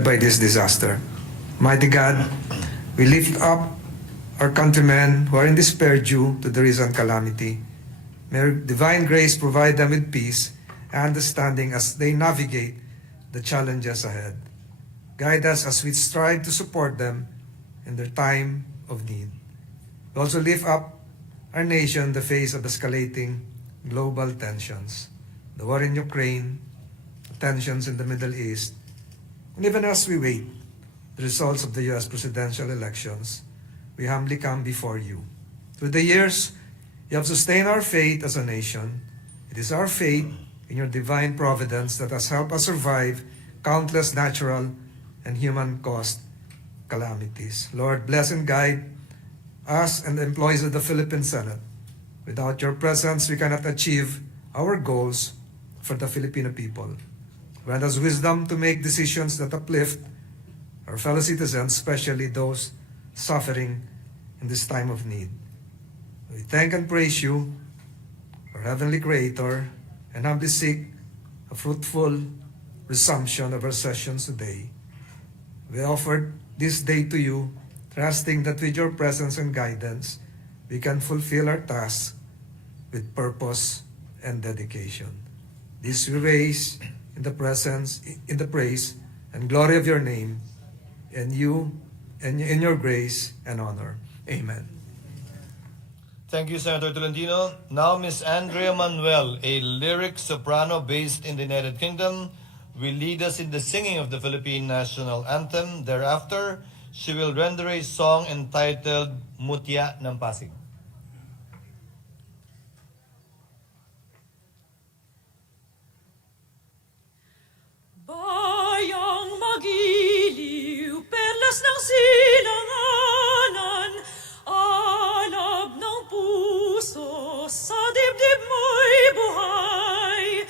by this disaster. Mighty God, we lift up our countrymen who are in despair due to the recent calamity. May your divine grace provide them with peace and understanding as they navigate the challenges ahead. Guide us as we strive to support them in their time of need. We also lift up our nation in the face of escalating global tensions. The war in Ukraine, the tensions in the Middle East, and even as we wait the results of the U.S. presidential elections, we humbly come before you. Through the years, you have sustained our faith as a nation. It is our faith in your divine providence that has helped us survive countless natural and human-caused calamities. Lord, bless and guide us and the employees of the Philippine Senate. Without your presence, we cannot achieve our goals for the Filipino people. Grant us wisdom to make decisions that uplift our fellow citizens, especially those suffering in this time of need. We thank and praise you, our Heavenly Creator, and humbly seek a fruitful resumption of our sessions today. We offer this day to you, trusting that with your presence and guidance, we can fulfill our tasks with purpose and dedication. This we raise in the presence, in the praise and glory of your name, and you, and in your grace and honor. Amen. Thank you, Senator Tolentino. Now, Miss Andrea Manuel, a lyric soprano based in the United Kingdom, will lead us in the singing of the Philippine National Anthem. Thereafter, she will render a song entitled Mutya ng Pasig. Bayang magiliw, perlas ng silanganan, alab ng puso, sa dibdib mo'y buhay.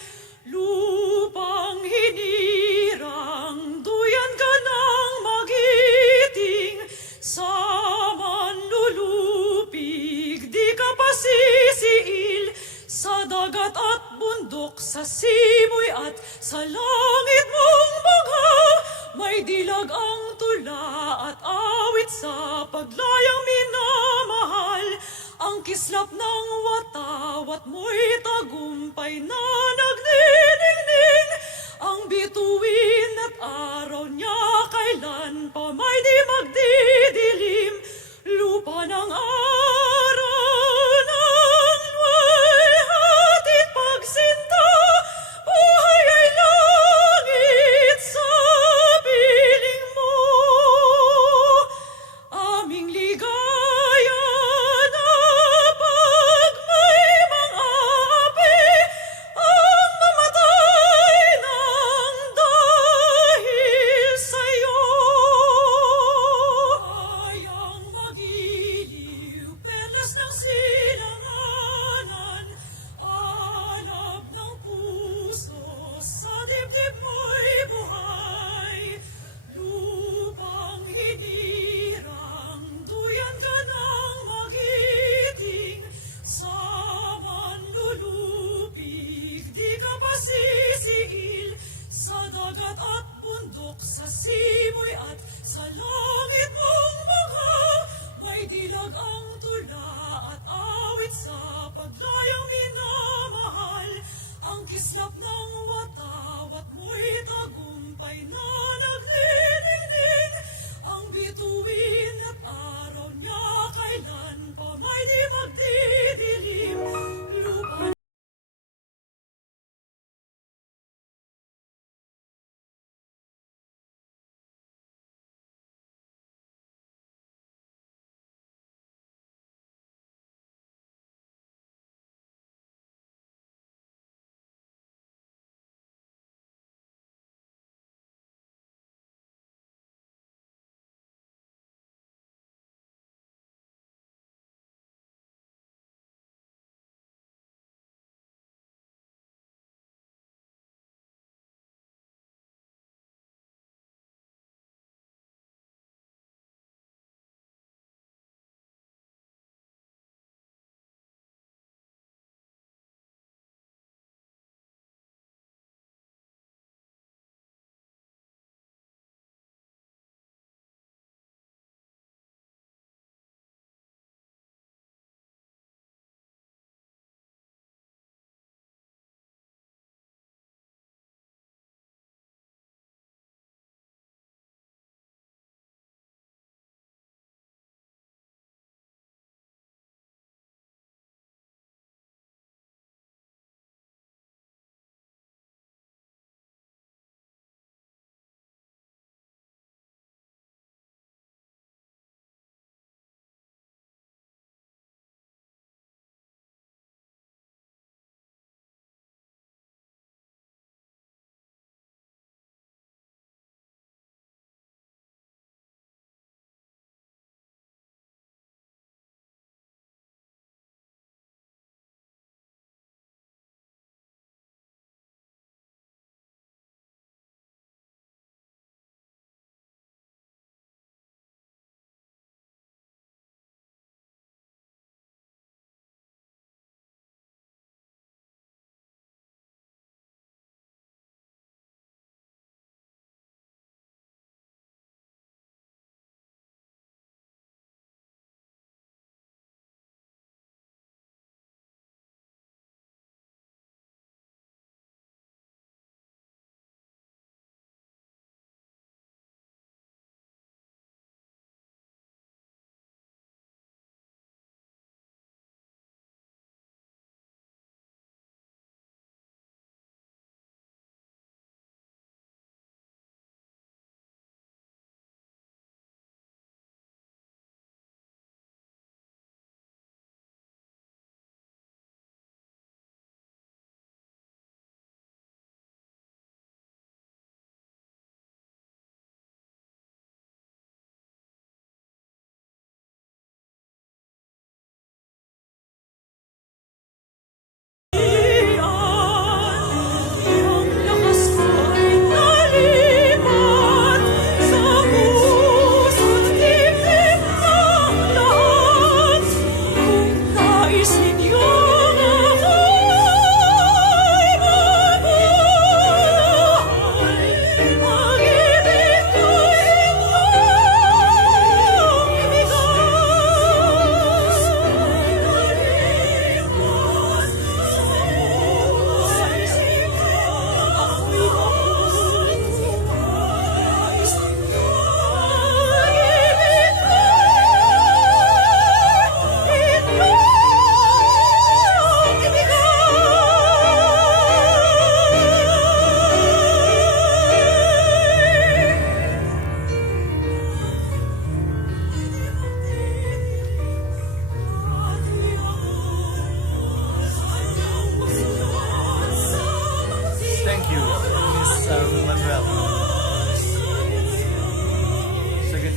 Lupang hinirang, duyan ka ng magiting, sa manlulupig, di ka pasisiil, sa dagat at bundok, sa simoy at sa langit mong bagha, may dilag ang tula at awit sa paglayang minamahal. Ang kislap ng watawat mo'y tagumpay na nagniningning, ang bituin at araw niya kailan pa may di magdidilim. Lupa ng araw ng may hatid pagsinta, buhay ay langit sa piling mo. Aming ligaya na pag may mang-aapi, ang mamatay ng dahil sa'yo. Bayang magiliw, perlas ng silanganan, alab ng puso, sa dibdib mo'y buhay. Lupang hinirang, duyan ka ng magiting, sa manlulupig, di ka pasisiil, sa dagat at bundok, sa simoy at sa langit mong bagha, may dilag ang tula at awit sa paglayang minamahal. Ang kislap ng watawat mo'y tagumpay na nagniningning, ang bituin at araw niya kailan pa may di magdidilim. Lupa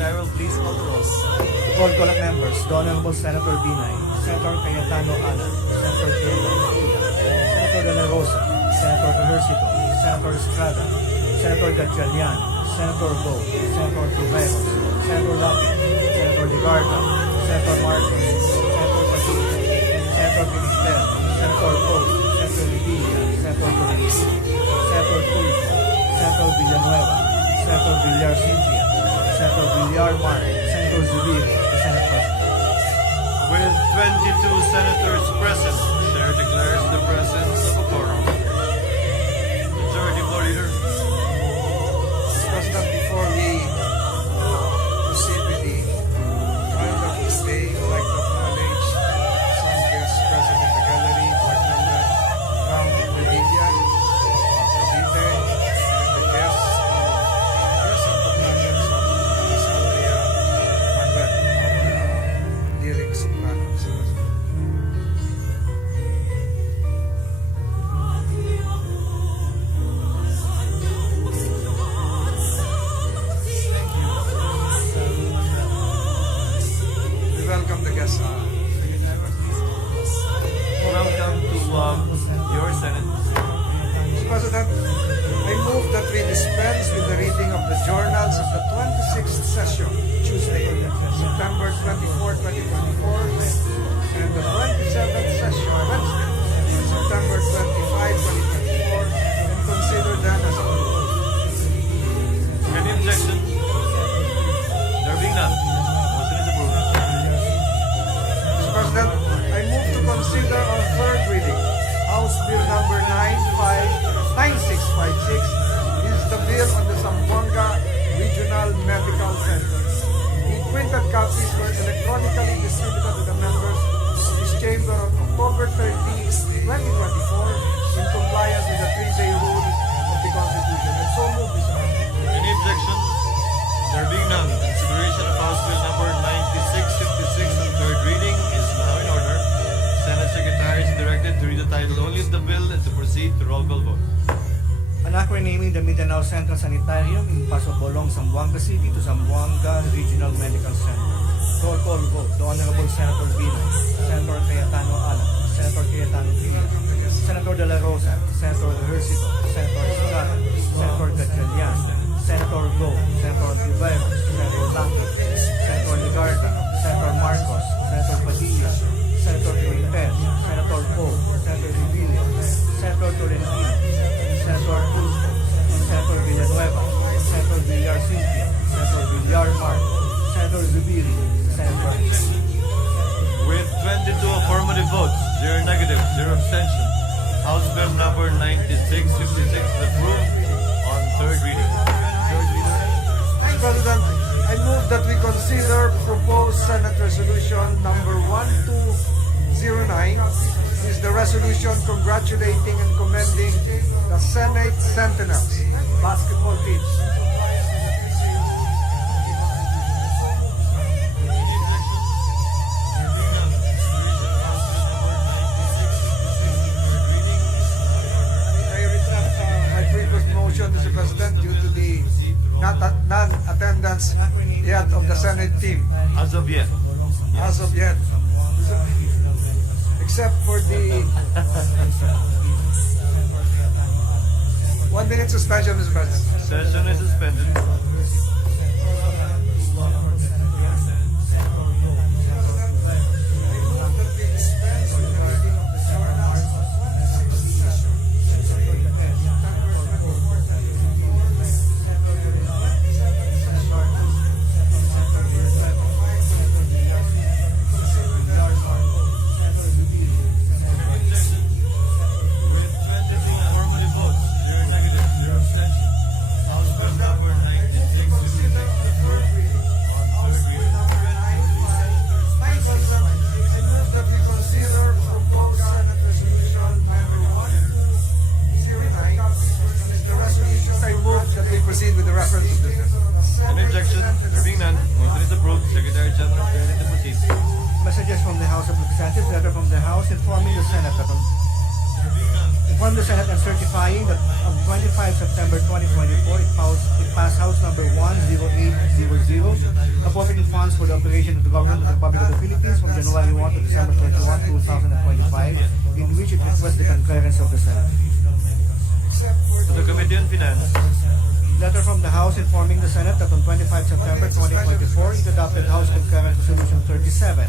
Secretary will please call the roll. Roll call of members. The Honorable Senator Binay, Senator Cayetano Alan, Senator Pangkapi, Senator De La Rosa, Senator Ejercito, Senator Estrada, Senator Gatchalian, Senator Go, Senator Tiveros, Senator Lapid, Senator Ligarda, Senator Marcos, Senator Pasita, Senator Pimentel, Senator Go, Senator Revilla, Senator Tolentino, Senator Tulfo, Senator Villanueva, Senator Villar Cynthia, Senator Villar Mar, Senator Zubiri, the Senate President. With 22 senators present, the Chair declares the presence of a quorum. Majority Floor Leader. Mr. President, before we proceed with the trial of this day, I'd like to acknowledge some guests present in the gallery, board member from the media, Cavite, and the guests and companions of Ms. Andrea Manuel, our lyric soprano, Mr. President. We welcome the guests. Welcome to your Senate. Mr. President, I move that we dispense with the reading of the journals of the 26th session, Tuesday, September 24, 2024, and the 27th session, Wednesday, September 25, 2024, and consider them as approved. Any objection? There being none, motion is approved. Mr. President, I move to consider on third reading House Bill number 9656. This is the bill on the Zamboanga Regional Medical Center. The printed copies were electronically distributed to the members of this chamber on October 30, 2024 in compliance with the 3-day rule of the Constitution. And so move, Mr. President. Any objection? There being none, consideration of House Bill number 9656 on third reading is now in order. Senate Secretary is directed to read the title only of the bill and to proceed to roll call vote. An act renaming the Mindanao Central Sanitarium in Paso Bolong, Zamboanga City to Zamboanga Regional Medical Center. Roll call vote. The Honorable Senator Binay, Senator Cayetano Alan, Senator Cayetano Pina, Senator De La Rosa, Senator Ejercito, Senator Estrada, Senator Gatchalian, Senator Go, Senator Tiveros, Senator Lapid, Senator Ligarda, Senator Marcos, Senator Padilla, Senator Pimentel, Senator Go, Senator Revilla, Senator Tolentino, Senator Tulfo, Senator Villanueva, Senator Villar Cynthia, Senator Villar Mar, Senator Zubiri, Senator. With 22 affirmative votes, 0 negative, 0 abstention, House Bill number 9656 is approved on third reading. Mr. President, I move that we consider proposed Senate Resolution number 1209. This is the resolution congratulating and commending the Senate Sentinels basketball team. I retract my previous motion, Mr. President, due to the non-attendance yet of the Senate team. As of yet. As of yet. Except for the 1 minute suspension, Mr. President. Session is suspended. With 22 affirmative votes, 0 negative, 0 abstention, House Bill number 9656 approved on third reading. I move that we consider proposed Senate Resolution number 1209. This is the resolution. I move that we proceed with the reference of business. Any objection? There being none, motion is approved. Secretary General is ready to proceed. Messages from the House of Representatives, letter from the House informing the Senate that on Inform the Senate and certifying that on 25 September 2024, it passed House Number 10800, appropriating funds for the operation of the government of the Republic of the Philippines from January 1 to December 31, 2025, in which it requests the concurrence of the Senate. To the Committee on Finance. Letter from the House informing the Senate that on 25 September 2024, it adopted House Concurrent Resolution 37.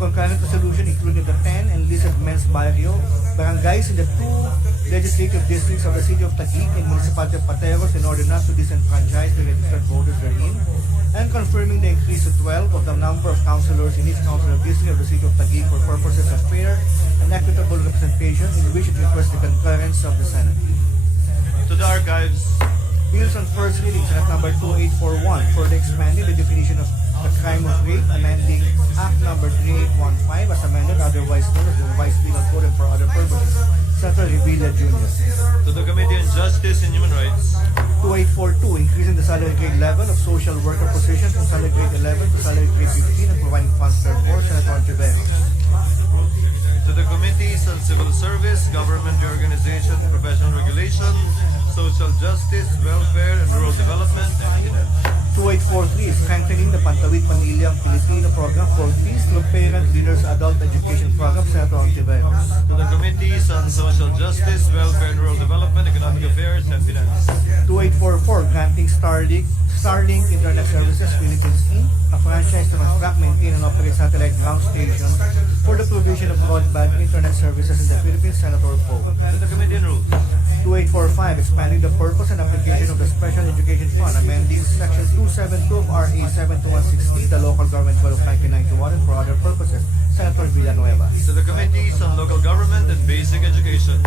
Concurrent resolution including the 10 enlisted men's barangays in the 2 legislative districts of the city of Taguig and municipality of Pateros in order not to disenfranchise the registered voters therein, and confirming the increase to 12 of the number of councilors in each councilor district of the city of Taguig for purposes of fair and equitable representation, in which it requests the concurrence of the Senate. To the Archives. Bills on first reading, Senate number 2841, further expanding the definition of the crime of rape, amending Act number 3815 as amended, otherwise known as the Revised Penal Code, and for other purposes. Senator Revilla Jr. To the Committee on Justice and Human Rights. 2842, increasing the salary grade level of social worker position from salary grade 11 to salary grade 15 and providing funds therefor, Senator Ontiveros. To the Committees on Civil Service, Government Reorganization, Professional Regulation, Social Justice, Welfare and Rural Development, and Finance. 2843, strengthening the Pantawid Panilyang Filipino program for peace through Parent Leaders Adult Education Program, Senator Ontiveros. To the Committees on Social Justice, Welfare and Rural Development, Economic Affairs, and Finance. 2844, granting Starlink Internet Services Philippines Inc. a franchise to construct, maintain, and operate satellite ground stations for the provision of broadband internet services in the Philippines, Senator Poe. To the Committee on Rules. 2845, expanding the purpose and application of the Special Education Fund, amending Section 272 of RA 72160, the Local Government Code of 1991, and for other purposes, Senator Villanueva. To the Committees on Local Government and Basic Education.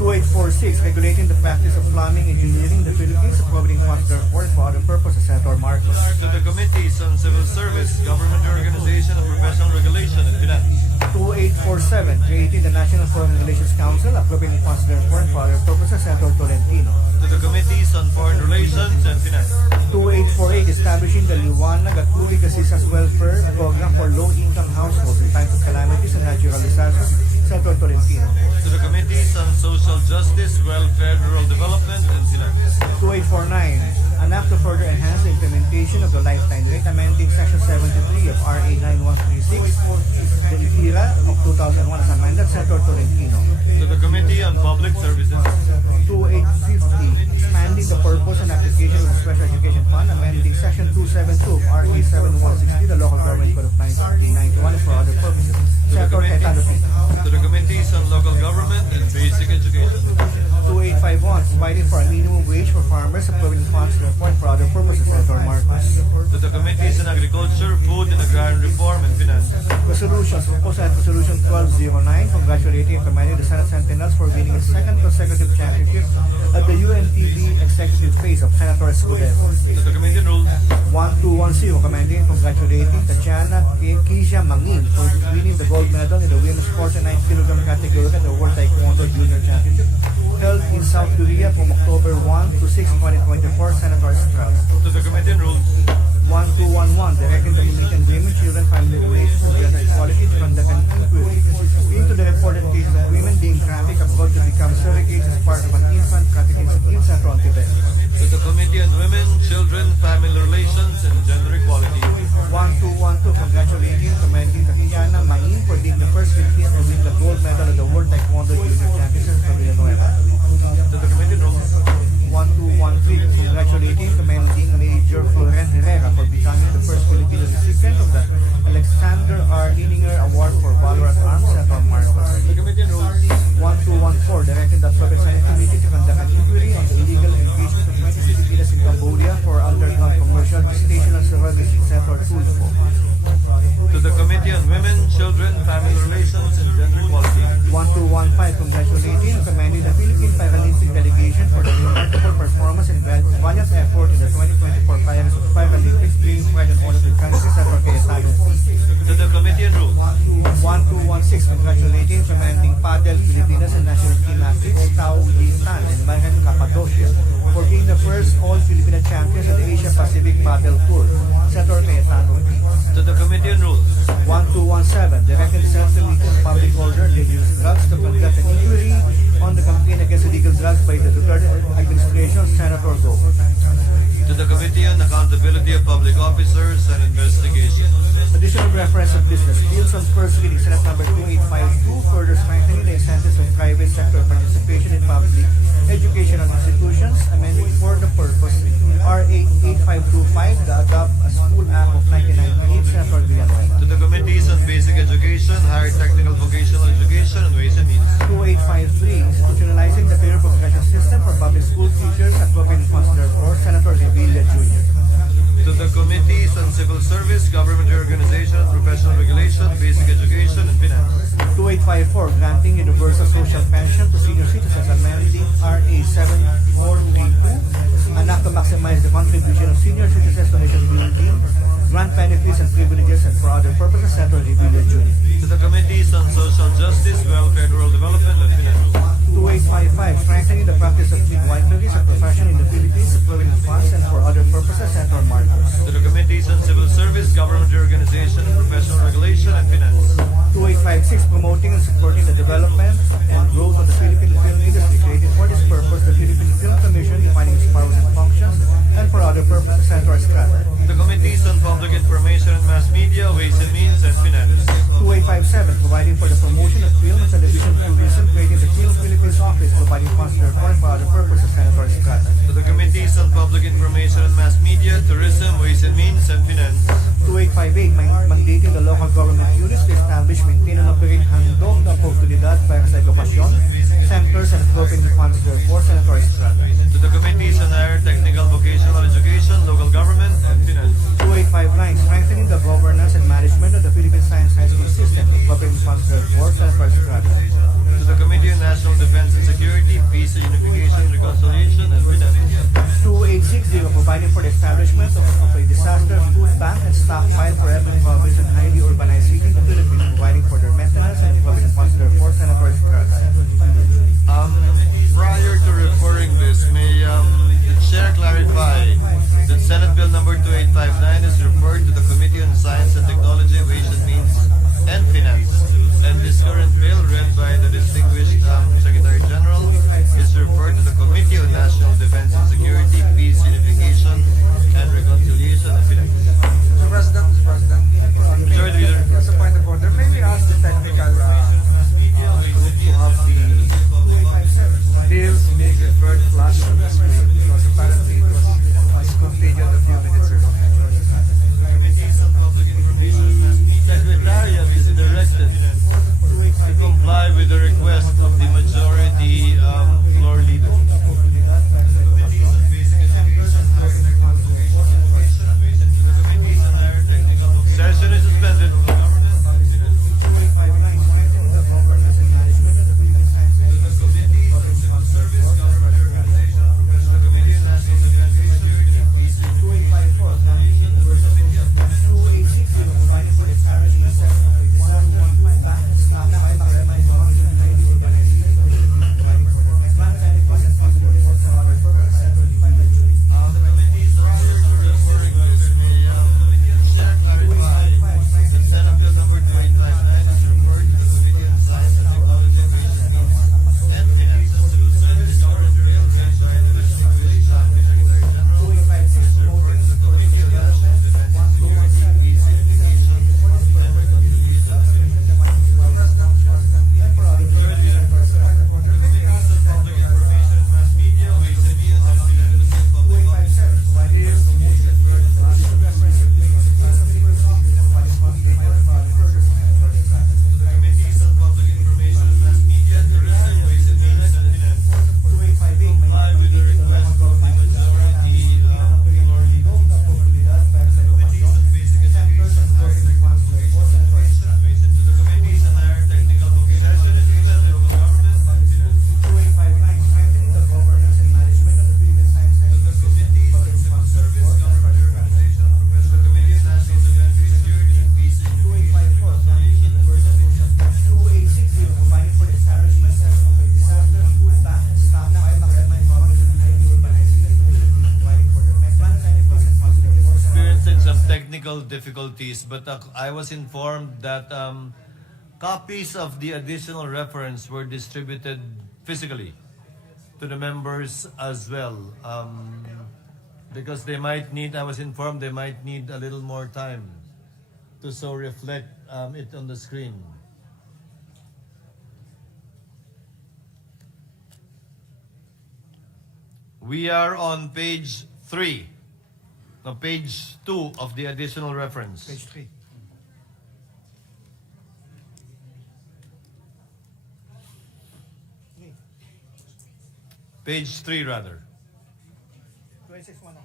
2846, regulating the practice of plumbing engineering in the Philippines, appropriating funds therefor and for other purposes, Senator Marcos. To the Committees on Civil Service, Government Reorganization and Professional Regulation, and Finance. 2847, creating the National Foreign Relations Council, appropriating funds therefor and for other purposes, Senator Tolentino. To the Committees on Foreign Relations and Finance. 2848, establishing the Liwanag at Luig Assistance Welfare Program for low-income households in times of calamities and natural disasters, Senator Tolentino. To the Committees on Social Justice, Welfare, Rural Development, and Finance. 2849, an act to further enhance the implementation of the lifetime rate, amending Section 73 of RA 9136, the ITIRA of 2001 as amended, Senator Tolentino. To the Committee on Public Services. 2850, expanding the purpose and application of the Special Education Fund, amending Section 272 of RA 7160, the Local Government Code of 1991, and for other purposes, Senator Cayetano P. To the Committees on Local Government and Basic Education. 2851, providing for a minimum wage for farmers, approving funds therefor and for other purposes, Senator Marcos. To the Committees on Agriculture, Food and Agrarian Reform, and Finance. Resolutions, proposed at Resolution 1209, congratulating and commending the Senate Sentinels for winning its second consecutive championship at the UNTV Executive Phase of Senator Escudero. To the Committee on Rules. 1210, commending and congratulating Tatiana Keisha Mangin for winning the gold medal in the women's 49kg category at the World Taekwondo Junior Championship held in South Korea from October 1 to 6, 2024, Senator Estrada. To the Committee on Rules. 1211, directing the Committee on Women, Children, Family Relations, and Gender Equality to conduct an inquiry into the reported cases of women being trafficked abroad to become surrogates as part of an infant trafficking scheme, Senator Ontiveros. To the Committee on Women, Children, Family Relations, and Gender Equality. 1212, congratulating and commending Tatiana Main for being the first Filipino to win the gold medal at the World Taekwondo Junior Championship in Villanueva. To the Committee on Rules. 1213, congratulating and commending Major Floren Herrera for becoming the first Filipino recipient of the Alexander R. Lininger Award for Valor at Arms, Senator Marcos. To the Committee on Rules. 1214, directing the Senate Committee to conduct an inquiry on the illegal engagement of 20 Filipinas in Cambodia for underground commercial visitation and surrogacy, Senator Tulfo. To the Committee on Women, Children, Family Relations, and Gender Equality. 1215, congratulating and commending the Philippine Paralympic delegation for the remarkable performance and valiant effort in the 2024 Paris Paralympics, bringing pride and honor to the country, Senator Cayetano. To the Committee on Rules. 1216, congratulating and commending Padel Filipinas and national team athletes Tao Yitan and Marian Cappadocia for being the first all-Filipina champions at the Asia Pacific Paddle Tour. Senator Cayetano. To the Committee on Rules. 1217, directing the Senate Committee on Public Order and Dangerous Drugs to conduct an inquiry on the campaign against illegal drugs by the Duterte administration. Senator Go. To the Committee on Accountability of Public Officers and Investigations. Additional reference of business deals on first reading, Senate number 2852, further strengthening the incentives of private sector participation in public educational institutions, amending for the purpose RA 8525, the Adopt a School Act of 1998, Senator Villanueva. To the Committees on Basic Education, Higher Technical Vocational Education, and Ways and Means. 2853, institutionalizing the career progression system for public school teachers at Philippine Funds, therefore, Senator Revilla Jr. To the Committees on Civil Service, Government Reorganization, Professional Regulation, Basic Education, and Finance. 2854, granting universal social pension to senior citizens, amending RA 7432, an act to maximize the contribution of senior citizens to nation building, grant benefits and privileges, and for other purposes, Senator Revilla Jr. To the Committees on Social Justice, Welfare, Rural Development, and Finance. 2855, strengthening the practice of midwifery as a profession in the Philippines, Philippine funds, and for other purposes, Senator Marcos. To the Committees on Civil Service, Government Reorganization, Professional Regulation, and Finance. 2856, promoting and supporting the development and growth of the Philippine film industry, creating for this purpose the Philippine Film Commission, defining its powers and functions, and for other purposes, Senator Estrada. The Committees on Public Information and Mass Media, Ways and Means, and Finance. 2857, providing for the promotion of film and television tourism, creating the Film Philippines Office, providing funds therefore and for other purposes, Senator Estrada. To the Committees on Public Information and Mass Media, Tourism, Ways and Means, and Finance. 2858, mandating the local government units to establish, maintain, and operate handog na oportunidad para sa edukasyon, centers, and Philippine funds therefore, Senator Estrada. To the Committees on Higher Technical Vocational Education, Local Government, and Finance. 2859, strengthening the governance and management of the Philippine Science High School system, Philippine funds therefore, Senator Estrada. To the Committee on National Defense and Security, Peace, Unification, Reconciliation, and Finance. 2860, providing for the establishment of a disaster food bank and stockpile for every province and highly urbanized city in the Philippines, providing for their maintenance and Philippine funds therefore, Senator Estrada. Prior to referring this, may the Chair clarify that Senate Bill number 2859 is referred to the Committee on Science and Technology, Ways and Means, and Finance. And this current bill, read by the distinguished Secretary General, is referred to the Committee on National Defense and Security, Peace, Unification, and Reconciliation, and Finance. Mr. President, Majority Leader. as a point of order, may we ask the technical group to have the bills being referred flash on the screen, because apparently it was discontinued a few minutes ago. Secretariat is directed to comply with the request of the majority floor leader. technical difficulties, but I was informed that copies of the additional reference were distributed physically to the members as well. Because they might need, I was informed they might need a little more time to so reflect it on the screen. We are on page 3. No, page 2 of the additional reference. Page 3. Page 3 rather. 261 na.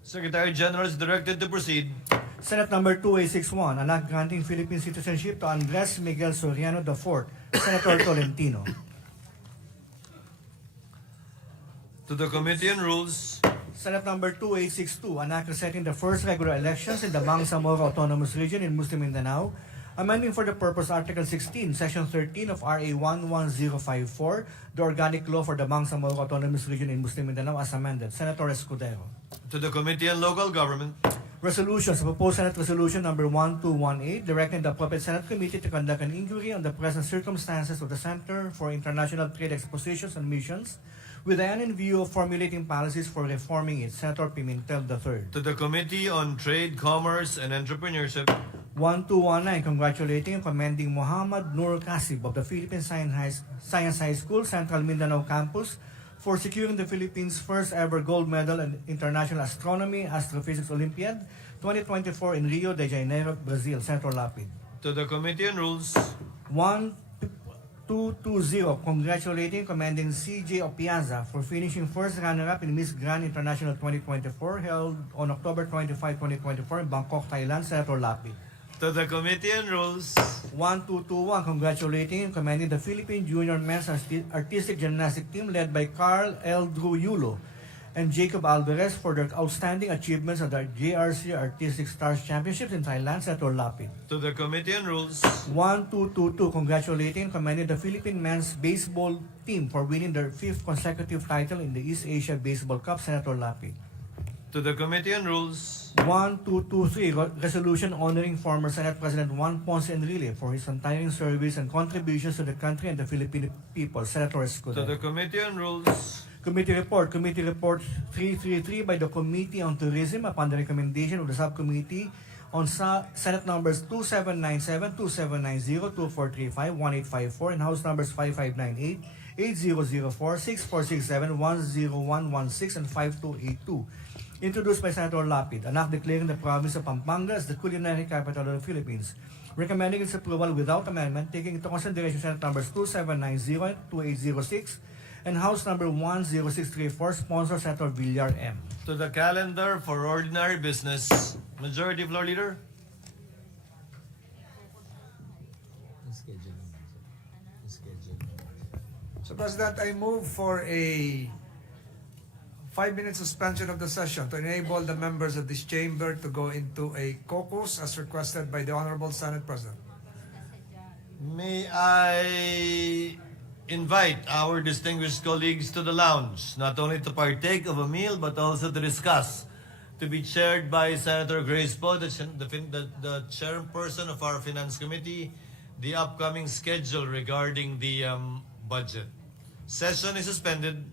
Secretary General is directed to proceed. Senate number 2861, an act granting Philippine citizenship to Andres Miguel Soriano IV, Senator Tolentino. To the Committee on Rules. Senate number 2862, an act setting the first regular elections in the Bangsamoro Autonomous Region in Muslim Mindanao, amending for the purpose Article 16, Section 13 of RA 11054, the organic law for the Bangsamoro Autonomous Region in Muslim Mindanao as amended. Senator Escudero. To the Committee on Local Government. Resolutions. Proposed Senate Resolution number 1218, directing the appropriate Senate Committee to conduct an inquiry on the present circumstances of the Center for International Trade Expositions and Missions, with the end in view of formulating policies for reforming it. Senator Pimentel III. To the Committee on Trade, Commerce, and Entrepreneurship. 1219, congratulating and commending Muhammad Nur Kasib of the Philippine Science High School, Central Mindanao Campus, for securing the Philippines' first ever gold medal in International Astronomy Astrophysics Olympiad 2024 in Rio de Janeiro, Brazil. Senator Lapid. To the Committee on Rules. 1220, congratulating commending CJ Opiaza for finishing first runner-up in Miss Grand International 2024 held on October 25, 2024 in Bangkok, Thailand. Senator Lapid. To the Committee on Rules. 1221, congratulating and commending the Philippine Junior Men's Artistic Gymnastic Team led by Carl L. Drew Yulo and Jacob Alvarez for their outstanding achievements at the JRC Artistic Stars Championships in Thailand. Senator Lapid. To the Committee on Rules. 1222, congratulating and commending the Philippine men's baseball team for winning their 5th consecutive title in the East Asia Baseball Cup. Senator Lapid. To the Committee on Rules. 1223, resolution honoring former Senate President Juan Ponce Enrile for his untiring service and contributions to the country and the Filipino people. Senator To Escudero. the Committee on Rules. Committee report 333 by the Committee on Tourism upon the recommendation of the subcommittee on Senate numbers 2797, 2790, 2435, 1854, and House numbers 5598, 8004, 6467, 10116, and 5282. Introduced by Senator Lapid, an act declaring the province of Pampanga as the culinary capital of the Philippines, recommending its approval without amendment, taking into consideration Senate numbers 2790, 2806, and House number 10634, sponsor Senator Villar M. To the calendar for ordinary business. Majority Floor Leader. So, President, I move for a 5-minute suspension of the session to enable the members of this chamber to go into a caucus as requested by the Honorable Senate President. May I invite our distinguished colleagues to the lounge, not only to partake of a meal, but also to discuss, to be chaired by Senator Grace Poe, the chairperson of our Finance Committee, the upcoming schedule regarding the budget. Session is suspended.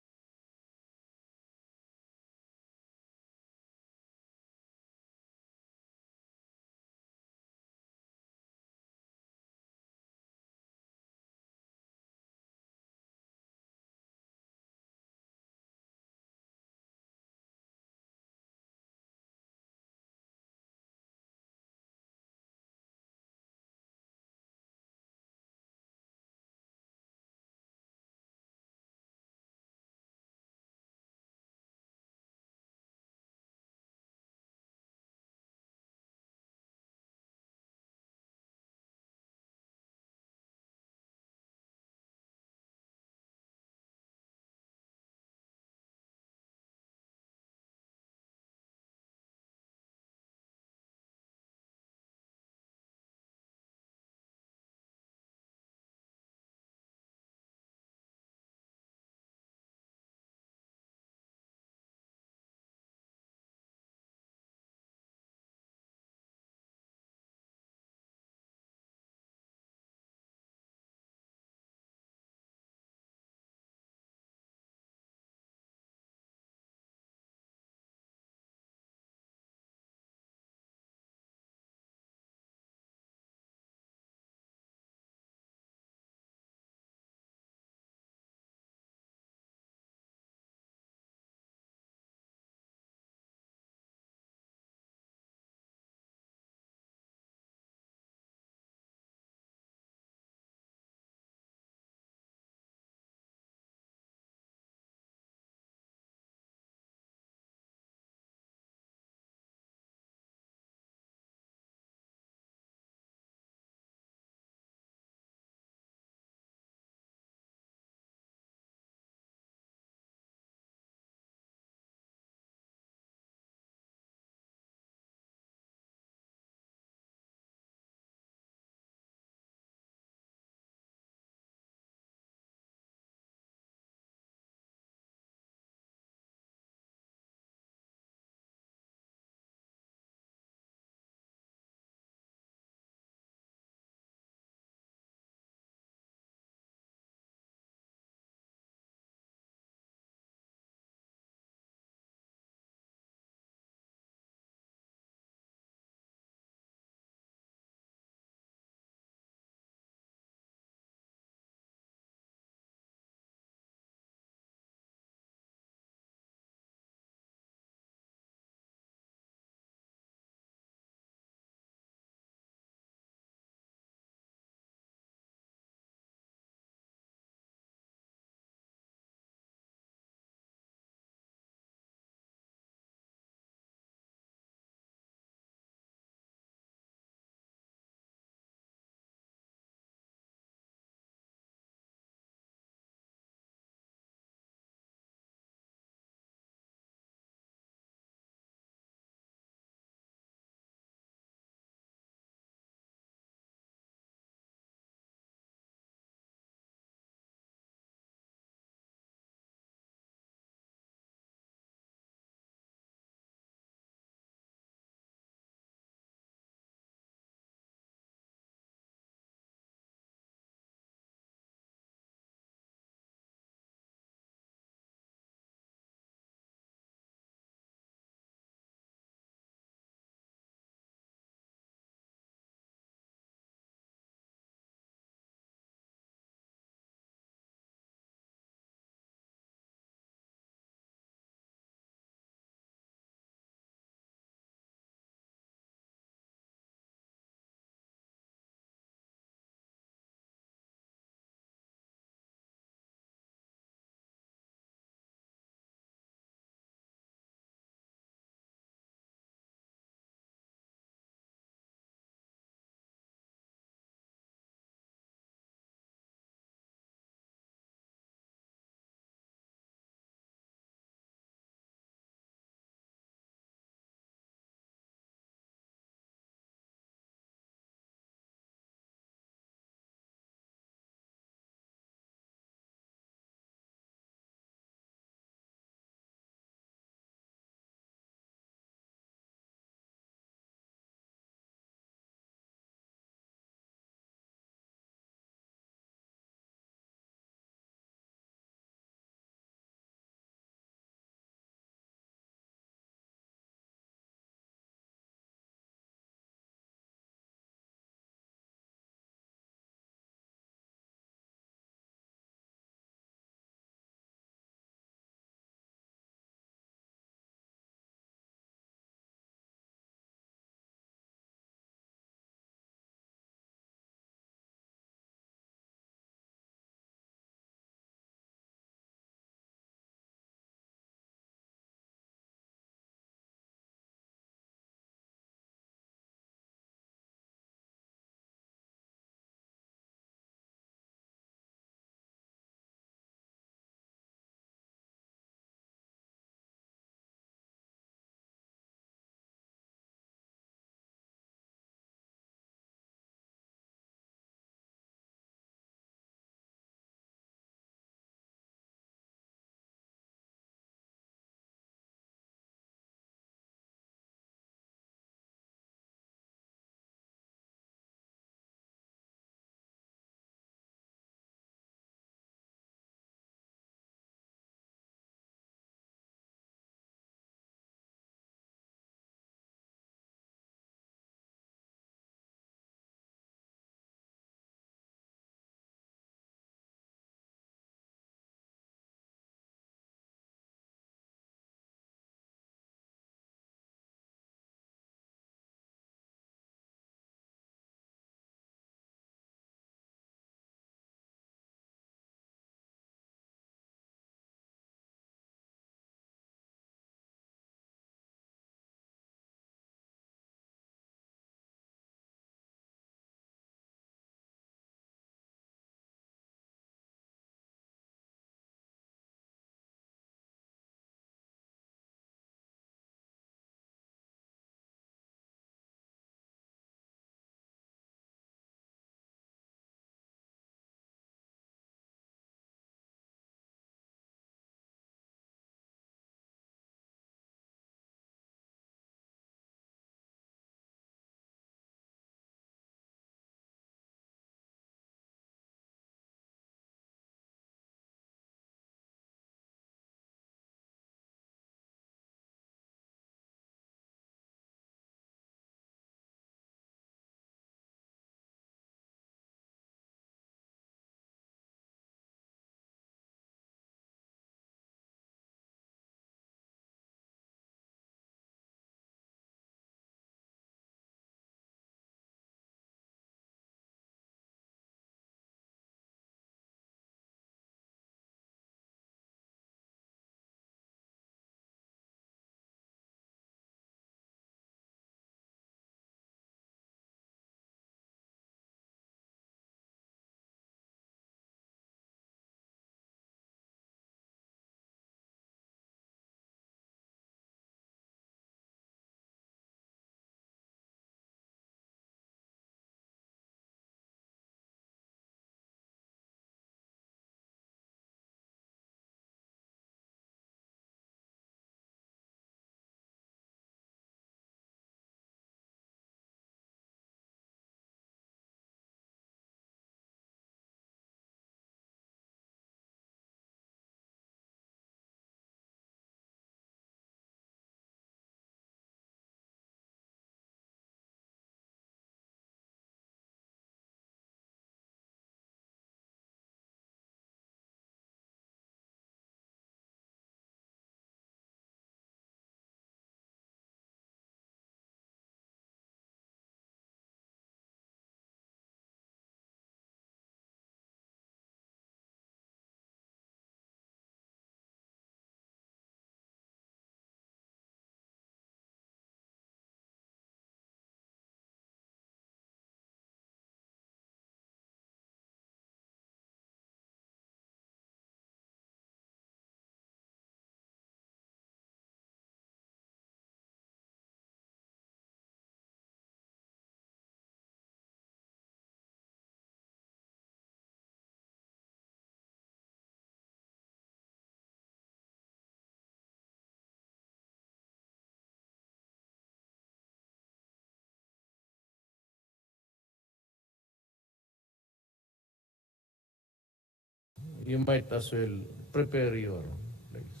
you might as well prepare your place.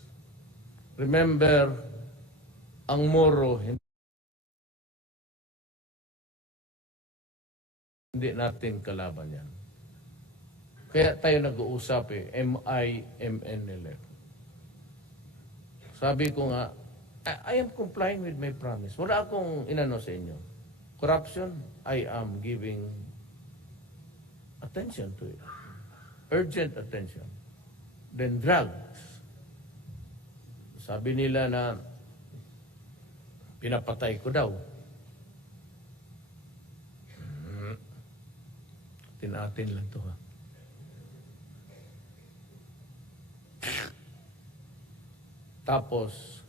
Remember, ang Moro, hindi natin kalaban yan. Kaya tayo nag-uusap MIMNLF. Sabi ko nga, I am complying with my promise. Wala akong inano sa inyo. Corruption, I am giving attention to it. Urgent attention. Then drugs. Sabi nila na pinapatay ko daw. Tinatin lang to ha. Tapos,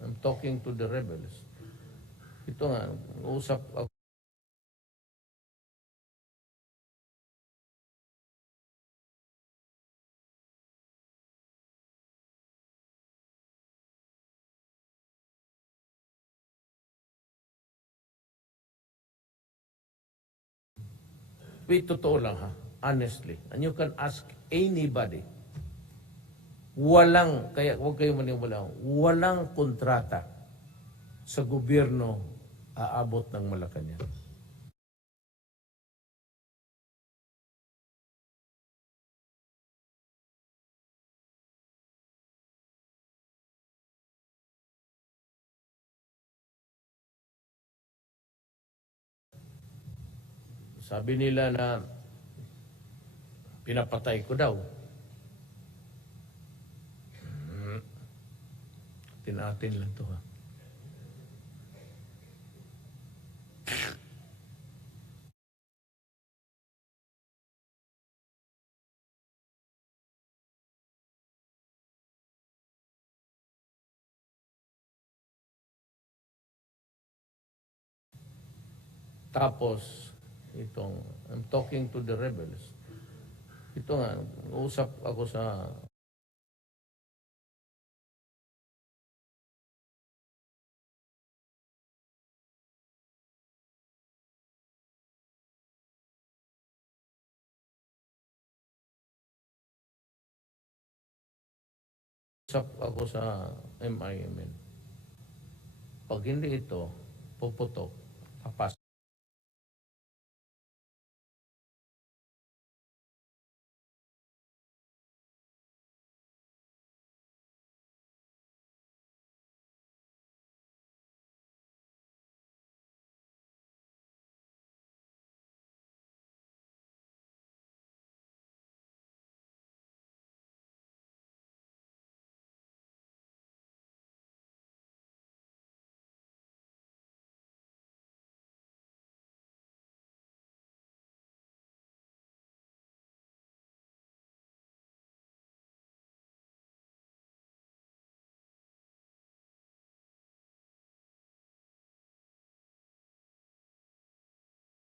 I'm talking to the rebels. Ito nga, usap ako. Wait, totoo lang ha, honestly. And you can ask anybody. Kaya huwag kayong maniwala, walang kontrata sa gobyerno aabot ng Malacanang. Sabi nila na pinapatay ko daw. Tinatin lang to ha. Tapos, I'm talking to the rebels. Ito nga, usap ako sa MIMN. Pag hindi ito, puputok, papas.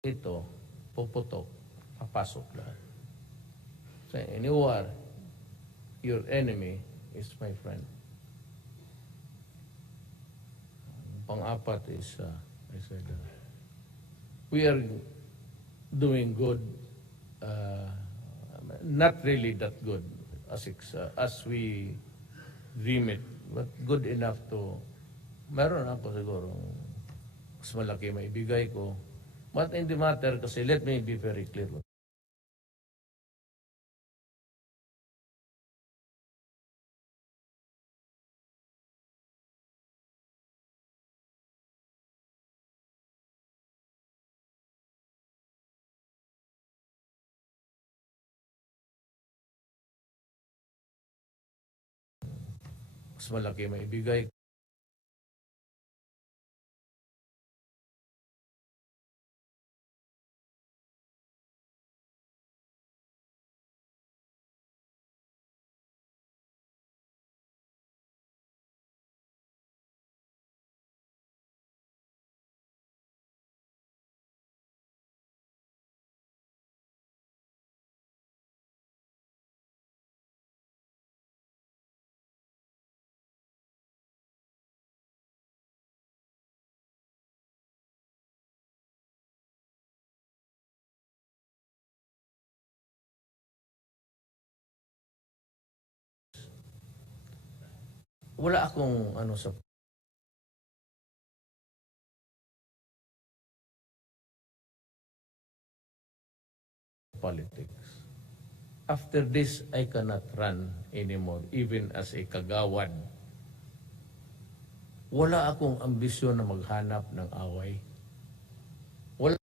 Ito, puputok, papasok lahat. Sa any war, your enemy is my friend. Pang-apat is, I said, we are doing good, not really that good as we dream it, but good enough to, meron ako siguro, mas malaki maibigay ko. But in the matter, kasi let me be very clear. Mas malaki maibigay wala akong ano sa politics. After this, I cannot run anymore, even as a kagawad. Wala akong ambisyon na maghanap ng away. Wala.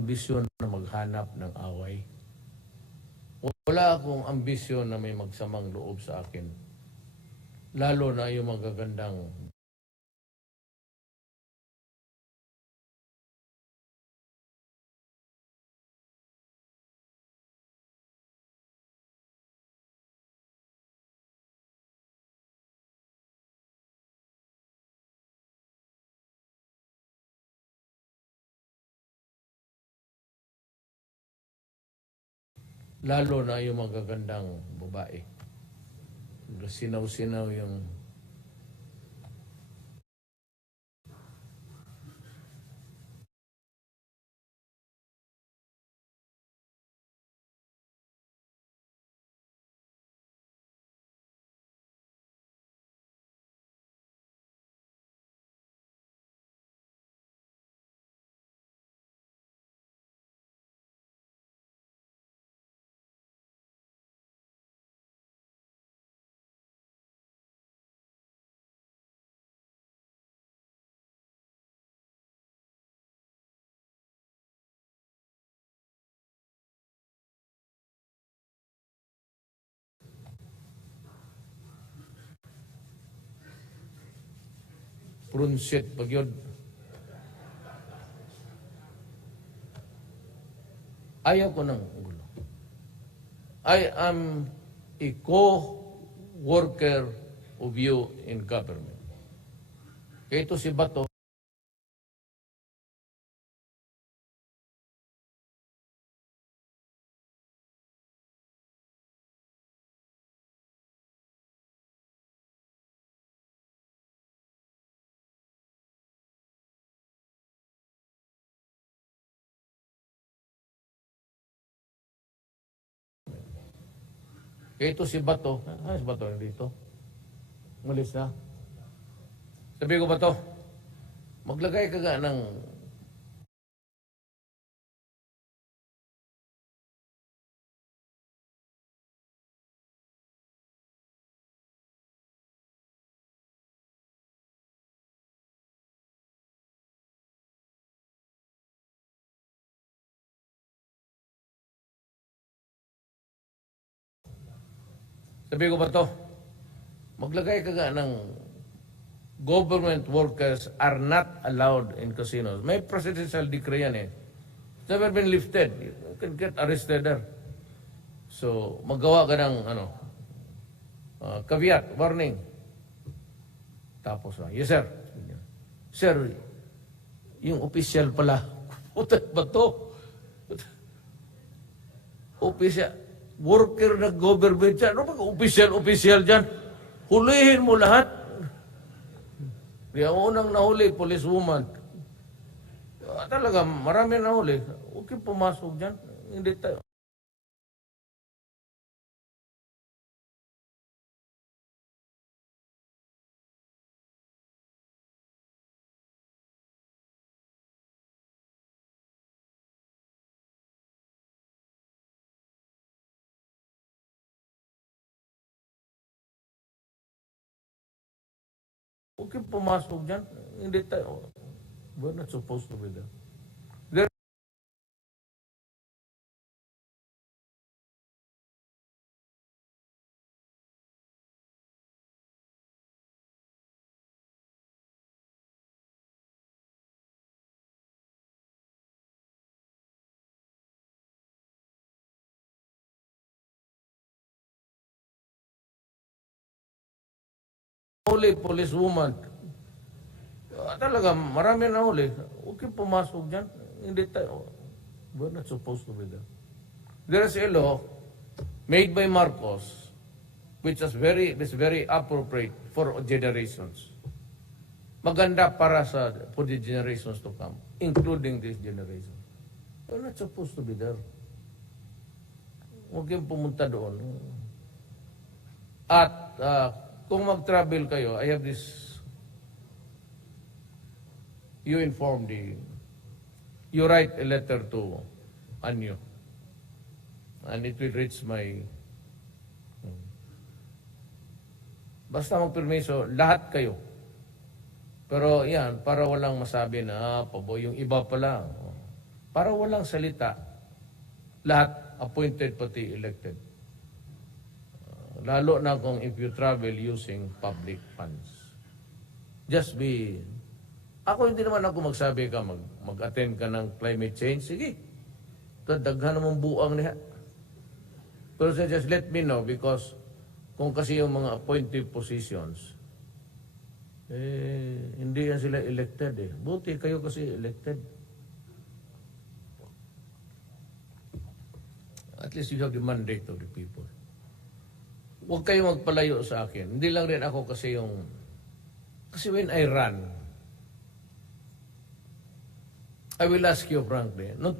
Ambisyon na maghanap ng away. Wala akong ambisyon na may magsamang loob sa akin. Lalo na yung magagandang babae. Sinaw-sinaw yung prunsit pagyod. Ayaw ko ng gulo. I am a co-worker of you in government. Kaya ito si Bato, si Bato dito. Umalis na. Sabi ko, Bato, maglagay ka nga ng Sabi ko, Bato, maglagay ka nga ng government workers are not allowed in casinos. May presidential decree yan eh. It's never been lifted. You can get arrested there. So, magawa ka ng caveat, warning. Tapos, yes sir. Sir, yung official pala, putat ba to? Official, worker na government dyan. Ano ba official dyan? Hulihin mo lahat. Kaya unang nahuli, policewoman. Talaga, marami nahuli. Huwag kayong pumasok dyan. Hindi tayo. huwag kayong pumasok dyan. Hindi tayo, we're not supposed to be there. There huli policewoman. Talaga, marami na huli. Huwag kayong pumasok dyan. Hindi tayo, we're not supposed to be there. There is a law made by Marcos which is very appropriate for generations. Maganda para for the generations to come, including this generation. We're not supposed to be there. Huwag kayong pumunta doon. At kung mag-travel kayo, I have this, you write a letter to Anyo. And it will reach my, basta magpermiso, lahat kayo. Pero yan, para walang masabi na, yung iba pala. Para walang salita, lahat appointed pati elected. Lalo na kung if you travel using public funds. Just be, ako hindi naman ako magsabi ka, mag-attend ka ng climate change, sige. Daghan namang buang niya. Pero just let me know because kung kasi yung mga appointed positions, hindi yan sila elected eh. Buti kayo kasi elected. At least you have the mandate of the people. Huwag kayo magpalayo sa akin. Hindi lang rin ako kasi when I run, I will ask you frankly, nung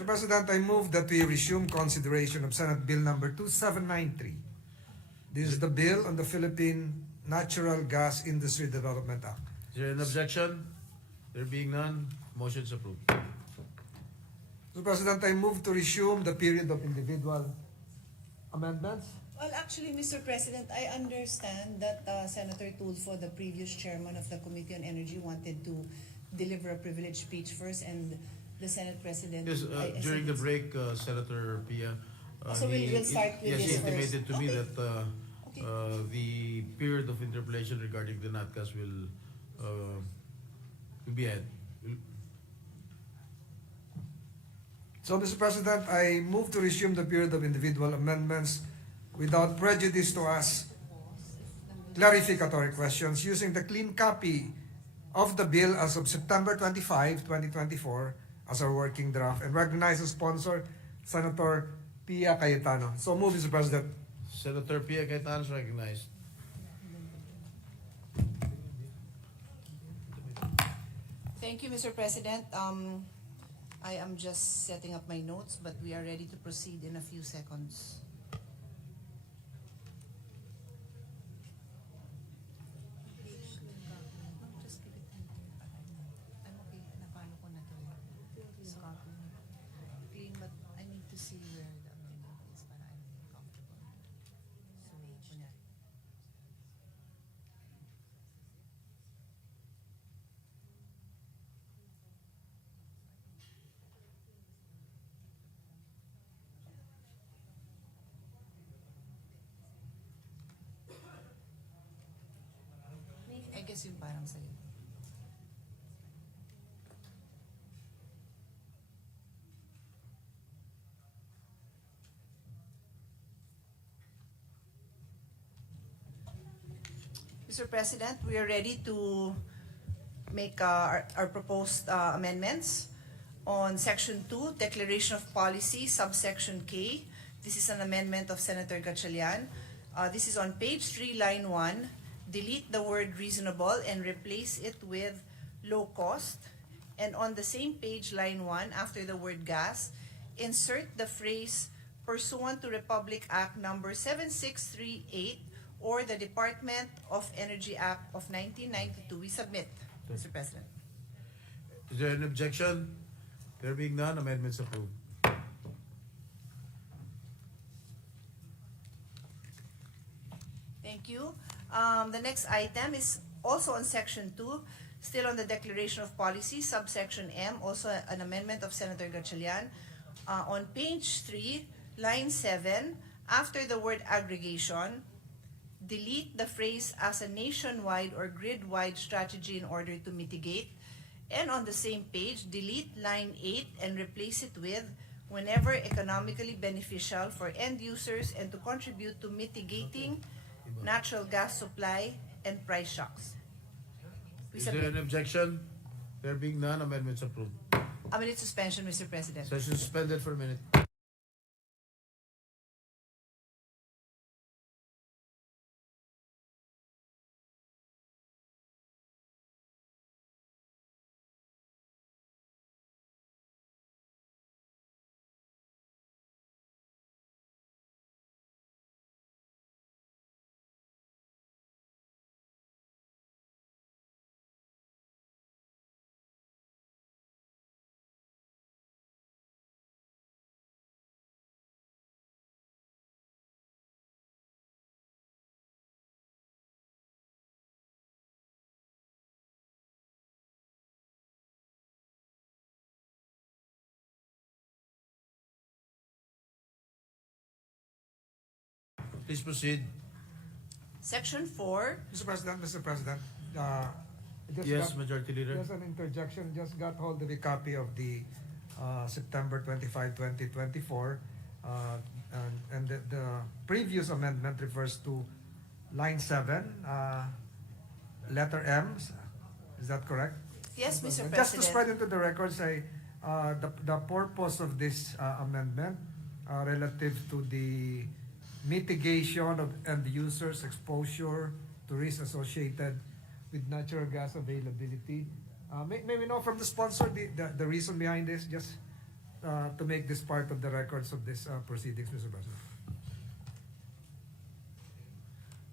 Mr. President, I move that we resume consideration of Senate Bill number 2793. This is the bill on the Philippine Natural Gas Industry Development Act. Is there an objection? There being none, motion is approved. Mr. President, I move to resume the period of individual amendments. Well, actually, Mr. President, I understand that Senator Tulfo, the previous chairman of the Committee on Energy, wanted to deliver a privileged speech first, and the Senate President... Yes, during the break, Senator Pia, So we'll start with yes, this he intimated first. to me Okay. that Okay. the period of interpolation regarding the NatGas will be had. So, Mr. President, I move to resume the period of individual amendments without prejudice to ask clarificatory questions using the clean copy of the bill as of September 25, 2024 as our working draft and recognize the sponsor, Senator Pia Cayetano. So move, Mr. President. Senator Pia Cayetano is recognized. Thank you, Mr. President. I am just setting up my notes, but we are ready to proceed in a few seconds. Just give it to me. I'm okay. Napalo ko na to. So, clean, but I need to see where the amendment is para I'm comfortable. So, kunyari. I guess yung parang sa'yo. Mr. President, we are ready to make our proposed amendments. On Section 2, Declaration of Policy, subsection K. This is an amendment of Senator Gatchalian. This is on page 3, line 1. Delete the word reasonable and replace it with low cost. And on the same page, line 1, after the word gas, insert the phrase pursuant to Republic Act number 7638 or the Department of Energy Act of 1992. We submit, Mr. President. Is there an objection? There being none, amendments approved. Thank you. The next item is also on Section 2, still on the Declaration of Policy, subsection M, also an amendment of Senator Gatchalian. On page 3, line 7, after the word aggregation, delete the phrase as a nationwide or grid-wide strategy in order to mitigate. And on the same page, delete line 8 and replace it with whenever economically beneficial for end users and to contribute to mitigating natural gas supply and price shocks. We Is there submit. an objection? There being none, amendments approved. A minute suspension, Mr. President. Session suspended for a minute. Please proceed. Section 4. Mr. President, just Yes, got- Majority Leader. Just an interjection, just got hold of a copy of the September 25, 2024. And the previous amendment refers to line 7, letter M. Is that correct? Yes, Mr. President. Just to spread into the records, the purpose of this amendment relative to the mitigation of end users' exposure to risks associated with natural gas availability. May we know from the sponsor the reason behind this? Just to make this part of the records of this proceedings, Mr. President.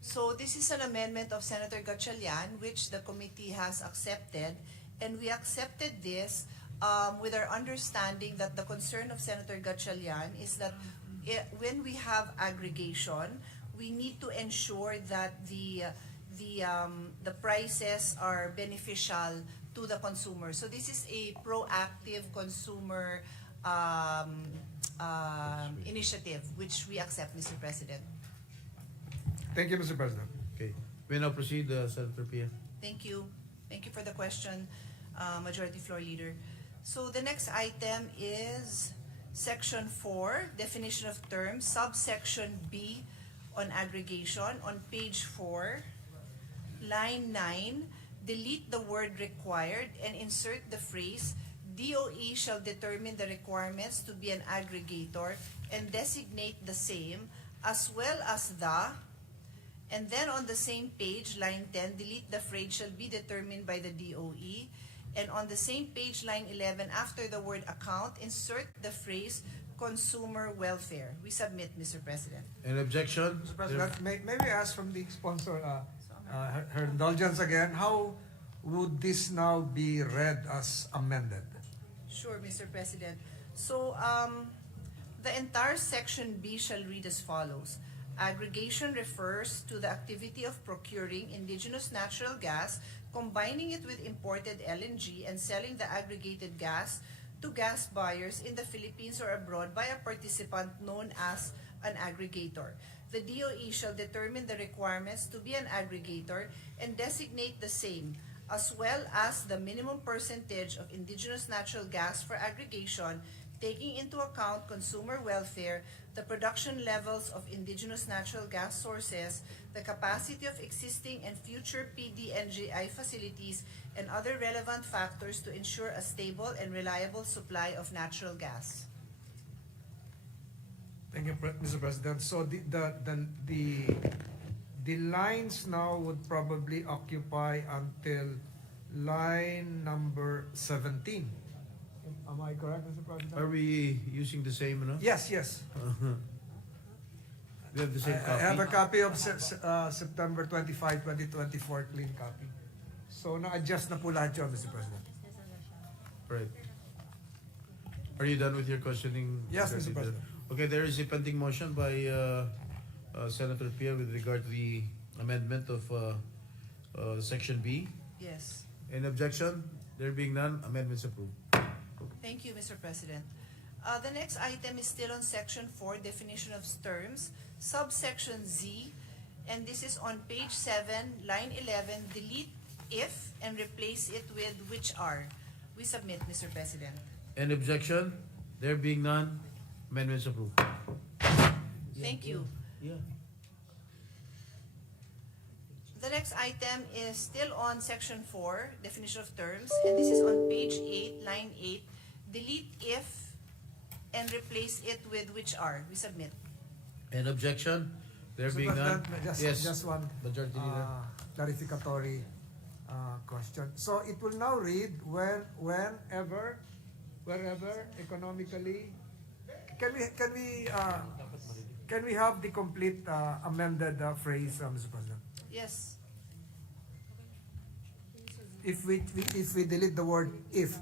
So this is an amendment of Senator Gatchalian, which the committee has accepted, and we accepted this with our understanding that the concern of Senator Gatchalian is that when we have aggregation, we need to ensure that the prices are beneficial to the consumer. So this is a proactive consumer initiative, which we accept, Mr. President. Thank you, Mr. President. Okay. We now proceed, Senator Pia. Thank you. Thank you for the question, Majority Floor Leader. So the next item is Section 4, Definition of Terms, subsection B on aggregation. On page 4, line 9, delete the word required and insert the phrase, DOE shall determine the requirements to be an aggregator and designate the same as well as the. And then on the same page, line 10, delete the phrase shall be determined by the DOE. And on the same page, line 11, after the word account, insert the phrase consumer welfare. We submit, Mr. President. An objection? Mr. President, may we ask from the sponsor her indulgence again? How would this now be read as amended? Sure, Mr. President. So, the entire section B shall read as follows. Aggregation refers to the activity of procuring indigenous natural gas, combining it with imported LNG, and selling the aggregated gas to gas buyers in the Philippines or abroad by a participant known as an aggregator. The DOE shall determine the requirements to be an aggregator and designate the same, as well as the minimum percentage of indigenous natural gas for aggregation, taking into account consumer welfare, the production levels of indigenous natural gas sources, the capacity of existing and future PDNGI facilities, and other relevant factors to ensure a stable and reliable supply of natural gas. Thank you, Mr. President. So the lines now would probably occupy until line number 17. Am I correct, Mr. President? Are we using the same, no? Yes, yes. We have the same copy. I have a copy of September 25, 2024 clean copy. So na-adjust na po lahat yun, Mr. President. Right. Are you done with your questioning? Yes, Mr. President. Okay, there is a pending motion by Senator Pia with regard to the amendment of Section B. Yes. Any objection? There being none, amendments approved. Thank you, Mr. President. The next item is still on Section 4, Definition of Terms, subsection Z, and this is on page 7, line 11, delete if and replace it with which are. We submit, Mr. President. Any objection? There being none, amendments approved. Thank you. Yeah. The next item is still on Section 4, Definition of Terms, and this is on page 8, line 8, delete if and replace it with which are. We submit. An objection? There Mr. being none? President, just one Majority Leader. clarificatory question. So it will now read wherever economically. Can we have the complete amended phrase, Mr. President? Yes. If we delete the word if.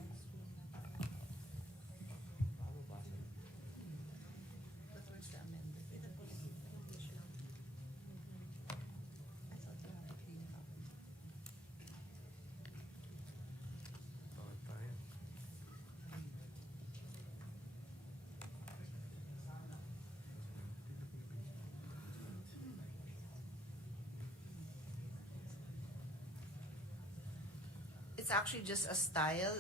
It's actually just a style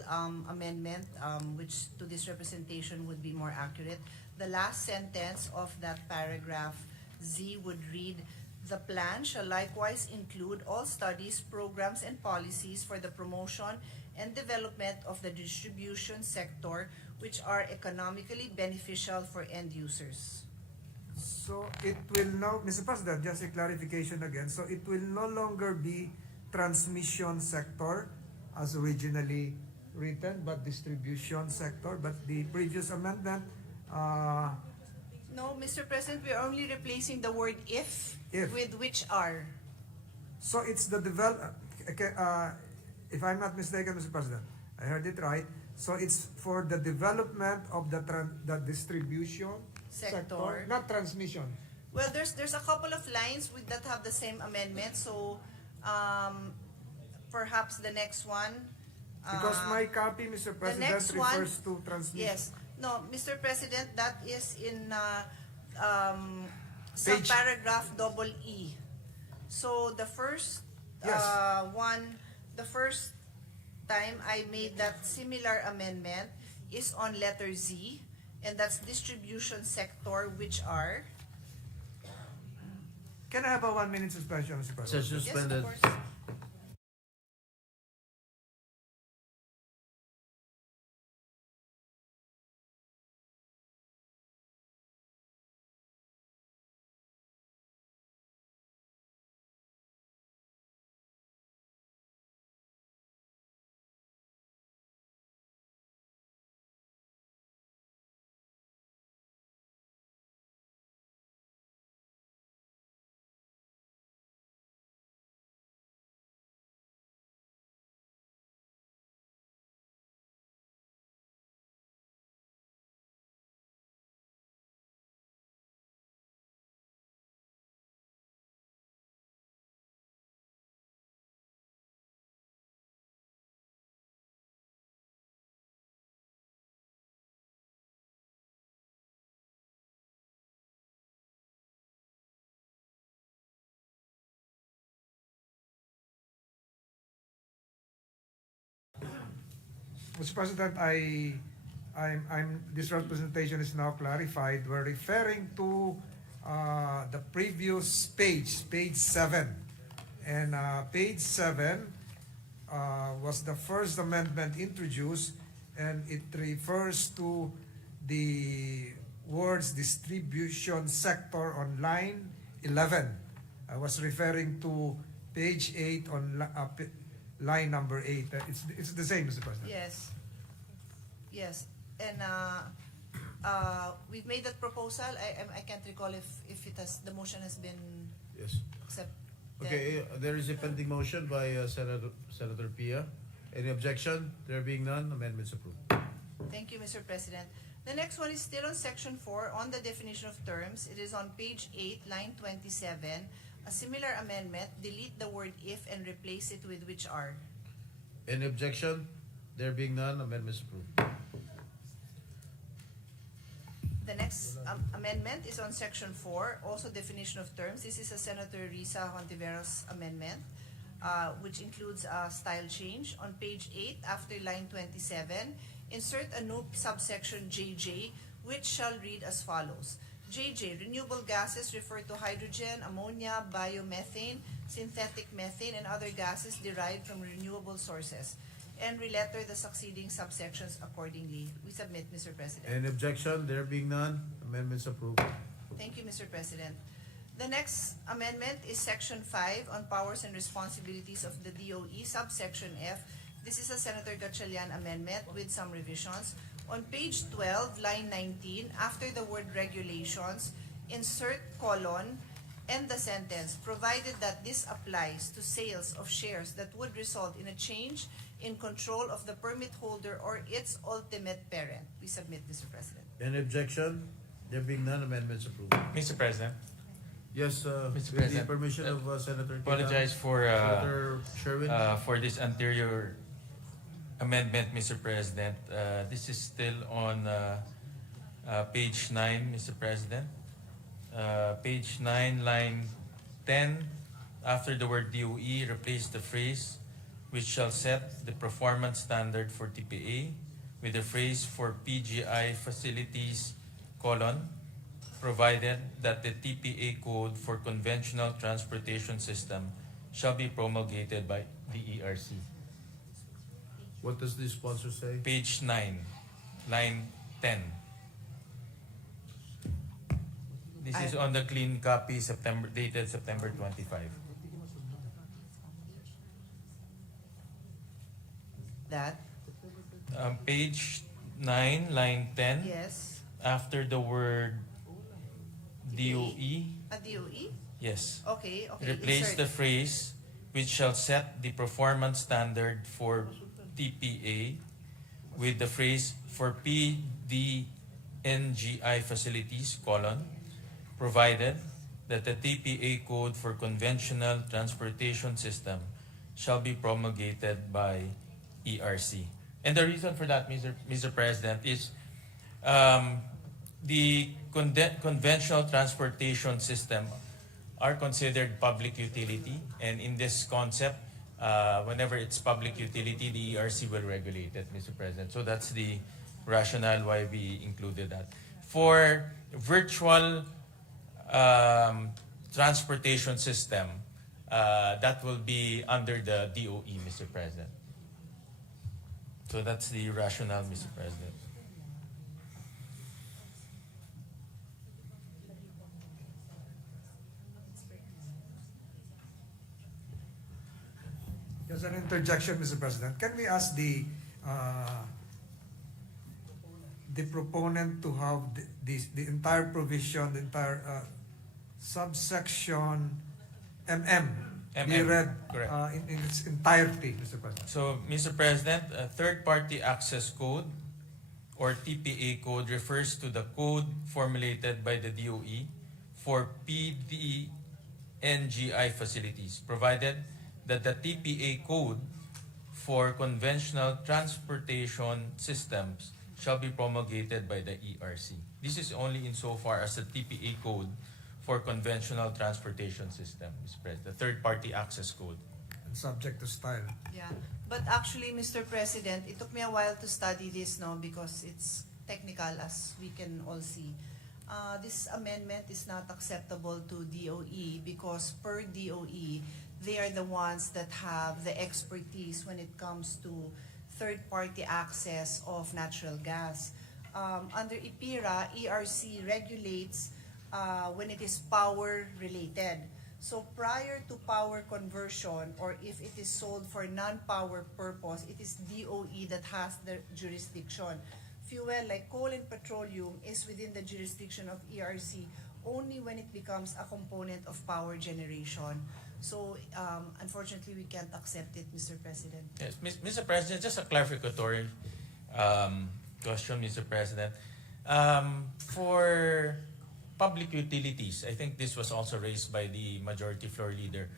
amendment, which to this representation would be more accurate. The last sentence of that paragraph Z would read, the plan shall likewise include all studies, programs, and policies for the promotion and development of the distribution sector which are economically beneficial for end users. So it will now, Mr. President, just a clarification again. So it will no longer be transmission sector as originally written, but distribution sector. But the previous amendment, No, Mr. President, we are only replacing the word if, If. with which are. so it's the if I'm not mistaken, Mr. President, I heard it right. So it's for the development of the distribution Sector. not transmission. Well, there's a couple of lines with that have the same amendment, so perhaps the next one. Because my copy, Mr. President, next one- refers to transmission. Yes. No, Mr. President, that is in Page- subparagraph double E. So the first Yes. the first time I made that similar amendment is on letter Z, and that's distribution sector, which are. Can I have a 1 minute suspension, Mr. President? Session Yes, of suspended. course. Mr. President, this representation is now clarified. We're referring to the previous page 7. And page 7 was the first amendment introduced, and it refers to the words distribution sector on line 11. I was referring to page 8 on line number 8. It's the same, Mr. President. Yes. Yes. And we've made that proposal. I can't recall if the motion has been Yes. accepted. Okay, there is a pending motion by Senator Pia. Any objection? There being none, amendments approved. Thank you, Mr. President. The next one is still on section 4 on the definition of terms. It is on page 8, line 27. A similar amendment, delete the word if and replace it with which are. Any objection? There being none, amendments approved. The next amendment is on section 4, also definition of terms. This is a Senator Risa Hontiveros amendment, which includes a style change. On page 8, after line 27, insert a new subsection JJ, which shall read as follows. JJ, renewable gases refer to hydrogen, ammonia, biomethane, synthetic methane, and other gases derived from renewable sources. And reletter the succeeding subsections accordingly. We submit, Mr. President. Any objection? There being none, amendments approved. Thank you, Mr. President. The next amendment is Section 5 on powers and responsibilities of the DOE, subsection F. This is a Senator Gatchalian amendment with some revisions. On page 12, line 19, after the word regulations, insert colon and the sentence, provided that this applies to sales of shares that would result in a change in control of the permit holder or its ultimate parent. We submit, Mr. President. Any objection? There being none, amendments approved. Mr. President, Yes, Mr. with the President, permission of Senator apologize for Senator Sherwin. this anterior amendment, Mr. President. This is still on page 9, Mr. President. Page 9, line 10, after the word DOE, replace the phrase which shall set the performance standard for TPA with the phrase for PGI facilities, colon, provided that the TPA code for conventional transportation system shall be promulgated by the ERC. What does the sponsor say? Page 9, line 10. This is on the clean copy dated September 25. That Page 9, line 10. Yes. After the word DOE, A DOE? yes. Okay, okay. Replace insert. the phrase which shall set the performance standard for TPA with the phrase for PDNGI facilities, provided that the TPA code for conventional transportation system shall be promulgated by ERC. And the reason for that, Mr. President, is um, the conventional transportation system are considered public utility, and in this concept, whenever it's public utility, the ERC will regulate it, Mr. President. So that's the rationale why we included that. For virtual transportation system, that will be under the DOE, Mr. President. So that's the rationale, Mr. President. Just an interjection, Mr. President. Can we ask the proponent to have the entire provision, the entire subsection MM be read correct. in its entirety, Mr. President? So, Mr. President, a third-party access code or TPA code refers to the code formulated by the DOE for PDNGI facilities, provided that the TPA code for conventional transportation systems shall be promulgated by the ERC. This is only insofar as the TPA code for conventional transportation system, Mr. President, the third-party access code. And subject to style. Yeah, but actually, Mr. President, it took me a while to study this, no, because it's technical, as we can all see. This amendment is not acceptable to DOE because per DOE, they are the ones that have the expertise when it comes to third-party access of natural gas. Under IPIRA, ERC regulates when it is power-related. So prior to power conversion, or if it is sold for non-power purpose, it is DOE that has the jurisdiction. Fuel like coal and petroleum is within the jurisdiction of ERC only when it becomes a component of power generation. So unfortunately, we can't accept it, Mr. President. Yes, Mr. President, just a clarificatory question, Mr. President. For public utilities, I think this was also raised by the majority floor leader.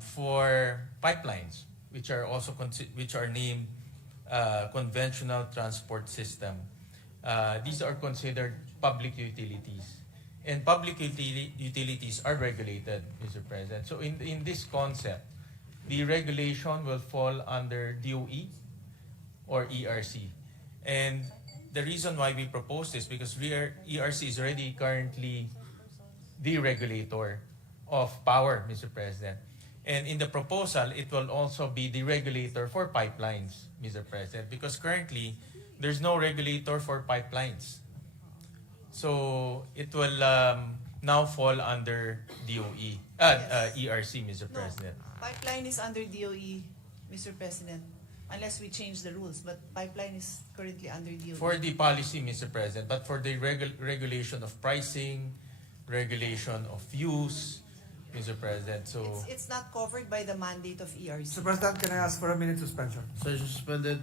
For pipelines, which are also which are named conventional transport system, these are considered public utilities. And public utilities are regulated, Mr. President. So in this concept, the regulation will fall under DOE or ERC. And the reason why we propose this, because ERC is already currently the regulator of power, Mr. President. And in the proposal, it will also be the regulator for pipelines, Mr. President, because currently, there's no regulator for pipelines. So it will now fall under DOE, Yes. ERC, Mr. No, President. pipeline is under DOE, Mr. President, unless we change the rules. But pipeline is currently under DOE. For the policy, Mr. President, but for the regulation of pricing, regulation of use, Mr. President, so... It's not covered by the mandate of ERC. Mr. President, can I ask for a minute suspension? Session suspended.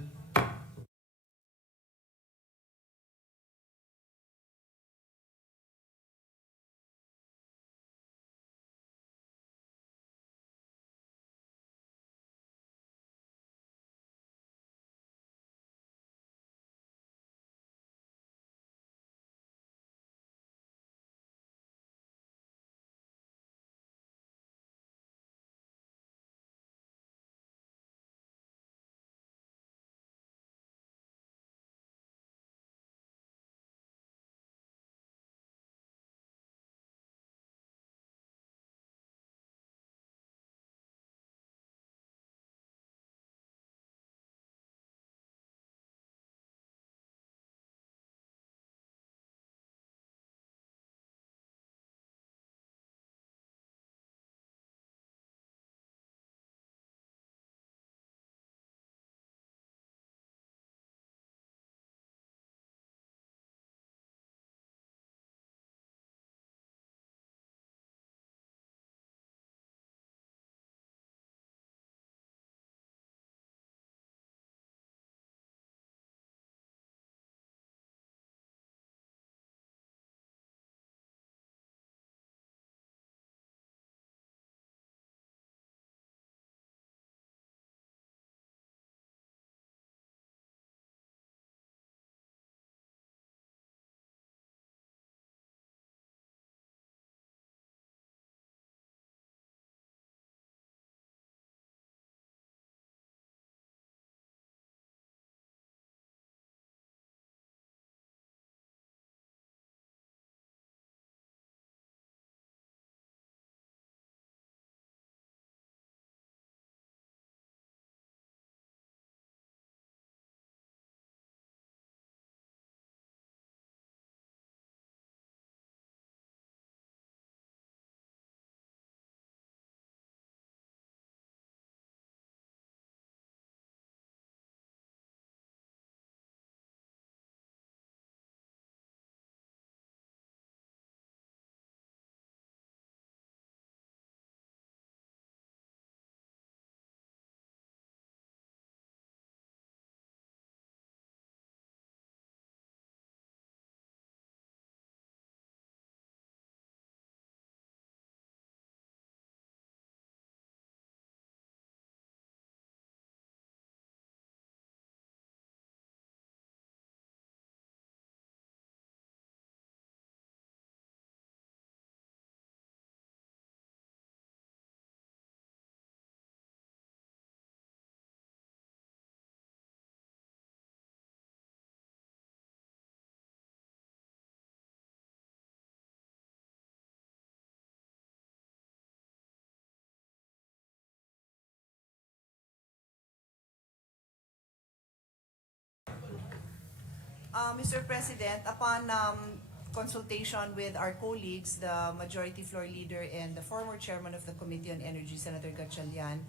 Mr. President, upon consultation with our colleagues, the Majority Floor Leader and the former Chairman of the Committee on Energy, Senator Gatchalian,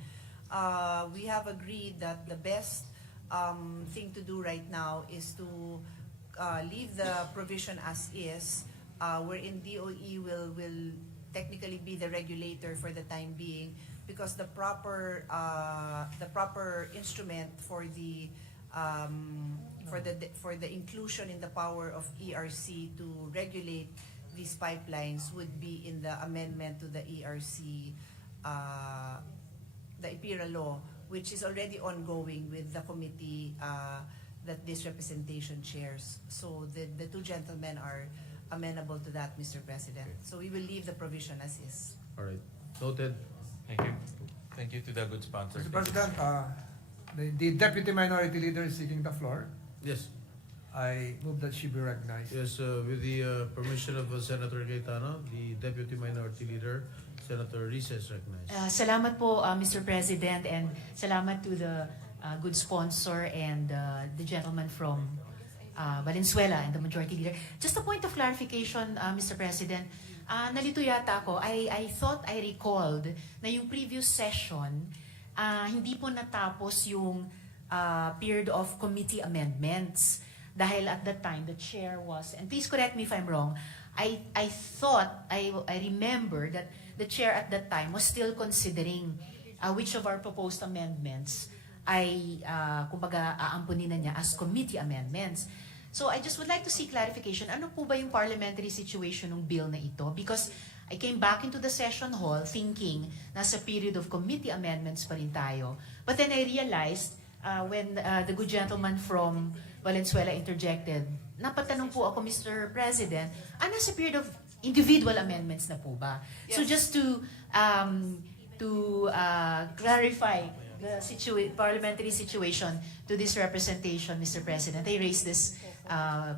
we have agreed that the best thing to do right now is to leave the provision as is, wherein DOE will technically be the regulator for the time being, because the proper instrument for the inclusion in the power of ERC to regulate these pipelines would be in the amendment to the ERC, the IPIRA law, which is already ongoing with the committee that this representation chairs. So the two gentlemen are amenable to that, Mr. President. So we will leave the provision as is. All right. Noted. Thank you. Thank you to the good sponsor. Mr. President, the Deputy Minority Leader is seeking the floor. Yes. I move that she be recognized. Yes, with the permission of Senator Cayetano, the Deputy Minority Leader, Senator Risa is recognized. Salamat po, Mr. President, and salamat to the good sponsor and the gentleman from Valenzuela and the Majority Leader. Just a point of clarification, Mr. President. Nalito yata ako. I thought I recalled na yung previous session, hindi po natapos yung period of committee amendments. Dahil at that time, the chair was, and please correct me if I'm wrong, I thought, I remember that the chair at that time was still considering which of our proposed amendments ay, kumbaga, aampunin na niya as committee amendments. So I just would like to see clarification. Ano po ba yung parliamentary situation ng bill na ito? Because I came back into the session hall thinking nasa period of committee amendments pa rin tayo. But then I realized when the good gentleman from Valenzuela interjected, napatanong po ako, Mr. President, nasa period of individual amendments na po ba? Yes. So just to clarify the parliamentary situation to this representation, Mr. President, I raise this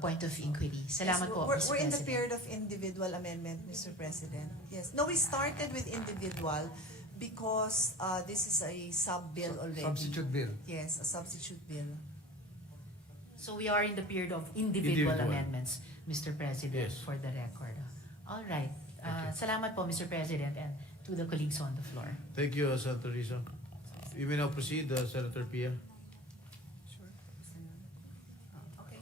point of inquiry. Salamat Yes, po, we're, Mr. we're in the President. period of individual amendment, Mr. President. Yes. No, we started with individual because this is a sub-bill already. Substitute bill. Yes, a substitute bill. So we are in the period of individual Individual. amendments, Mr. President, Yes. for the record. All right. Salamat po, Mr. President, and to the colleagues on the floor. Thank you, Senator Risa. You may now proceed, Senator Pia. Sure. Okay.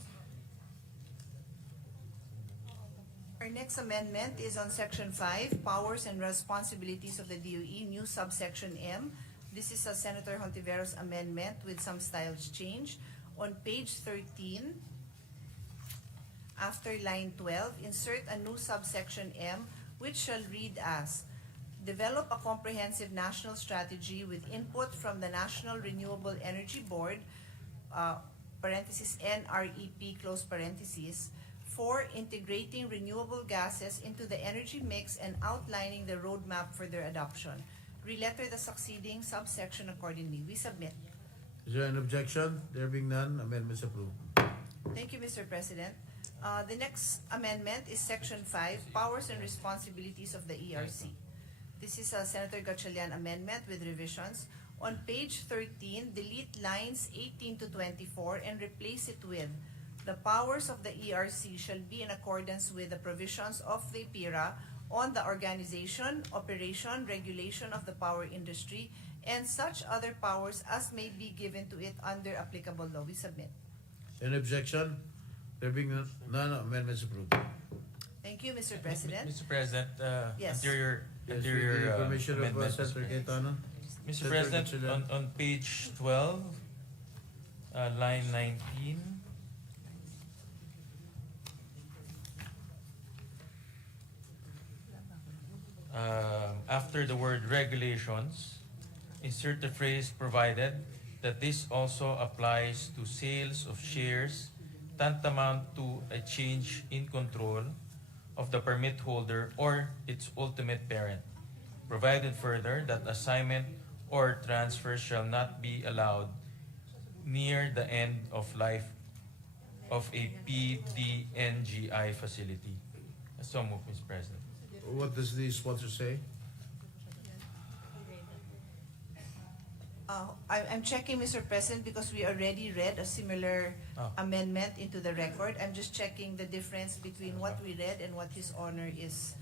Our next amendment is on Section 5, Powers and Responsibilities of the DOE, new subsection M. This is a Senator Hontiveros amendment with some styles change. On page 13, after line 12, insert a new subsection M, which shall read as, develop a comprehensive national strategy with input from the National Renewable Energy Board, parenthesis NREP, close parenthesis, for integrating renewable gases into the energy mix and outlining the roadmap for their adoption. Reletter the succeeding subsection accordingly. We submit. Is there an objection? There being none, amendments approved. Thank you, Mr. President. The next amendment is Section 5, Powers and Responsibilities of the ERC. This is a Senator Gatchalian amendment with revisions. On page 13, delete lines 18 to 24 and replace it with, the powers of the ERC shall be in accordance with the provisions of the IPIRA on the organization, operation, regulation of the power industry, and such other powers as may be given to it under applicable law. We submit. Any objection? There being none, amendments approved. Thank you, Mr. President. Mr. President, Yes. under your, Yes, under with your the permission of amendment, Senator Cayetano. Mr. Senator President, Gatchalian. on page 12, line 19, after the word regulations, insert the phrase provided that this also applies to sales of shares tantamount to a change in control of the permit holder or its ultimate parent. Provided further that assignment or transfer shall not be allowed near the end of life of a PDNGI facility. So move, Mr. President. What does the sponsor say? I'm checking, Mr. President, because we already read a similar amendment into the record. I'm just checking the difference between what we read and what His Honor is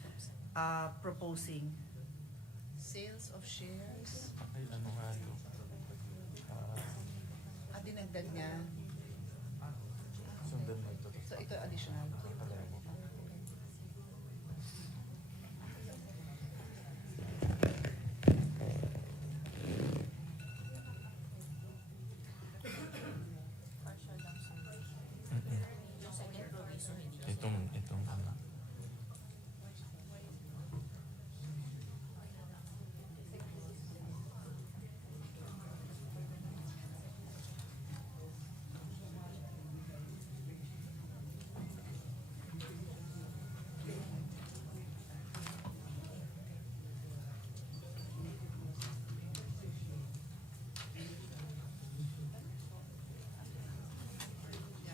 proposing. Sales of shares. Ay, ano nga ito? Dinagdag niya. Sundan mo ito. So ito additional. Itong ano.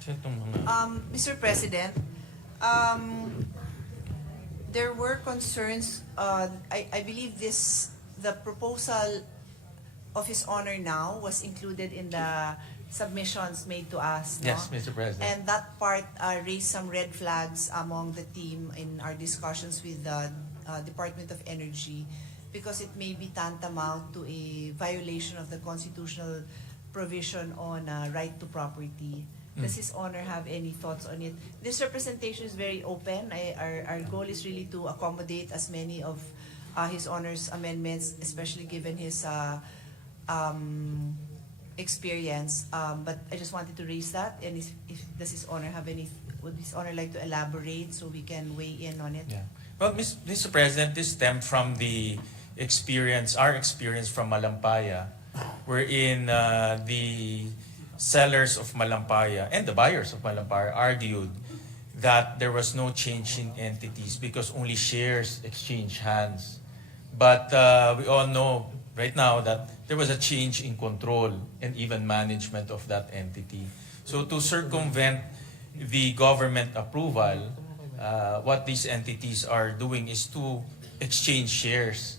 Itong mga... Mr. President, there were concerns, I believe the proposal of His Honor now was included in the submissions made to us, no? Yes, Mr. President. And that part raised some red flags among the team in our discussions with the Department of Energy, because it may be tantamount to a violation of the constitutional provision on right to property. Does His Honor have any thoughts on it? This representation is very open. Our goal is really to accommodate as many of His Honor's amendments, especially given his experience. But I just wanted to raise that. And does His Honor have any? Would His Honor like to elaborate so we can weigh in on it? Yeah. Well, Mr. President, this stemmed from the our experience from Malampaya, wherein the sellers of Malampaya and the buyers of Malampaya argued that there was no change in entities because only shares exchange hands. But we all know right now that there was a change in control and even management of that entity. So to circumvent the government approval, what these entities are doing is to exchange shares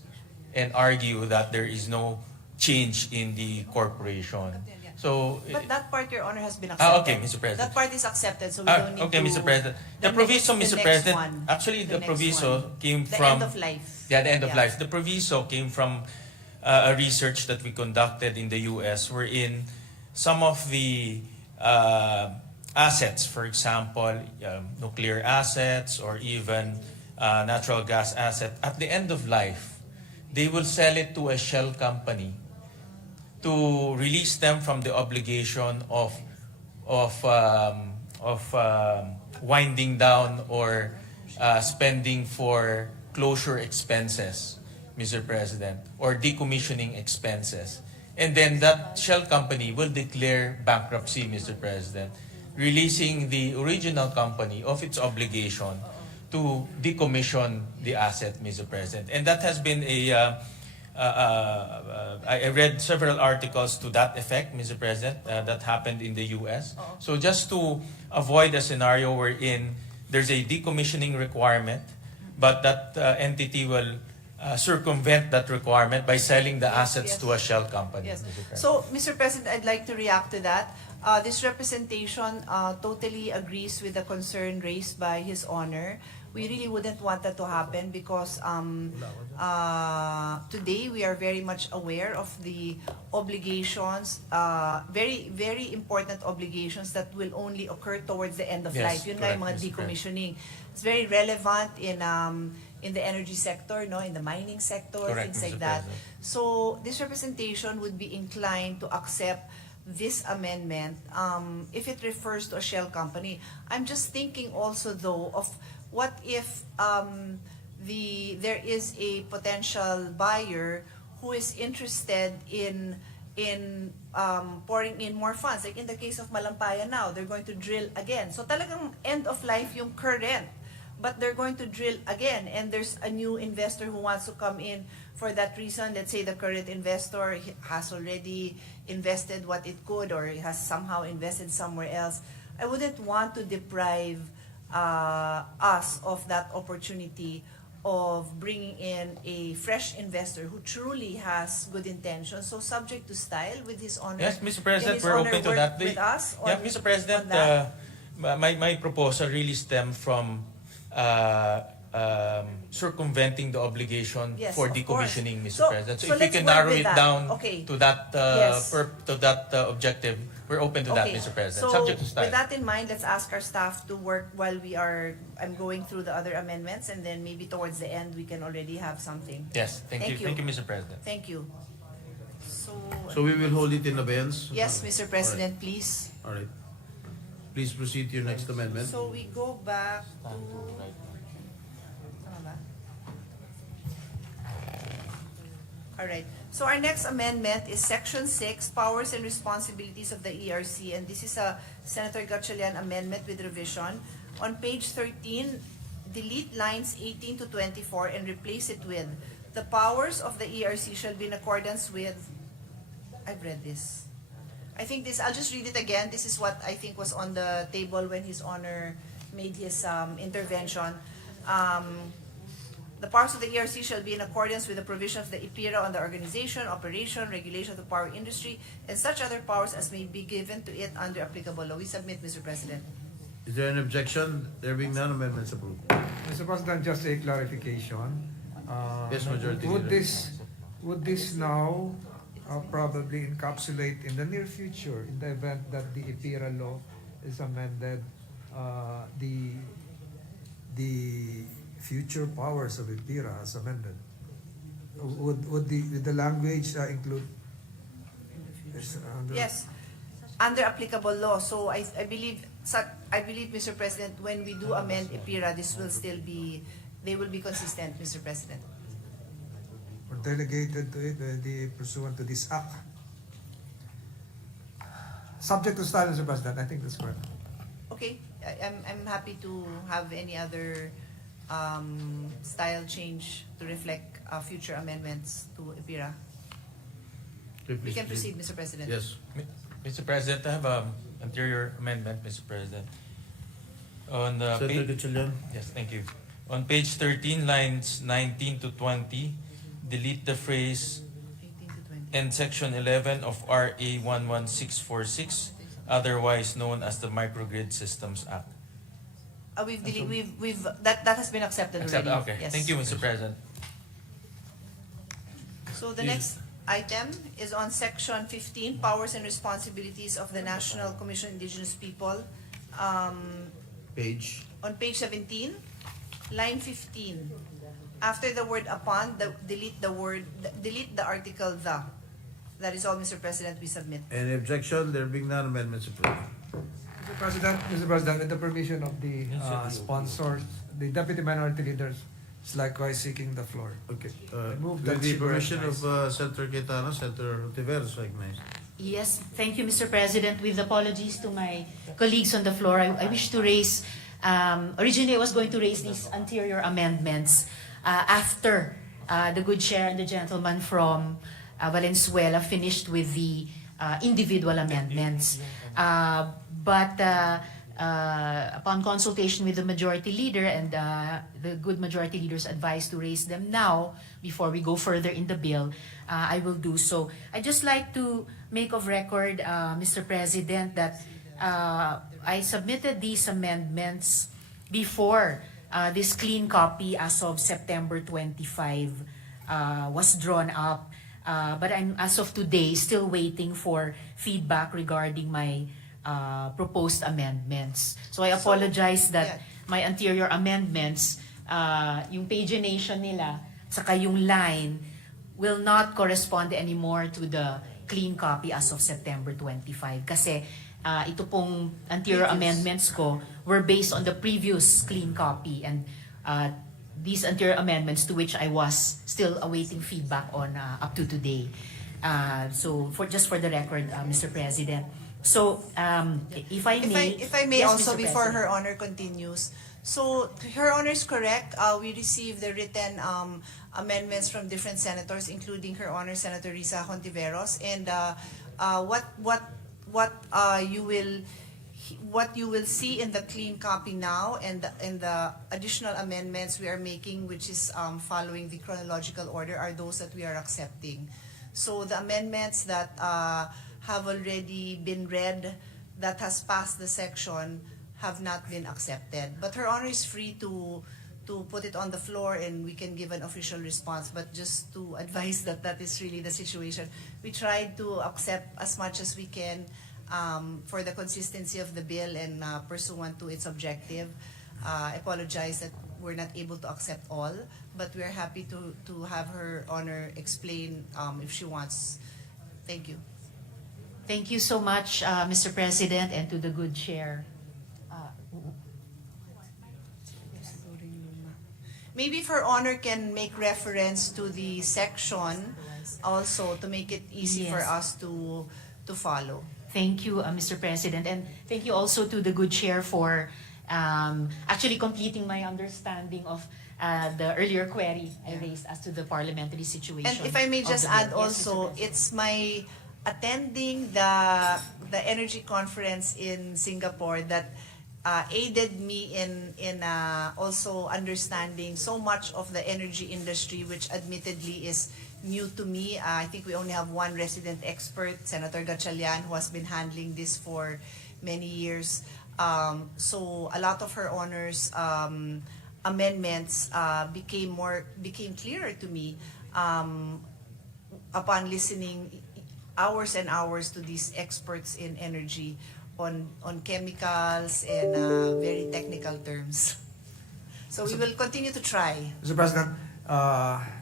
and argue that there is no change in the corporation. So, but that part, Your Honor, has been accepted. okay, Mr. President. That part is accepted, so we don't need okay, to... Mr. President. The proviso, Mr. President, actually the proviso came the from... end of life. Yeah, the end of Yeah. life. The proviso came from a research that we conducted in the U.S. wherein some of the assets, for example, nuclear assets or even natural gas asset, at the end of life, they will sell it to a shell company to release them from the obligation of winding down or spending for closure expenses, Mr. President, or decommissioning expenses. And then that shell company will declare bankruptcy, Mr. President, releasing the original company of its obligation to decommission the asset, Mr. President. And that has been I read several articles to that effect, Mr. President, that happened in the U.S. So just to avoid a scenario wherein there's a decommissioning requirement, but that entity will circumvent that requirement by selling the assets to a shell company. Yes. Mr. President. So, Mr. President, I'd like to react to that. This representation totally agrees with the concern raised by His Honor. We really wouldn't want that to happen because today we are very much aware of the obligations, very, very important obligations that will only occur towards the end of Yes, life. Yun nga yung mga correct, Mr. decommissioning. It's very relevant in the energy sector, no, in the mining sector, Correct, things like Mr. that. President. So this representation would be inclined to accept this amendment if it refers to a shell company. I'm just thinking also though of what if there is a potential buyer who is interested in pouring in more funds. Like in the case of Malampaya now, they're going to drill again. So talagang end of life yung current, but they're going to drill again, and there's a new investor who wants to come in for that reason. Let's say the current investor has already invested what it could or has somehow invested somewhere else. I wouldn't want to deprive us of that opportunity of bringing in a fresh investor who truly has good intentions. So subject to style with his honor. Yes, Mr. Can President, his we're honor open to work that. with us Yeah, on- Mr. President, on that? my proposal really stemmed from circumventing the obligation Yes, for of decommissioning, course. Mr. President. So if we let's can work narrow with it that. down Okay. to that Yes. objective, we're open to that, Okay. Mr. President. So Subject to style. with that in mind, let's ask our staff to work while I'm going through the other amendments, and then maybe towards the end, we can already have something. Yes, thank you. Thank you, Mr. President. Thank you. So we will hold it in abeyance? Yes, Mr. President, please. All right. Please proceed to your next amendment. So we go back to... Tama ba? All right. So our next amendment is Section 6, Powers and Responsibilities of the ERC, and this is a Senator Gatchalian amendment with revision. On page 13, delete lines 18 to 24 and replace it with, the powers of the ERC shall be in accordance with... I've read this. I think this, I'll just read it again. This is what I think was on the table when His Honor made his intervention. The powers of the ERC shall be in accordance with the provision of the IPIRA on the organization, operation, regulation of the power industry, and such other powers as may be given to it under applicable law. We submit, Mr. President. Is there an objection? There being none, amendments approved. Mr. President, just a clarification. Yes, Majority Would Leader. this now probably encapsulate in the near future, in the event that the IPIRA law is amended, the future powers of IPIRA as amended? Would the language include? Yes, under applicable law. So I believe, Mr. President, when we do amend IPIRA, this will still be, they will be consistent, Mr. President. Or delegated to it pursuant to this act. Subject to style, Mr. President, I think that's correct. Okay, I'm happy to have any other style change to reflect future amendments to IPIRA. Okay, We please can proceed, Mr. President. Yes. Mr. President, I have an anterior amendment, Mr. President. On Senator Gatchalian. yes, thank you. On page 13, lines 19 to 20, delete the phrase 18 to 20. in section 11 of RA 11646, otherwise known as the Microgrid Systems Act. That has been accepted Accept- already. Okay, Yes. thank you, Mr. President. So the next item is on section 15, powers and responsibilities of the National Commission on Indigenous People. Page. On page 17, line 15. After the word upon, delete the article the. That is all, Mr. President, we submit. Any objection? There being none, amendments approved. Mr. President, with the permission of the sponsors, the deputy minority leaders is likewise seeking the floor. Okay. move With that the she permission of recognized. Senator Cayetano, Senator Tiveros recognized. Yes, thank you, Mr. President. With apologies to my colleagues on the floor, I wish to raise, originally I was going to raise these anterior amendments after the good chair and the gentleman from Valenzuela finished with the individual amendments. But upon consultation with the majority leader and the good majority leader's advice to raise them now before we go further in the bill, I will do so. I'd just like to make of record, Mr. President, that I submitted these amendments before this clean copy as of September 25 was drawn up. But I'm, as of today, still waiting for feedback regarding my proposed amendments. So I apologize that my anterior amendments, yung pagination nila, saka yung line, will not correspond anymore to the clean copy as of September 25. Kasi ito pong anterior amendments ko were based on the previous clean copy, and these anterior amendments to which I was still awaiting feedback on up to today. So just for the record, Mr. President. So if I may, If I may yes, also, Mr. before President. Her Honor continues, so Her Honor is correct. We received the written amendments from different senators, including Her Honor Senator Risa Hontiveros, and what you will what you will see in the clean copy now and the additional amendments we are making, which is following the chronological order, are those that we are accepting. So the amendments that have already been read, that has passed the section, have not been accepted. But Her Honor is free to put it on the floor and we can give an official response. But just to advise that that is really the situation. We tried to accept as much as we can for the consistency of the bill and pursuant to its objective. I apologize that we're not able to accept all, but we're happy to have Her Honor explain if she wants. Thank you. Thank you so much, Mr. President, and to the good chair. Maybe if Her Honor can make reference to the section also to make it easy for Yes. us to follow. Thank you, Mr. President, and thank you also to the good chair for actually completing my understanding of the earlier query I raised as to the parliamentary situation. And if I may of just the add bill. Yes, Mr. also, President. it's my attending the energy conference in Singapore that aided me in also understanding so much of the energy industry, which admittedly is new to me. I think we only have one resident expert, Senator Gatchalian, who has been handling this for many years. So a lot of Her Honor's amendments became clearer to me upon listening hours and hours to these experts in energy on chemicals and very technical terms. So we will continue to try. Mr. President,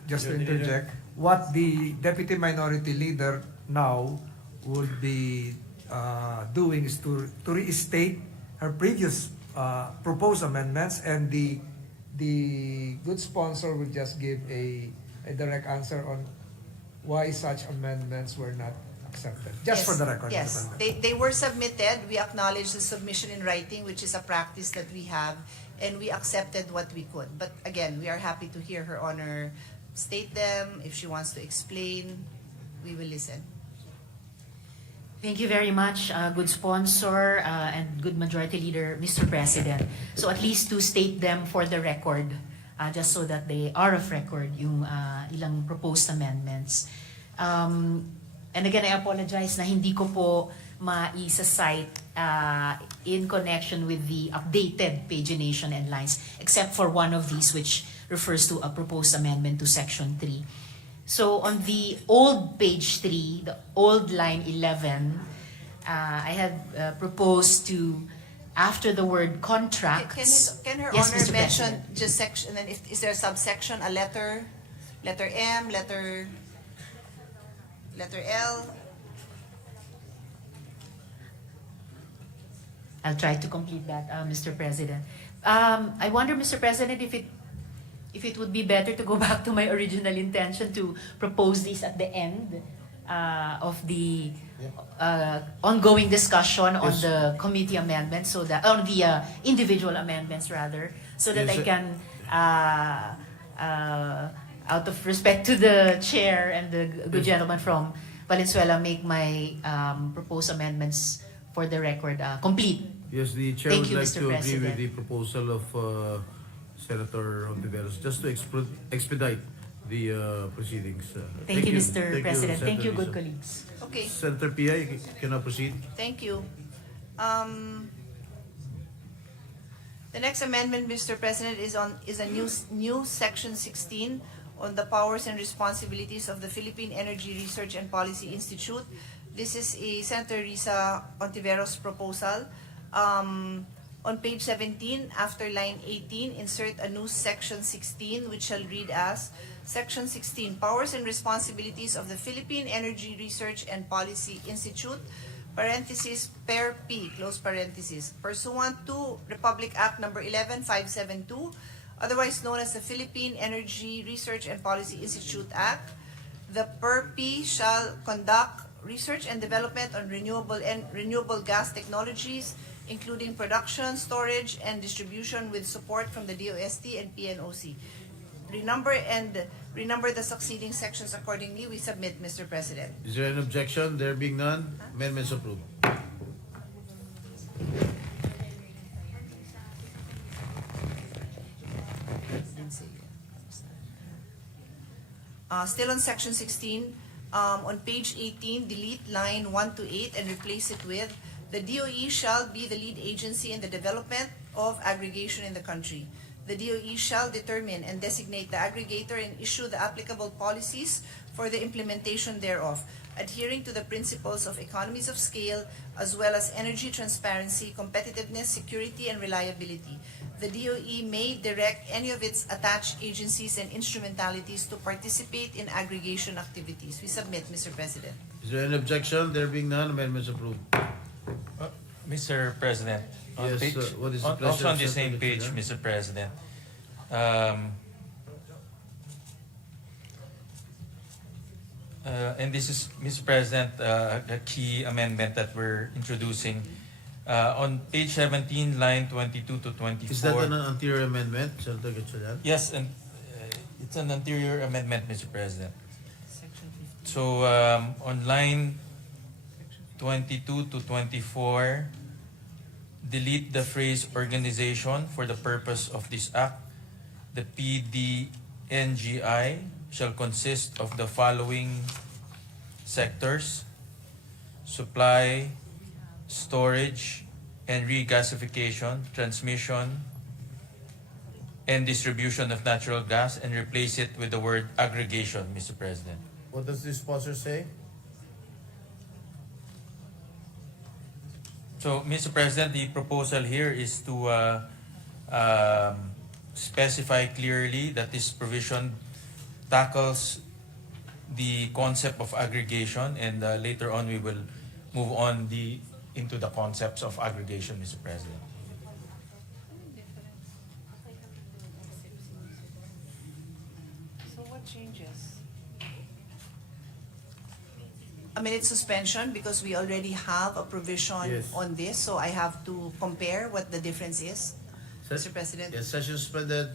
just to interject, what the Deputy Minority Leader now would be doing is to restate her previous proposed amendments, and the good sponsor will just give a direct answer on why such amendments were not accepted. Just Yes, for the record. Mr. Yes, President. they were submitted. We acknowledge the submission in writing, which is a practice that we have, and we accepted what we could. But again, we are happy to hear Her Honor state them. If she wants to explain, we will listen. Thank you very much, good sponsor and good majority leader, Mr. President. So at least to state them for the record, just so that they are of record, yung ilang proposed amendments. And again, I apologize na hindi ko po ma-isa-cite in connection with the updated pagination and lines, except for one of these which refers to a proposed amendment to Section 3. So on the old page 3, the old line 11, I had proposed to, after the word contracts. Can Her Yes, Honor Mr. mention President. just section, and is there a subsection, a letter M, letter L? I'll try to complete that, Mr. President. I wonder, Mr. President, if it would be better to go back to my original intention to propose these at the end of the ongoing discussion on Yes. the committee amendments, so that on the individual amendments rather, so that Yes, I can, out of respect to the chair and the good gentleman from Valenzuela, make my proposed amendments for the record complete. Yes, the chair Thank would you, like Mr. to agree President. with the proposal of Senator Ontiveros, just to expedite the proceedings. Thank you, Mr. President. Thank you, Senator good Rizzo. colleagues. Okay, Senator Pia, you can now proceed. thank you. The next amendment, Mr. President, is a new Section 16 on the powers and responsibilities of the Philippine Energy Research and Policy Institute. This is a Senator Risa Ontiveros proposal. On page 17, after line 18, insert a new Section 16, which shall read as Section 16, Powers and Responsibilities of the Philippine Energy Research and Policy Institute, parenthesis, per P, close parenthesis, pursuant to Republic Act Number 11572, otherwise known as the Philippine Energy Research and Policy Institute Act. The per P shall conduct research and development on renewable gas technologies, including production, storage, and distribution with support from the DOST and PNOC. Renumber the succeeding sections accordingly. We submit, Mr. President. Is there an objection? There being none, amendments approved. agency. Still on section 16, on page 18, delete line 1 to 8 and replace it with, the DOE shall be the lead agency in the development of aggregation in the country. The DOE shall determine and designate the aggregator and issue the applicable policies for the implementation thereof, adhering to the principles of economies of scale as well as energy transparency, competitiveness, security, and reliability. The DOE may direct any of its attached agencies and instrumentalities to participate in aggregation activities. We submit, Mr. President. Is there any objection? There being none, amendments approved. Mr. President, on Yes, page, what is the on- pleasure also on of the same Secretary page, General? Mr. President. And this is, Mr. President, a key amendment that we're introducing. On page 17, line 22 to 24. Is that an anterior amendment, Senator Gatchalian? Yes, and it's an anterior amendment, Mr. President. So on line 22 to 24, delete the phrase organization for the purpose of this act. The PDNGI shall consist of the following sectors: supply, storage, and regasification, transmission, and distribution of natural gas, and replace it with the word aggregation, Mr. President. What does this sponsor say? So, Mr. President, the proposal here is to specify clearly that this provision tackles the concept of aggregation, and later on we will move on into the concepts of aggregation, Mr. President. So what changes? A minute suspension because we already have a provision Yes. on this, so I have to compare what the difference is. Mr. President? Yes, session suspended.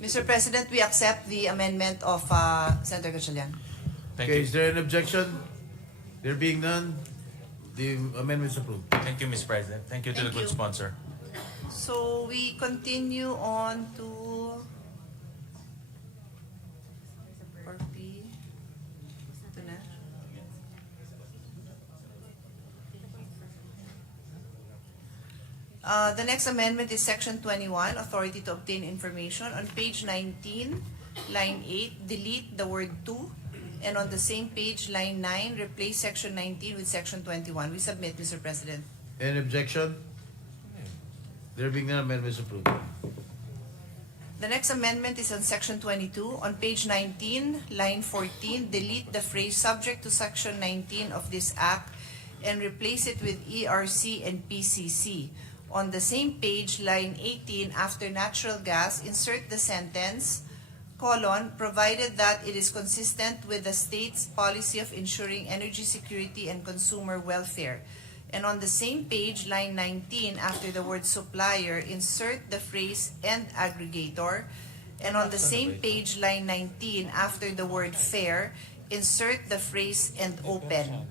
Mr. President, we accept the amendment of Senator Gatchalian. Thank Okay, you. is there an objection? There being none, the amendment is approved. Thank you, Mr. President. Thank you to the Thank good you. sponsor. So we continue on to RP. Ito na. The next amendment is Section 21, Authority to Obtain Information. On page 19, line 8, delete the word to. And on the same page, line 9, replace Section 19 with Section 21. We submit, Mr. President. Any objection? There being none, amendment is approved. The next amendment is on Section 22. On page 19, line 14, delete the phrase subject to Section 19 of this Act and replace it with ERC and PCC. On the same page, line 18, after natural gas, insert the sentence, colon, provided that it is consistent with the state's policy of ensuring energy security and consumer welfare. And on the same page, line 19, after the word supplier, insert the phrase and aggregator. And on the same page, line 19, after the word fair, insert the phrase and open.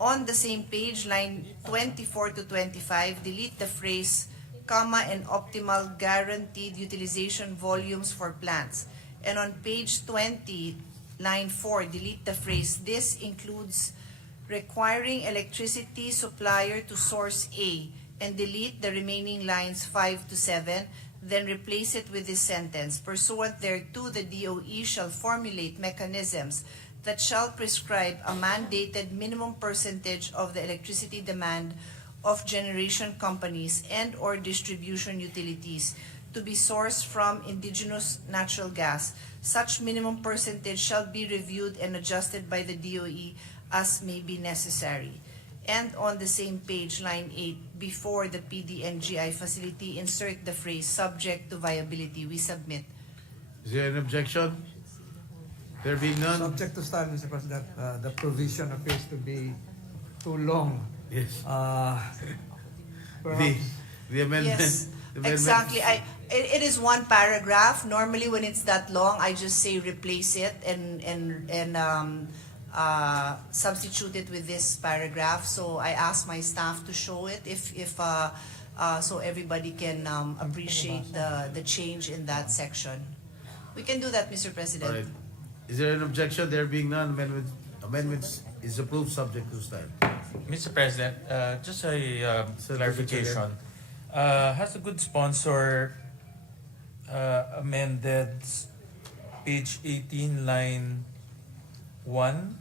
On the same page, line 24 to 25, delete the phrase, comma, and optimal guaranteed utilization volumes for plants. And on page 20, line 4, delete the phrase, this includes requiring electricity supplier to source A, and delete the remaining lines 5 to 7, then replace it with this sentence. Pursuant thereto, the DOE shall formulate mechanisms that shall prescribe a mandated minimum percentage of the electricity demand of generation companies and or distribution utilities to be sourced from indigenous natural gas. Such minimum percentage shall be reviewed and adjusted by the DOE as may be necessary. And on the same page, line 8, before the PDNGI facility, insert the phrase subject to viability. We submit. Is there an objection? There being none, Subject to style, Mr. President, the provision appears to be too long. yes. Perhaps The amendment. Yes, the amendment- exactly. It is one paragraph. Normally, when it's that long, I just say replace it and substitute it with this paragraph. So I asked my staff to show it if so everybody can appreciate the change in that section. We can do that, Mr. President. All right. Is there an objection? There being none, amendments is approved subject to style. Mr. President, just a Senator clarification. Has a good sponsor amended page 18, line 1?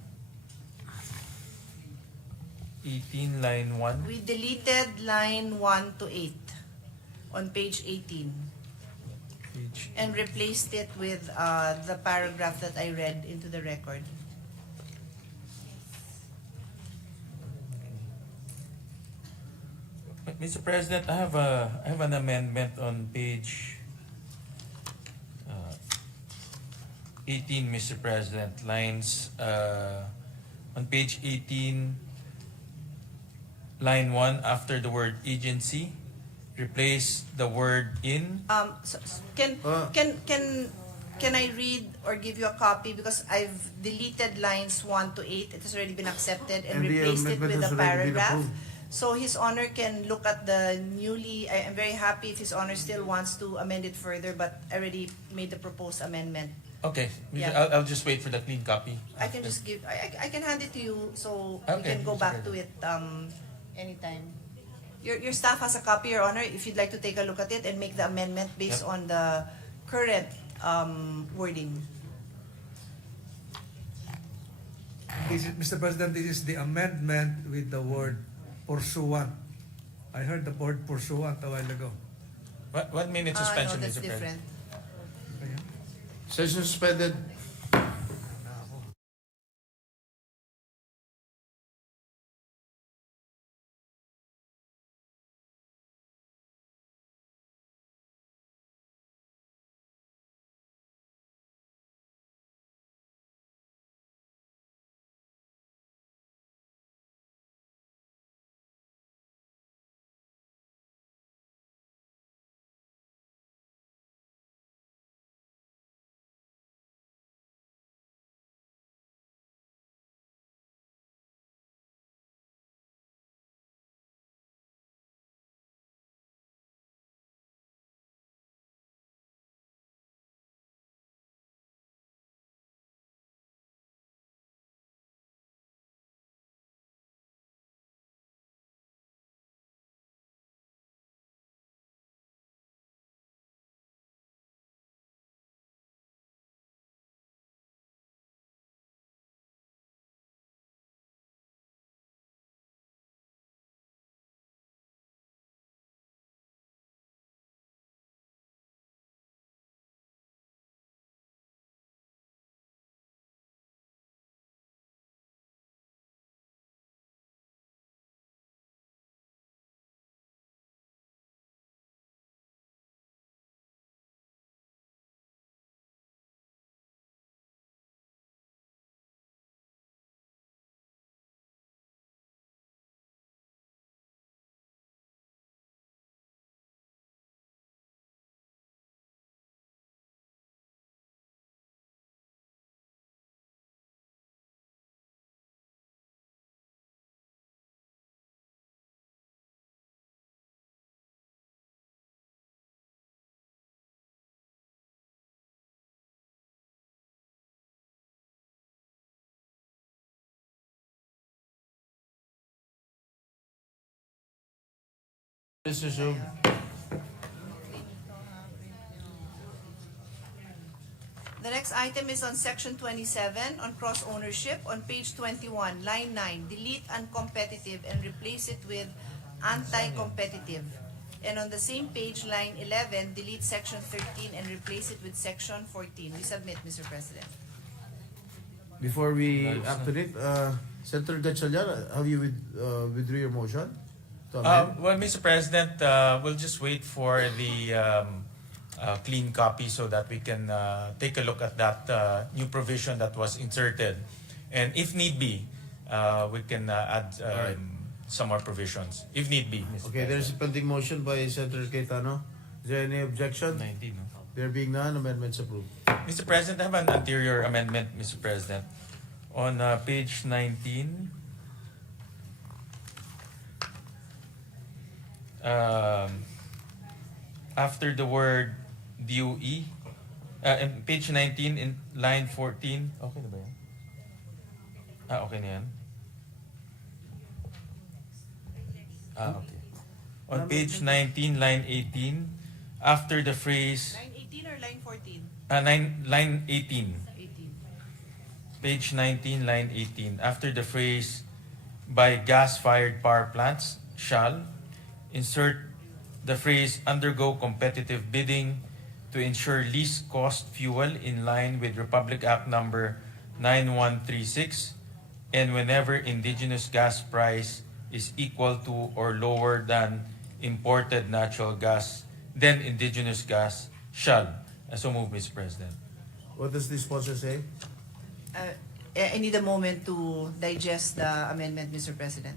18, line 1? We deleted line 1 to 8 on page 18 Page and replaced it with the paragraph that I read into the record. Mr. President, I have an amendment on page 18, Mr. President, lines on page 18, line 1, after the word agency, replace the word in. Can I read or give you a copy, because I've deleted lines 1 to 8. It has already been accepted and And the replaced it amendment with has a already been paragraph. approved. So His Honor can look at the newly. I'm very happy if His Honor still wants to amend it further, but I already made the proposed amendment. Okay, Yeah. I'll just wait for the clean copy. I can just give. I can hand it to you, so we Okay, can go Mr. back to it anytime. Your staff has a copy, Your Honor. If you'd like to take a look at it and make the amendment based Yep. on the current wording. Mr. President, this is the amendment with the word pursuant. I heard the word pursuant a while ago. 1 minute No, suspension, that's Mr. President. different. Session suspended. Please resume. The next item is on section 27 on cross ownership on page 21, line 9. Delete uncompetitive and replace it with anti-competitive. And on the same page, line 11, delete section 13 and replace it with section 14. We submit, Mr. President. Before we act on it, Senator Gatchalian, have you withdrew your motion to amend? Well, Mr. President, we'll just wait for the clean copy so that we can take a look at that new provision that was inserted. And if need be, we can add Alright. some more provisions, if need be. Mr. Okay, there is a pending motion by Senator Cayetano. Is there any objection? 19, no? There being none, amendments approved. Mr. President, I have an anterior amendment, Mr. President. On page 19, after the word DOE, in page 19 in line 14, okay na ba yan? Okay na yan? Okay. On page 19, line 18, after the phrase, Line 18 or line 14? line 18, 18. page 19, line 18, after the phrase by gas-fired power plants shall insert the phrase undergo competitive bidding to ensure least cost fuel in line with Republic Act number 9136 and whenever indigenous gas price is equal to or lower than imported natural gas, then indigenous gas shall. So move, Mr. President. What does the sponsor say? I need a moment to digest the amendment, Mr. President.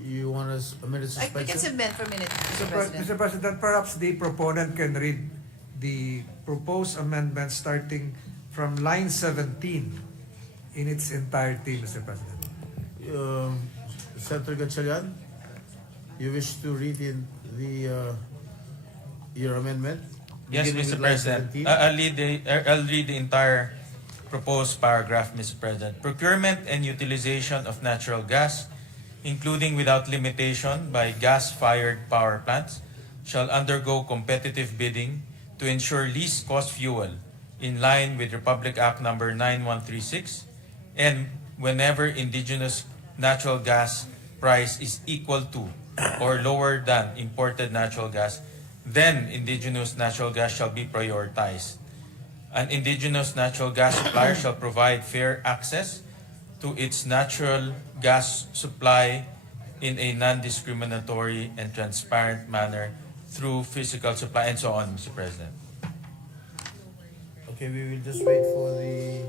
You want us a minute I can suspension? submit for a minute, Mr. President. Mr. President, perhaps the proponent can read the proposed amendment starting from line 17 in its entirety, Mr. President. Senator Gatchalian, you wish to read in the your amendment? Yes, Beginning Mr. with line President. 17? I'll read the entire proposed paragraph, Mr. President. Procurement and utilization of natural gas, including without limitation by gas-fired power plants, shall undergo competitive bidding to ensure least cost fuel in line with Republic Act number 9136 and whenever indigenous natural gas price is equal to or lower than imported natural gas, then indigenous natural gas shall be prioritized. An indigenous natural gas supplier shall provide fair access to its natural gas supply in a non-discriminatory and transparent manner through physical supply and so on, Mr. President. Okay, we will just wait for the...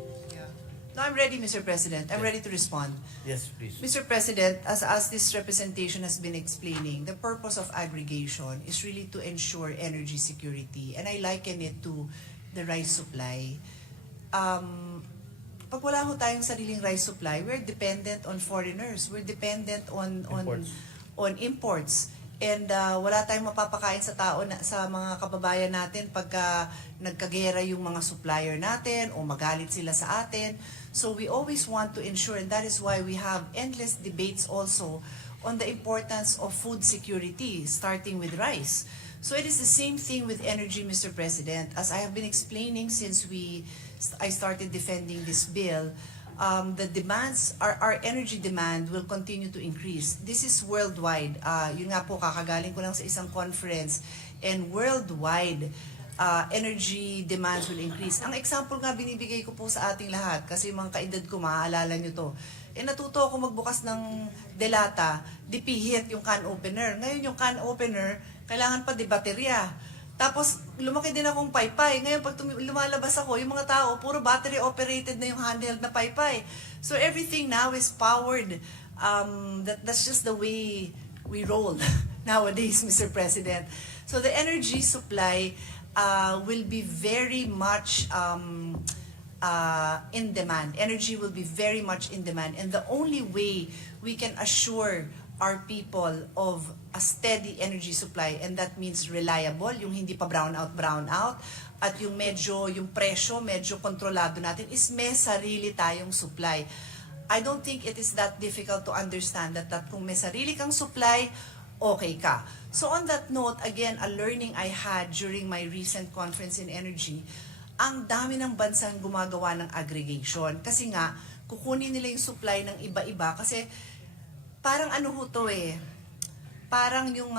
No, I'm ready, Mr. President. I'm ready to respond. Yes, please. Mr. President, as this representation has been explaining, the purpose of aggregation is really to ensure energy security. And I liken it to the rice supply. Pag wala ho tayong sariling rice supply, we're dependent on foreigners. We're dependent on imports. And wala tayong mapapakain sa tao sa mga kababayan natin pagka nagkagera yung mga supplier natin o magalit sila sa atin. So we always want to ensure, and that is why we have endless debates also on the importance of food security, starting with rice. So it is the same thing with energy, Mr. President. As I have been explaining since I started defending this bill, the demands, our energy demand will continue to increase. This is worldwide. Yun nga po, kakagaling ko lang sa isang conference, and worldwide, energy demands will increase. Ang example nga binibigay ko po sa ating lahat, kasi mga kaedad ko, maaalala nyo to, natuto ako magbukas ng delata, dipihit yung can opener. Ngayon yung can opener, kailangan pa di baterya. Tapos, lumaki din akong paypay. Ngayon, pag lumalabas ako, yung mga tao, puro battery-operated na yung handheld na paypay. So, everything now is powered. That's just the way we roll nowadays, Mr. President. So, the energy supply will be very much in demand. Energy will be very much in demand. And the only way we can assure our people of a steady energy supply, and that means reliable, yung hindi pa brown out, at yung presyo, medyo kontrolado natin, is may sarili tayong supply. I don't think it is that difficult to understand that kung may sarili kang supply, okay ka. So on that note, again, a learning I had during my recent conference in energy, ang dami ng bansang gumagawa ng aggregation. Kasi nga, kukunin nila yung supply ng iba-iba. Kasi parang ano ho to parang yung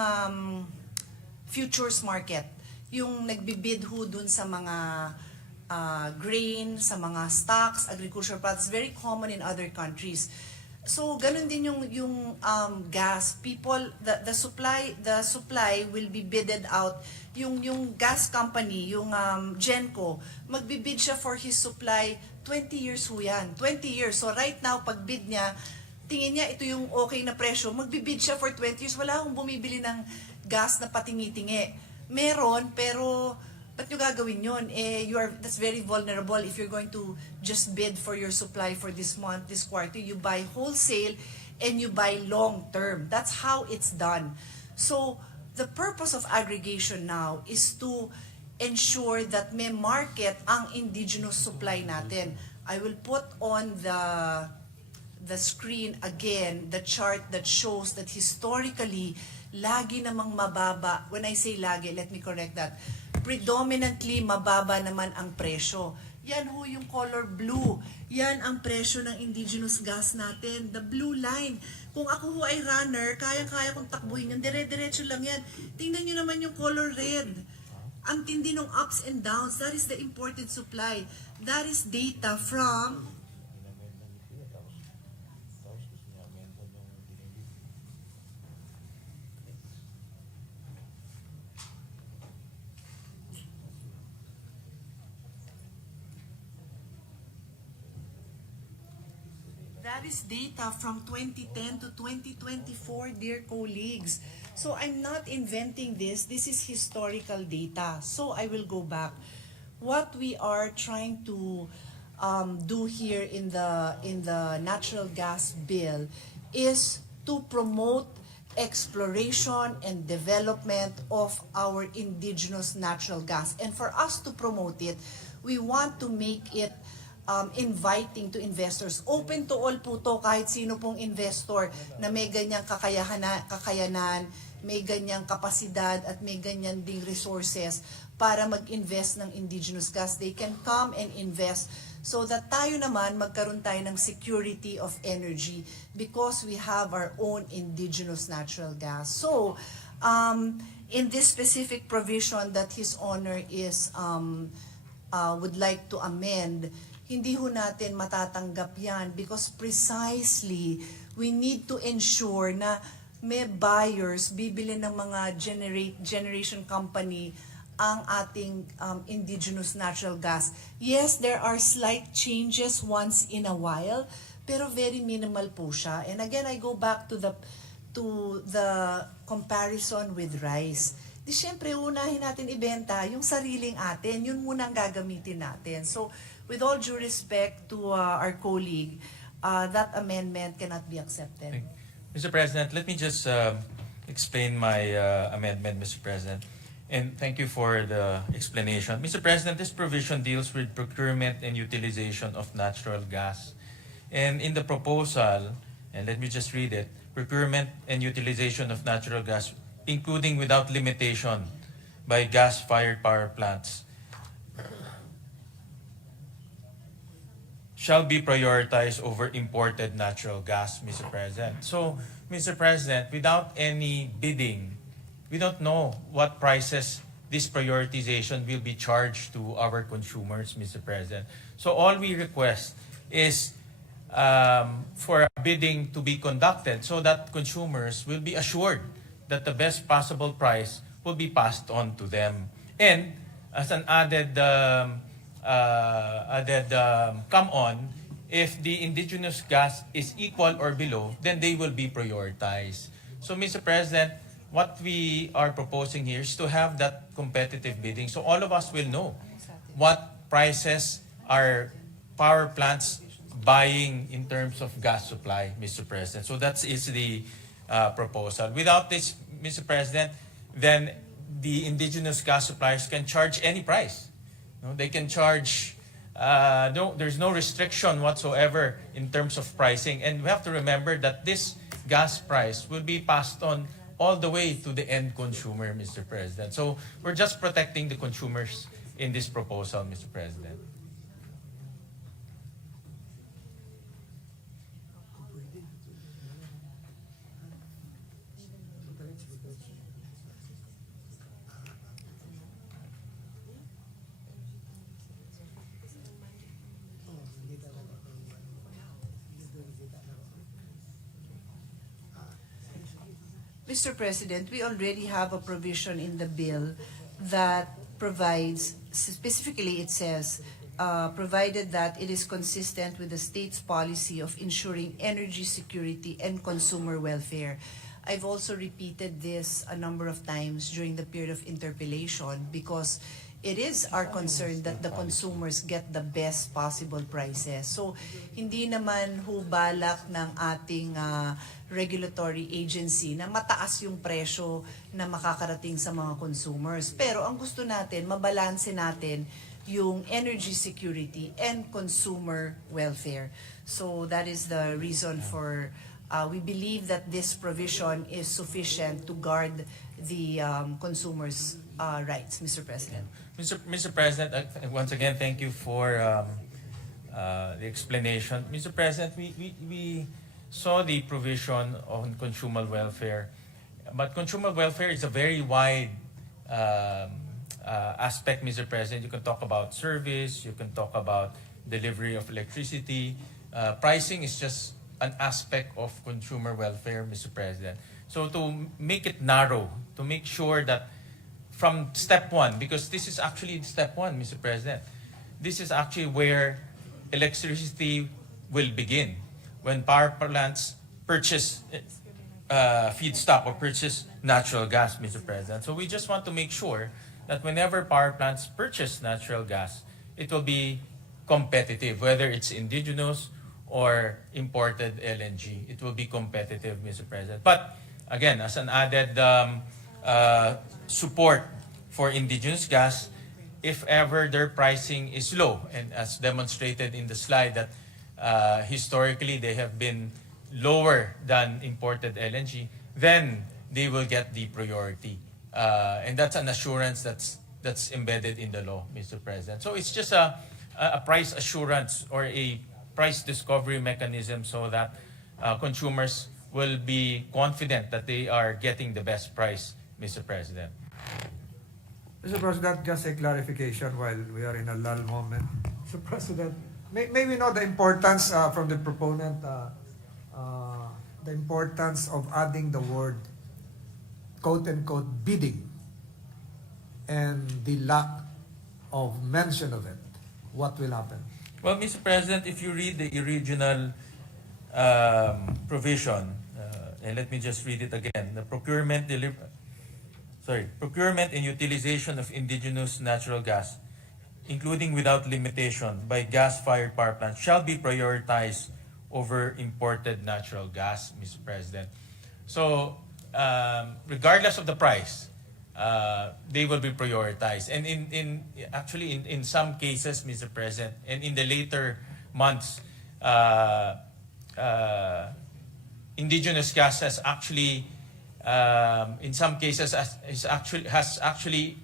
futures market. Yung nagbibid ho dun sa mga grain, sa mga stocks, agricultural products, very common in other countries. So ganun din yung gas. People, the supply will be bidded out. Yung gas company, yung Genco, magbibid siya for his supply 20 years ho yan. 20 years. So right now, pag bid niya, tingin niya ito yung okay na presyo, magbibid siya for 20 years. Wala akong bumibili ng gas na patingi-tingi. Meron, pero ba't nyo gagawin yun? That's very vulnerable if you're going to just bid for your supply for this month, this quarter. You buy wholesale and you buy long-term. That's how it's done. So, the purpose of aggregation now is to ensure that may market ang indigenous supply natin. I will put on the screen again the chart that shows that historically, lagi namang mababa. When I say lagi, let me correct that. Predominantly, mababa naman ang presyo. Yan ho yung color blue. Yan ang presyo ng indigenous gas natin. The blue line. Kung ako ho ay runner, kaya-kaya kong takbuhin yan. Dire-diretso lang yan. Tingnan nyo naman yung color red. Ang tindi ng ups and downs. That is the imported supply. That is data from That is data from 2010 to 2024, dear colleagues. So I'm not inventing this. This is historical data. So I will go back. What we are trying to do here in the natural gas bill is to promote exploration and development of our indigenous natural gas. And for us to promote it, we want to make it inviting to investors. Open to all po to, kahit sino pong investor na may ganyang kakayanan, may ganyang kapasidad at may ganyan ding resources para mag-invest ng indigenous gas. They can come and invest so that tayo naman magkaroon tayo ng security of energy because we have our own indigenous natural gas. So, in this specific provision that His Honor is would like to amend, hindi ho natin matatanggap yan because precisely we need to ensure na may buyers, bibili ng mga generation company ang ating indigenous natural gas. Yes, there are slight changes once in a while, pero very minimal po siya. And again, I go back to the comparison with rice. Di syempre, unahin natin ibenta yung sariling atin, yun muna ang gagamitin natin. So, with all due respect to our colleague, that amendment cannot be accepted. Mr. President, let me just explain my amendment, Mr. President. And thank you for the explanation. Mr. President, this provision deals with procurement and utilization of natural gas. And in the proposal, and let me just read it, procurement and utilization of natural gas, including without limitation by gas-fired power plants, shall be prioritized over imported natural gas, Mr. President. So, Mr. President, without any bidding, we don't know what prices this prioritization will be charged to our consumers, Mr. President. So all we request is for bidding to be conducted so that consumers will be assured that the best possible price will be passed on to them. And as an added come on, if the indigenous gas is equal or below, then they will be prioritized. So, Mr. President, what we are proposing here is to have that competitive bidding so all of us will know what prices are power plants buying in terms of gas supply, Mr. President. So that is the proposal. Without this, Mr. President, then the indigenous gas suppliers can charge any price. No, they can charge, there's no restriction whatsoever in terms of pricing. And we have to remember that this gas price will be passed on all the way to the end consumer, Mr. President. So we're just protecting the consumers in this proposal, Mr. President. Mr. President, we already have a provision in the bill that provides, specifically it says, provided that it is consistent with the state's policy of ensuring energy security and consumer welfare. I've also repeated this a number of times during the period of interpellation because it is our concern that the consumers get the best possible prices. So, hindi naman balak ng ating regulatory agency na mataas yung presyo na makakarating sa mga consumers. Pero ang gusto natin, mabalanse natin yung energy security and consumer welfare. So that is the reason for, we believe that this provision is sufficient to guard the consumers' rights, Mr. President. Mr. President, once again, thank you for the explanation. Mr. President, we saw the provision on consumer welfare, but consumer welfare is a very wide aspect, Mr. President. You can talk about service, you can talk about delivery of electricity. Pricing is just an aspect of consumer welfare, Mr. President. So to make it narrow, to make sure that from step one, because this is actually step one, Mr. President, this is actually where electricity will begin. When power plants purchase feedstock or purchase natural gas, Mr. President. So we just want to make sure that whenever power plants purchase natural gas, it will be competitive, whether it's indigenous or imported LNG. It will be competitive, Mr. President. But again, as an added support for indigenous gas, if ever their pricing is low, and as demonstrated in the slide that historically they have been lower than imported LNG, then they will get the priority. And that's an assurance that's embedded in the law, Mr. President. So it's just a price assurance or a price discovery mechanism so that consumers will be confident that they are getting the best price, Mr. President. Mr. President, just a clarification while we are in a lull moment. Mr. President, may we know the importance from the proponent, the importance of adding the word quote-unquote bidding and the lack of mention of it. What will happen? Well, Mr. President, if you read the original provision, and let me just read it again, the procurement and utilization of indigenous natural gas, including without limitation by gas-fired power plants, shall be prioritized over imported natural gas, Mr. President. So, regardless of the price, they will be prioritized. And in some cases, Mr. President, and in the later months, indigenous gas has actually, in some cases, has actually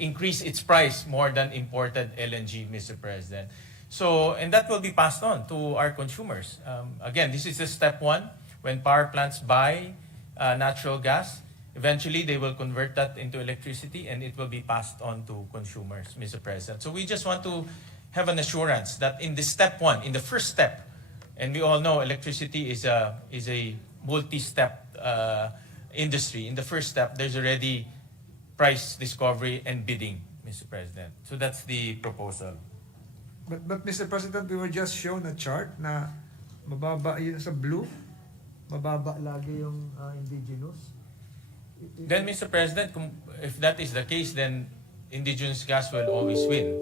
increased its price more than imported LNG, Mr. President. So, and that will be passed on to our consumers. Again, this is the step one. When power plants buy natural gas, eventually they will convert that into electricity and it will be passed on to consumers, Mr. President. So we just want to have an assurance that in the step one, in the first step, and we all know electricity is a multi-step industry. In the first step, there's already price discovery and bidding, Mr. President. So that's the proposal. But Mr. President, we were just shown a chart na mababa yun sa blue, mababa lagi yung indigenous. Then, Mr. President, if that is the case, then indigenous gas will always win.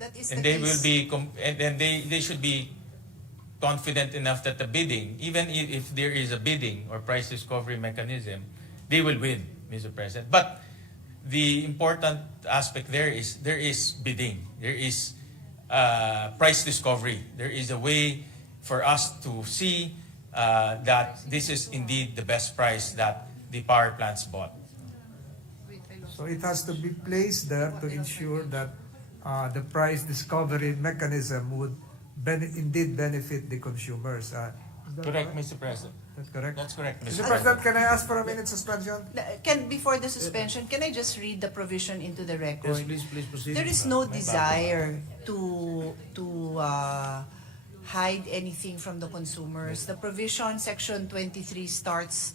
That is And the they case. will be, and they should be confident enough that the bidding, even if there is a bidding or price discovery mechanism, they will win, Mr. President. But the important aspect there is bidding. There is price discovery. There is a way for us to see that this is indeed the best price that the power plants bought. So it has to be placed there to ensure that the price discovery mechanism would indeed benefit the consumers. Is that Correct, Mr. President. That's correct. That's correct, Mr. Mr. President, President. can I ask for a minute suspension? Before the suspension, can I just read the provision into the record? Yes, please proceed. There is no desire to hide anything from the consumers. The provision, section 23 starts,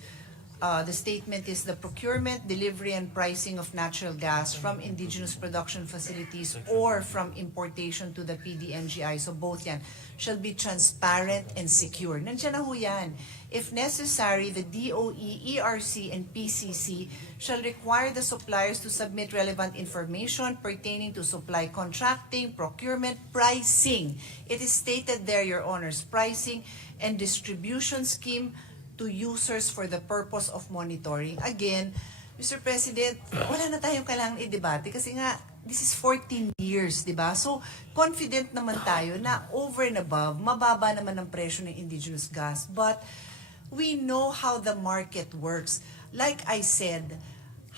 the statement is the procurement, delivery, and pricing of natural gas from indigenous production facilities or from importation to the PDNGI, so both yan, shall be transparent and secure. Nandiyan na ho yan. If necessary, the DOE, ERC, and PCC shall require the suppliers to submit relevant information pertaining to supply contracting, procurement, pricing. It is stated there, Your Honors, pricing and distribution scheme to users for the purpose of monitoring. Again, Mr. President, wala na tayong kailangang i-debate kasi nga, this is 14 years, di ba? So, confident naman tayo na over and above, mababa naman ang presyo ng indigenous gas. But, we know how the market works. Like I said,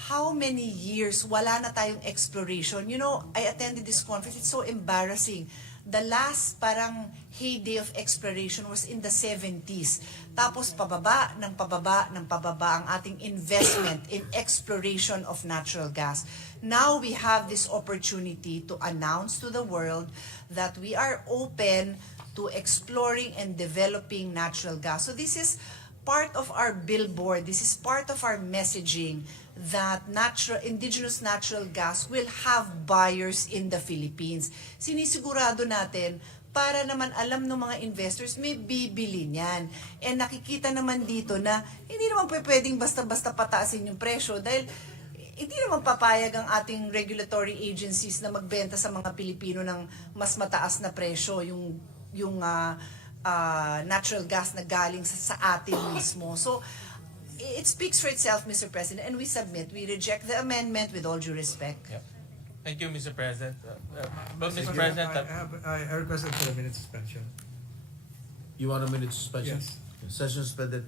how many years wala na tayong exploration? You know, I attended this conference, it's so embarrassing. The last parang heyday of exploration was in the 70s. Tapos pababa ng pababa ng pababa ang ating investment in exploration of natural gas. Now we have this opportunity to announce to the world that we are open to exploring and developing natural gas. So this is part of our billboard, this is part of our messaging that indigenous natural gas will have buyers in the Philippines. Sinisigurado natin para naman alam ng mga investors may bibili niyan. And nakikita naman dito na hindi naman pwedeng basta-basta pataasin yung presyo dahil hindi naman papayag ang ating regulatory agencies na magbenta sa mga Pilipino ng mas mataas na presyo, yung natural gas na galing sa atin mismo. So, it speaks for itself, Mr. President, and we reject the amendment with all due respect. Yep. Thank you, Mr. President. But Mr. Thank you. President, I requested for a minute suspension. You want a minute suspension? Yes. Session suspended.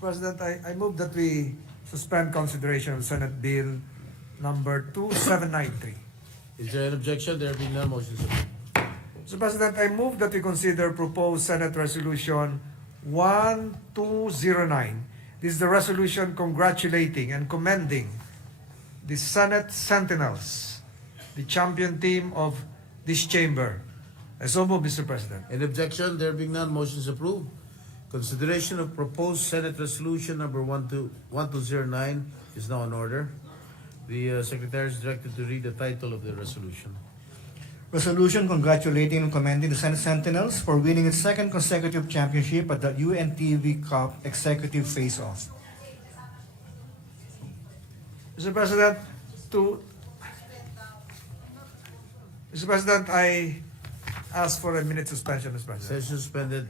President, I move that we suspend consideration of Senate Bill number 2793. Is there an objection? There being none, motion is approved. Mr. President, I move that we consider proposed Senate Resolution 1209. This is the resolution congratulating and commending the Senate Sentinels, the champion team of this chamber. I so move, Mr. President. Any objection? There being none, motion is approved. Consideration of proposed Senate Resolution number 1209 is now in order. The Secretary is directed to read the title of the resolution. Resolution congratulating and commending the Senate Sentinels for winning its second consecutive championship at the UNTV Cup Executive Face-Off. Mr. President, I ask for a minute suspension, Mr. President. Session suspended.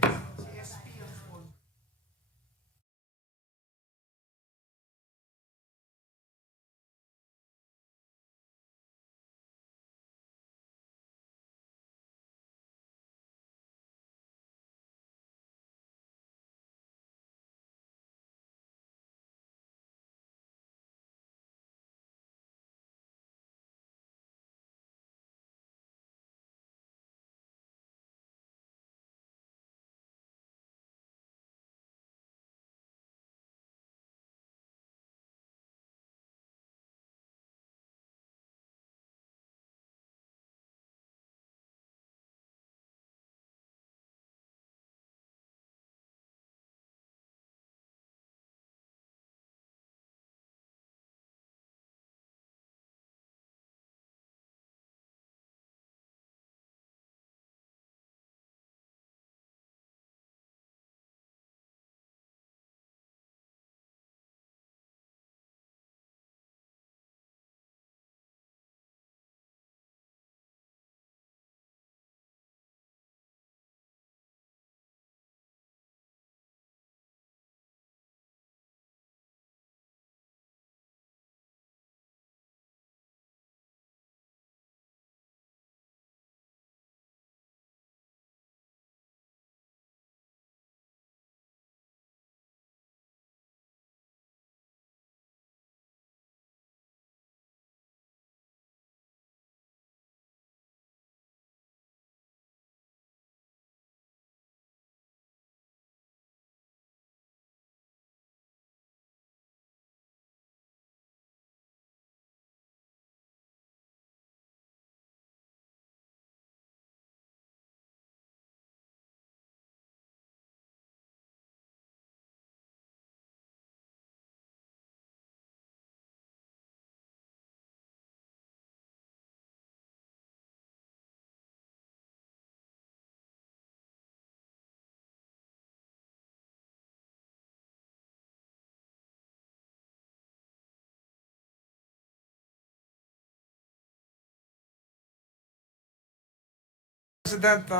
President,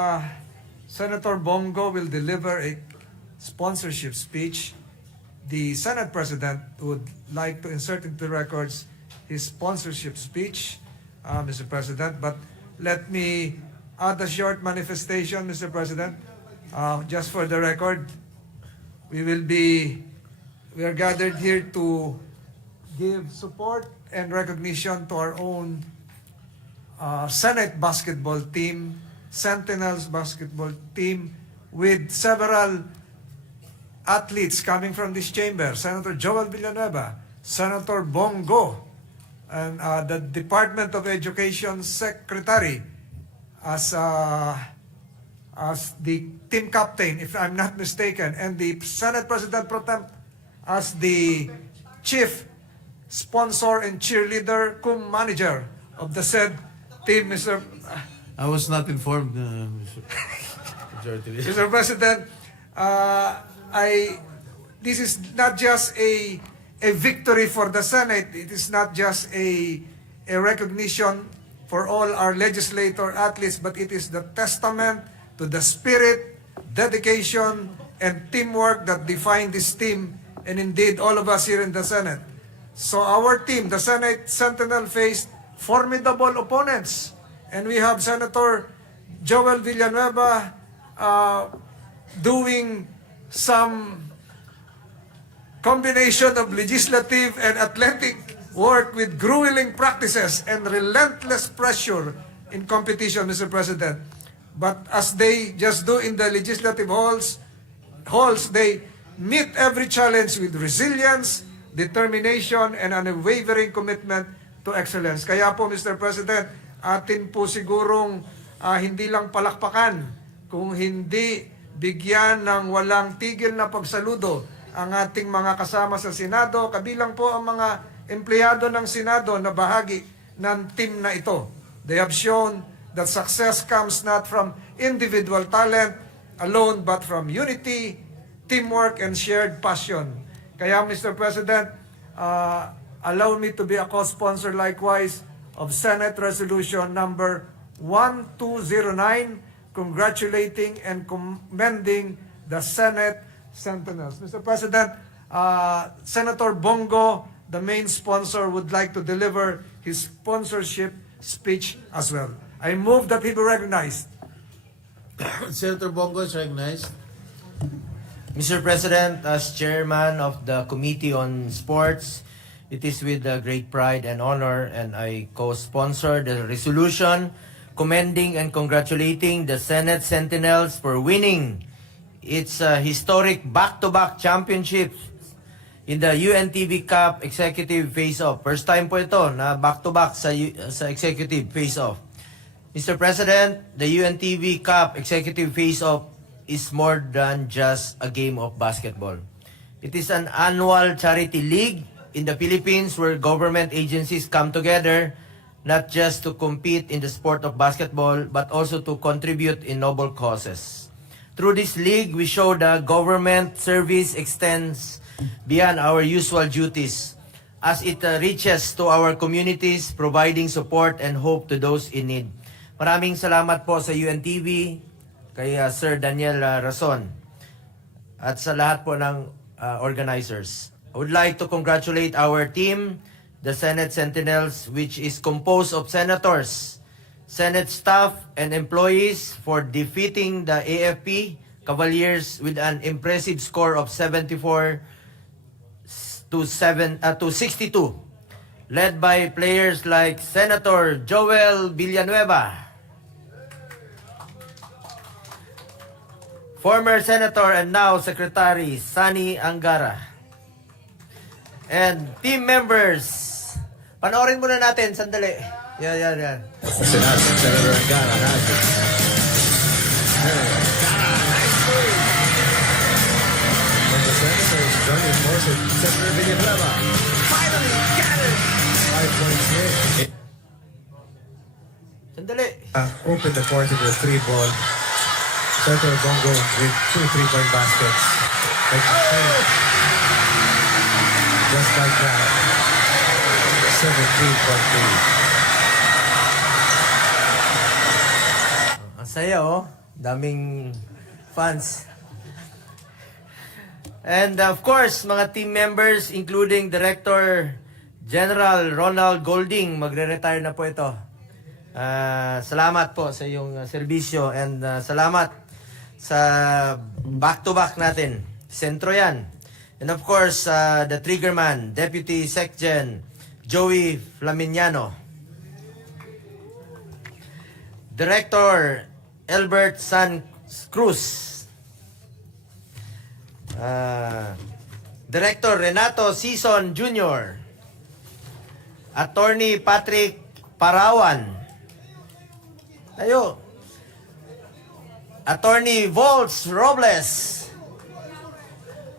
Senator Bongo will deliver a sponsorship speech. The Senate President would like to insert into the records his sponsorship speech, Mr. President, but let me add a short manifestation, Mr. President. Just for the record, we are gathered here to give support and recognition to our own Senate basketball team, Sentinels basketball team, with several athletes coming from this chamber: Senator Joel Villanueva, Senator Bongo, and the Department of Education Secretary as the team captain, if I'm not mistaken, and the Senate President Pro Tem as the chief sponsor and cheerleader cum manager of the said team, Mr. I was not informed, Mr. Majority Leader. Mr. President, this is not just a victory for the Senate. It is not just a recognition for all our legislator athletes, but it is the testament to the spirit, dedication, and teamwork that define this team, and indeed all of us here in the Senate. So our team, the Senate Sentinel, faced formidable opponents. And we have Senator Joel Villanueva doing some combination of legislative and athletic work with grueling practices and relentless pressure in competition, Mr. President. But as they just do in the legislative halls, they meet every challenge with resilience, determination, and unwavering commitment to excellence. Kaya po, Mr. President, atin po sigurong hindi lang palakpakan, kung hindi bigyan ng walang tigil na pagsaludo ang ating mga kasama sa Senado, kabilang po ang mga empleyado ng Senado na bahagi ng team na ito. They have shown that success comes not from individual talent alone, but from unity, teamwork, and shared passion. Kaya, Mr. President, allow me to be a co-sponsor likewise of Senate Resolution number 1209, congratulating and commending the Senate Sentinels. Mr. President, Senator Bongo, the main sponsor, would like to deliver his sponsorship speech as well. I move that he be recognized. Senator Bongo is recognized. Mr. President, as chairman of the Committee on Sports, it is with great pride and honor, and I co-sponsor the resolution commending and congratulating the Senate Sentinels for winning its historic back-to-back championships in the UNTV Cup Executive Face-Off. First time po ito na back-to-back sa Executive Face-Off. Mr. President, the UNTV Cup Executive Face-Off is more than just a game of basketball. It is an annual charity league in the Philippines where government agencies come together not just to compete in the sport of basketball but also to contribute in noble causes. Through this league, we show that government service extends beyond our usual duties as it reaches to our communities, providing support and hope to those in need. Maraming salamat po sa UNTV, kay Sir Daniel Rason, at sa lahat po ng organizers. I would like to congratulate our team, the Senate Sentinels, which is composed of senators, Senate staff, and employees for defeating the AFP Cavaliers with an impressive score of 74 to 62, led by players like Senator Joel Villanueva, former Senator and now Secretary Sani Angara, and team members. Panoorin muna natin, sandali. Yan. Senator Angara has it. From the Senators, joining forces, Senator Villanueva finally got it! 5 points hit. Sandali. Open the court into a 3-ball. Senator Bongo with 2 3-point baskets. Just like that. 17.3. Ang saya daming fans. And of course, mga team members including Director General Ronald Golding, magre-retire na po ito. Salamat po sa iyong serbisyo and salamat sa back-to-back natin. Sentro yan. And of course, the triggerman, Deputy Secgen Joey Flaminiano, Director Albert San Cruz, Director Renato Sison Jr., Attorney Patrick Parawan, Attorney Volts Robles,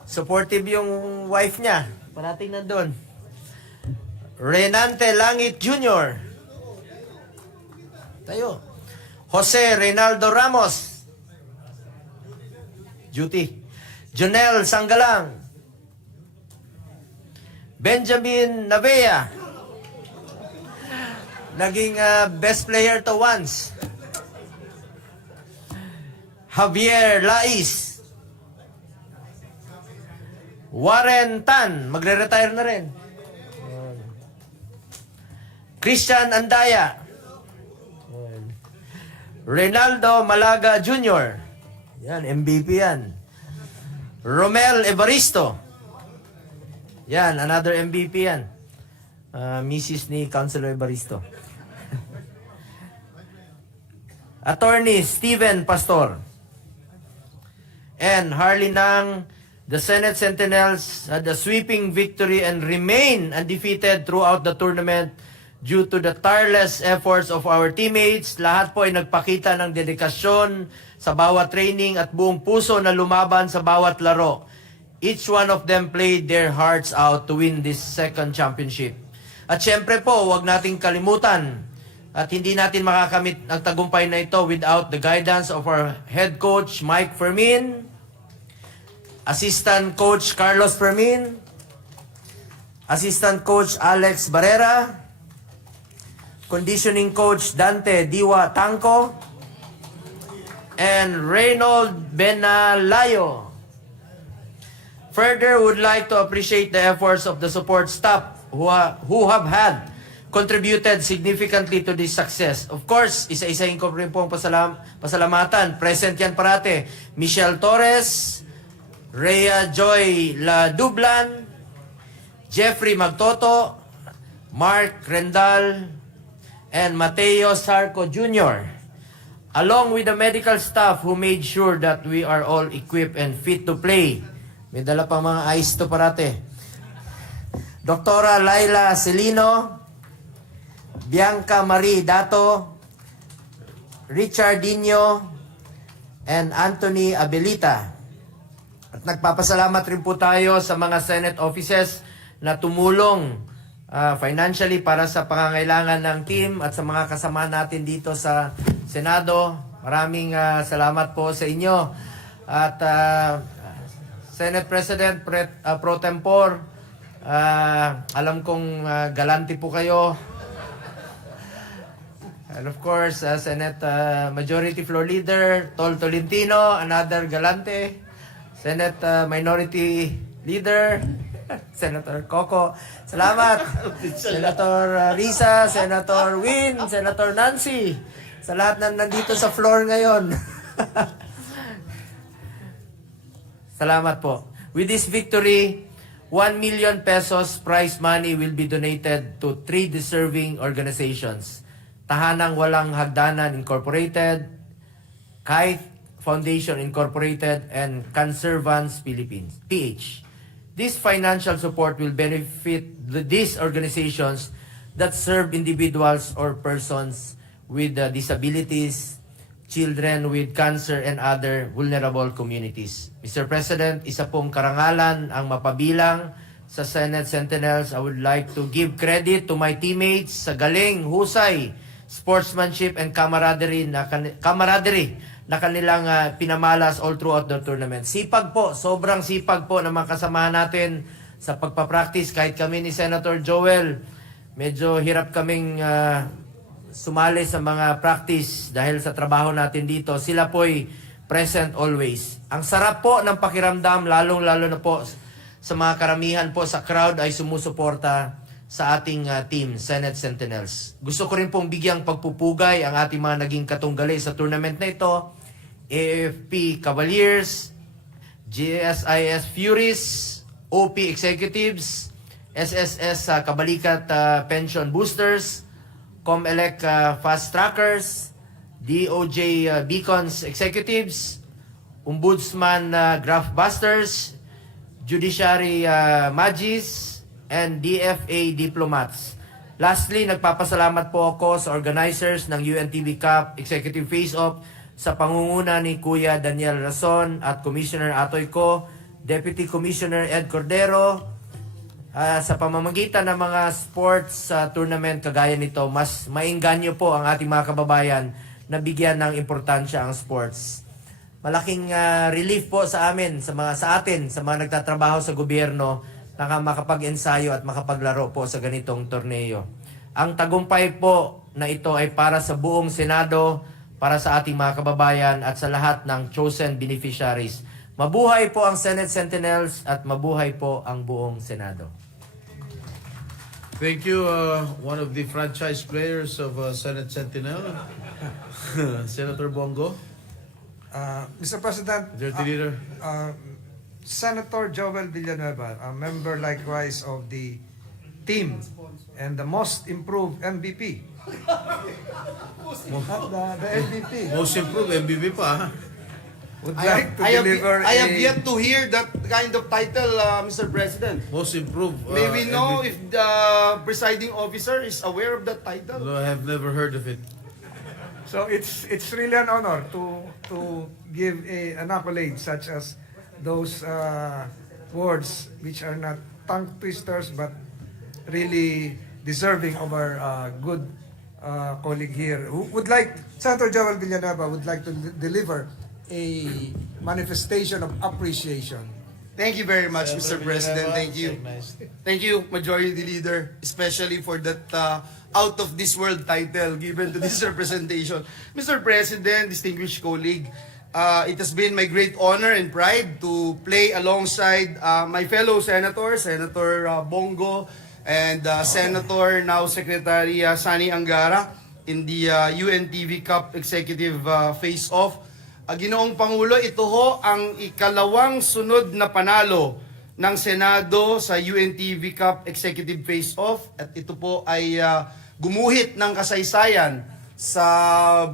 supportive yung wife niya, parating nandun, Renante Langit Jr., Jose Reynaldo Ramos, duty, Jonel Sanggalang, Benjamin Navea, naging best player to once, Javier Lais, Warren Tan, magre-retire na rin, Christian Andaya, Reynaldo Malaga Jr., yan, MVP yan, Romel Evaristo, Yan, another MVP yan. Mrs. ni Councilor Baristo. Attorney Steven Pastor and Harley Nang, the Senate Sentinels had a sweeping victory and remain undefeated throughout the tournament due to the tireless efforts of our teammates. Lahat po ay nagpakita ng dedikasyon sa bawat training at buong puso na lumaban sa bawat laro. Each one of them played their hearts out to win this second championship. At syempre po, huwag nating kalimutan at hindi natin makakamit ang tagumpay na ito without the guidance of our head coach Mike Fermin, assistant coach Carlos Fermin, assistant coach Alex Barrera, conditioning coach Dante Diwa Tangco, and Reynold Benalayo. Further, would like to appreciate the efforts of the support staff who have had contributed significantly to this success. Of course, isa-isahin ko rin po ang pasalamatan. Present yan parate. Michelle Torres, Rhea Joy La Dublan, Jeffrey Magtoto, Mark Rendal, and Mateo Sarco Jr., along with the medical staff who made sure that we are all equipped and fit to play. May dala pa mga ice to parate. Doktora Laila Celino, Bianca Marie Dato, Richardinho, and Anthony Abelita. At nagpapasalamat rin po tayo sa mga Senate offices na tumulong financially para sa pangangailangan ng team at sa mga kasama natin dito sa Senado. Maraming salamat po sa inyo. At Senate President Pro Tempore, alam kong galante po kayo. And of course, Senate Majority Floor Leader Tol Tolentino, another galante. Senate Minority Leader Senator Coco, salamat. Senator Risa, Senator Win, Senator Nancy, sa lahat na nandito sa floor ngayon. Salamat po. With this victory, 1 million pesos prize money will be donated to 3 deserving organizations. Tahanang Walang Hagdanan Incorporated, Kite Foundation Incorporated, and Conservance Philippines, PH. This financial support will benefit these organizations that serve individuals or persons with disabilities, children with cancer, and other vulnerable communities. Mr. President, isa pong karangalan ang mapabilang sa Senate Sentinels. I would like to give credit to my teammates sa galing, husay, sportsmanship, and camaraderie na kanilang pinamalas all throughout the tournament. Sipag po, sobrang sipag po ng mga kasamahan natin sa pagpapractice. Kahit kami ni Senator Joel, medyo hirap kaming sumali sa mga practice dahil sa trabaho natin dito. Sila po'y present always. Ang sarap po ng pakiramdam, lalong-lalo na po sa mga karamihan po sa crowd ay sumusuporta sa ating team, Senate Sentinels. Gusto ko rin pong bigyang pagpupugay ang ating mga naging katunggali sa tournament na ito. AFP Cavaliers, GSIS Furies, OP Executives, SSS Kabalikat Pension Boosters, COMELEC Fast Trackers, DOJ Beacons Executives, Ombudsman Graph Busters, Judiciary Magis, and DFA Diplomats. Lastly, nagpapasalamat po ako sa organizers ng UNTV Cup Executive Face-Off sa pangunguna ni Kuya Daniel Rason at Commissioner Atoy Ko, Deputy Commissioner Ed Cordero. Sa pamamagitan ng mga sports tournament kagaya nito, mas maingganyo po ang ating mga kababayan na bigyan ng importansya ang sports. Malaking relief po sa amin, sa atin, sa mga nagtatrabaho sa gobyerno, na makapag-ensayo at makapaglaro po sa ganitong torneo. Ang tagumpay po na ito ay para sa buong Senado, para sa ating mga kababayan at sa lahat ng chosen beneficiaries. Mabuhay po ang Senate Sentinels at mabuhay po ang buong Senado. Thank you, one of the franchise players of Senate Sentinel, Senator Bongo. Mr. President, Majority Leader. Senator Joel Villanueva, a member likewise of the team and the most improved MVP. Not the MVP. Most improved, MVP pa, ha? Would like to deliver I have a... yet to hear that kind of title, Mr. President. Most improved. May we know MVP. if the presiding officer is aware of that title? No, I have never heard of it. So it's really an honor to give an accolade such as those words which are not tongue twisters but really deserving of our good colleague here who would like, Senator Joel Villanueva would like to deliver a manifestation of appreciation. Thank you very much, Senator Mr. President. Villanueva, Thank you. nice. Thank you, Majority Leader, especially for that out of this world title given to this representation. Mr. President, distinguished colleague, it has been my great honor and pride to play alongside my fellow senators, Senator Bongo and Senator now Secretary Sani Angara in the UNTV Cup Executive Face-Off. Ginoong Pangulo, ito ho ang ikalawang sunod na panalo ng Senado sa UNTV Cup Executive Face-Off at ito po ay gumuhit ng kasaysayan sa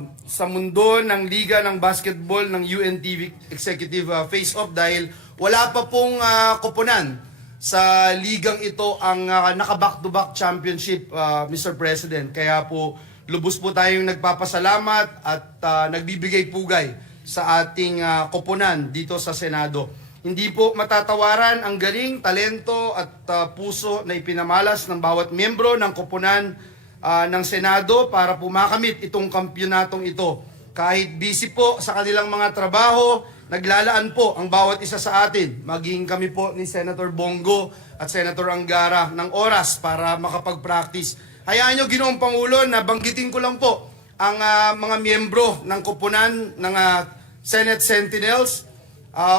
mundo ng Liga ng Basketball ng UNTV Executive Face-Off dahil wala pa pong koponan sa ligang ito ang naka-back-to-back championship, Mr. President. Kaya po lubos po tayong nagpapasalamat at nagbibigay pugay sa ating koponan dito sa Senado. Hindi po matatawaran ang galing, talento at puso na ipinamalas ng bawat miyembro ng koponan ng Senado para po makamit itong kampyonatong ito. Kahit busy po sa kanilang mga trabaho, naglalaan po ang bawat isa sa atin, maging kami po ni Senator Bongo at Senator Angara ng oras para makapag-practice. Hayaan nyo, Ginoong Pangulo, na banggitin ko lang po ang mga miyembro ng koponan ng Senate Sentinels.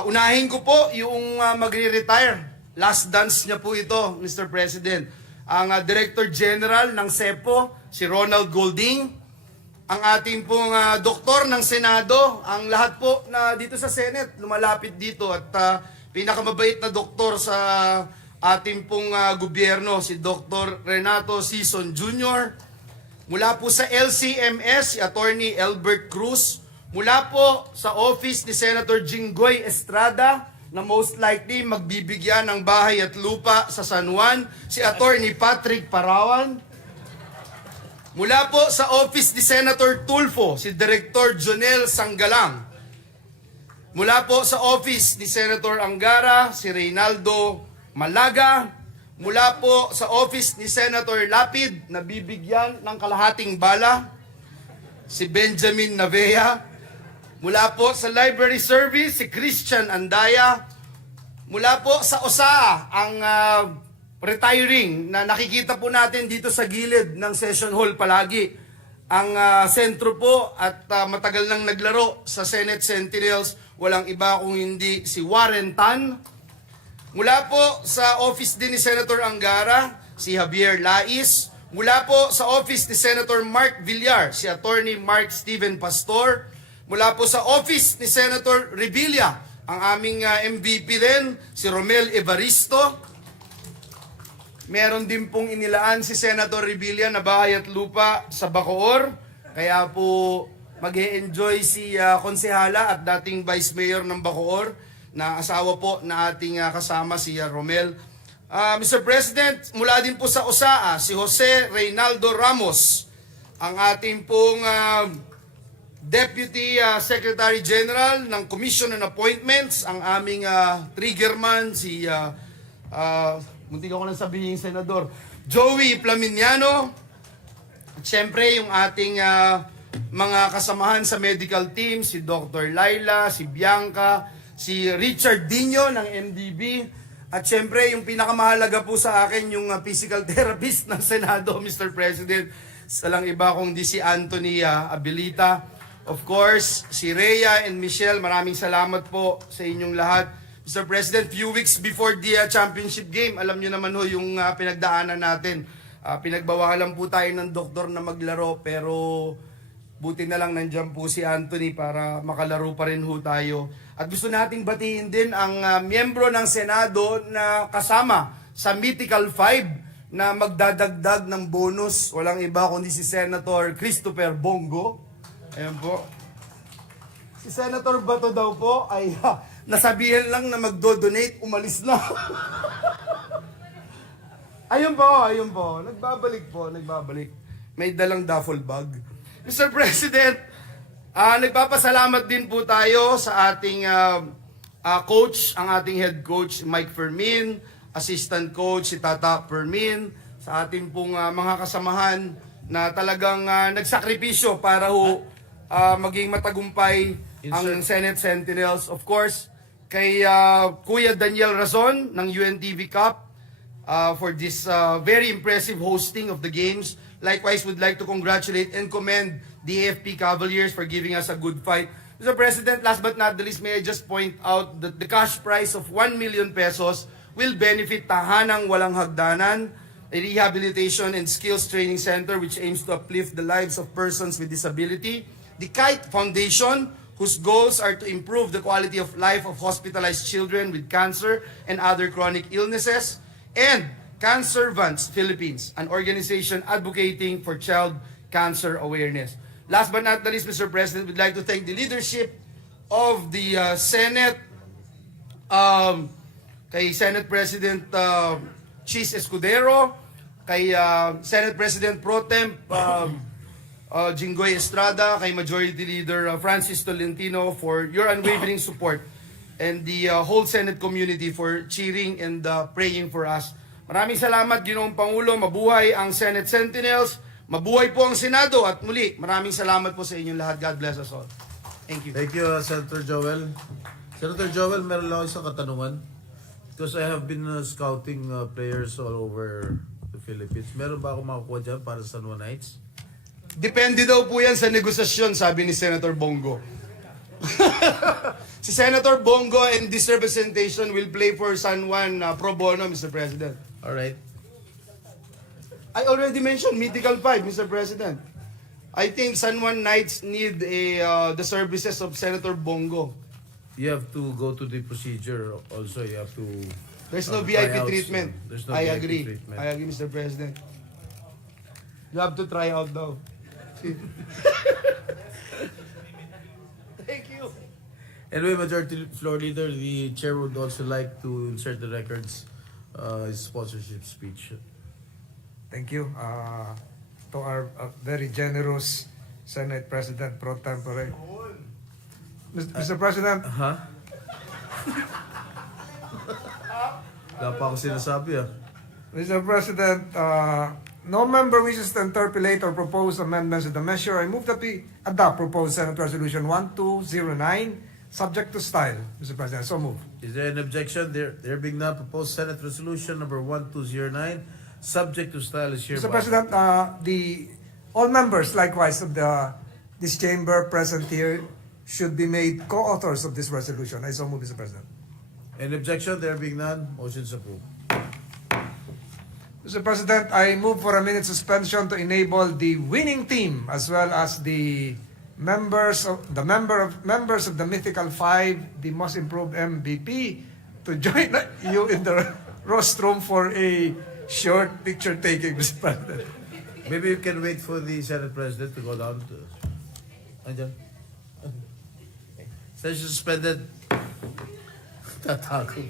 Unahin ko po yung magre-retire. Last dance niya po ito, Mr. President. Ang Director General ng SEPO, si Ronald Golding. Ang ating pong doktor ng Senado, ang lahat po na dito sa Senate, lumalapit dito. At pinakamabait na doktor sa ating pong gobyerno, si Dr. Renato Sison Jr. Mula po sa LCMS, si Attorney Albert Cruz. Mula po sa office ni Senator Jinggoy Estrada, na most likely magbibigyan ng bahay at lupa sa San Juan, si Attorney Patrick Parawan. Mula po sa office ni Senator Tulfo, si Director Jonel Sanggalang. Mula po sa office ni Senator Angara, si Reynaldo Malaga. Mula po sa office ni Senator Lapid, na bibigyan ng kalahating bala, si Benjamin Navea. Mula po sa Library Service, si Christian Andaya. Mula po sa OSA, ang retiring na nakikita po natin dito sa gilid ng session hall palagi. Ang sentro po at matagal nang naglaro sa Senate Sentinels, walang iba kung hindi si Warren Tan. Mula po sa office din ni Senator Angara, si Javier Lais. Mula po sa office ni Senator Mark Villar, si Attorney Mark Steven Pastor. Mula po sa office ni Senator Revilla, ang aming MVP din, si Romel Evaristo. Meron din pong inilaan si Senator Revilla na bahay at lupa sa Bacoor. Kaya po mag-e-enjoy si Konsehala at dating Vice Mayor ng Bacoor, na asawa po na ating kasama si Romel. Mr. President, mula din po sa OSAA, si Jose Reynaldo Ramos, ang ating pong Deputy Secretary General ng Commission on Appointments, ang aming triggerman, si, muntik ako nang sabihin, Senador Joey Flaminiano. At syempre, yung ating mga kasamahan sa medical team, si Dr. Laila, si Bianca, si Richard Dino ng MDB. At syempre, yung pinakamahalaga po sa akin, yung physical therapist ng Senado, Mr. President. Sa lang iba kundi si Anthony Abilita. Of course, si Rhea and Michelle, maraming salamat po sa inyong lahat. Mr. President, few weeks before the championship game, alam nyo naman ho yung pinagdaanan natin. Pinagbawalan po tayo ng doktor na maglaro, pero buti na lang nandyan po si Anthony para makalaro pa rin ho tayo. At gusto nating batiin din ang miyembro ng Senado na kasama sa Mythical 5 na magdadagdag ng bonus. Walang iba kundi si Senator Christopher Bongo. Ayan po. Si Senator Bato daw po ay nasabihan lang na magdo-donate, umalis na. Ayun po. Nagbabalik. May dalang duffel bag. Mr. President, nagpapasalamat din po tayo sa ating coach, ang ating head coach, Mike Fermin, assistant coach, si Tata Fermin, sa ating pong mga kasamahan na talagang nagsakripisyo para maging matagumpay ang Senate Sentinels. Of course, kay Kuya Daniel Razon ng UNTV Cup for this very impressive hosting of the games. Likewise, would like to congratulate and commend the AFP Cavaliers for giving us a good fight. Mr. President, last but not the least, may I just point out that the cash prize of 1 million pesos will benefit Tahanang Walang Hagdanan, a rehabilitation and skills training center which aims to uplift the lives of persons with disability, the Kite Foundation, whose goals are to improve the quality of life of hospitalized children with cancer and other chronic illnesses, and Cancervants Philippines, an organization advocating for child cancer awareness. Last but not the least, Mr. President, we'd like to thank the leadership of the Senate, kay Senate President Chis Escudero, kay Senate President Pro Temp Jinggoy Estrada, kay Majority Leader Francis Tolentino for your unwavering support, and the whole Senate community for cheering and praying for us. Maraming salamat, Ginoong Pangulo. Mabuhay ang Senate Sentinels. Mabuhay po ang Senado. At muli, maraming salamat po sa inyong lahat. God bless us all. Thank you. Thank you, Senator Joel. Senator Joel, meron lang ako isang katanungan. Because I have been scouting players all over the Philippines. Meron ba ako makakuha dyan para sa San Juan Knights? Depende daw po yan sa negosasyon, sabi ni Senator Bongo. Si Senator Bongo and this representation will play for San Juan pro bono, Mr. President. All right. I already mentioned Mythical 5, Mr. President. I think San Juan Knights need the services of Senator Bongo. You have to go to the procedure also. You have to... There's no VIP tryouts, treatment. There's no I VIP agree. treatment. I agree, Mr. President. You have to try out daw. Thank you. Anyway, Majority Floor Leader, the Chair would also like to insert the records his sponsorship speech. Thank you to our very generous Senate President Pro Tempore. Mr. President, Wala pa ako sinasabi Mr. President, no member wishes to interpolate or propose amendments to the measure. I move that we adopt proposed Senate Resolution 1209, subject to style. Mr. President, so move. Is there an objection? There being none, proposed Senate Resolution number 1209, subject to style is hereby. Mr. President, all members likewise of this chamber present here should be made co-authors of this resolution. I so move, Mr. President. Any objection? There being none, motion is approved. Mr. President, I move for a minute suspension to enable the winning team as well as the members of the Mythical 5, the most improved MVP, to join you in the rostrum for a short picture taking, Mr. President. Maybe you can wait for the Senate President to go down to... Andyan. Session suspended. Tatago.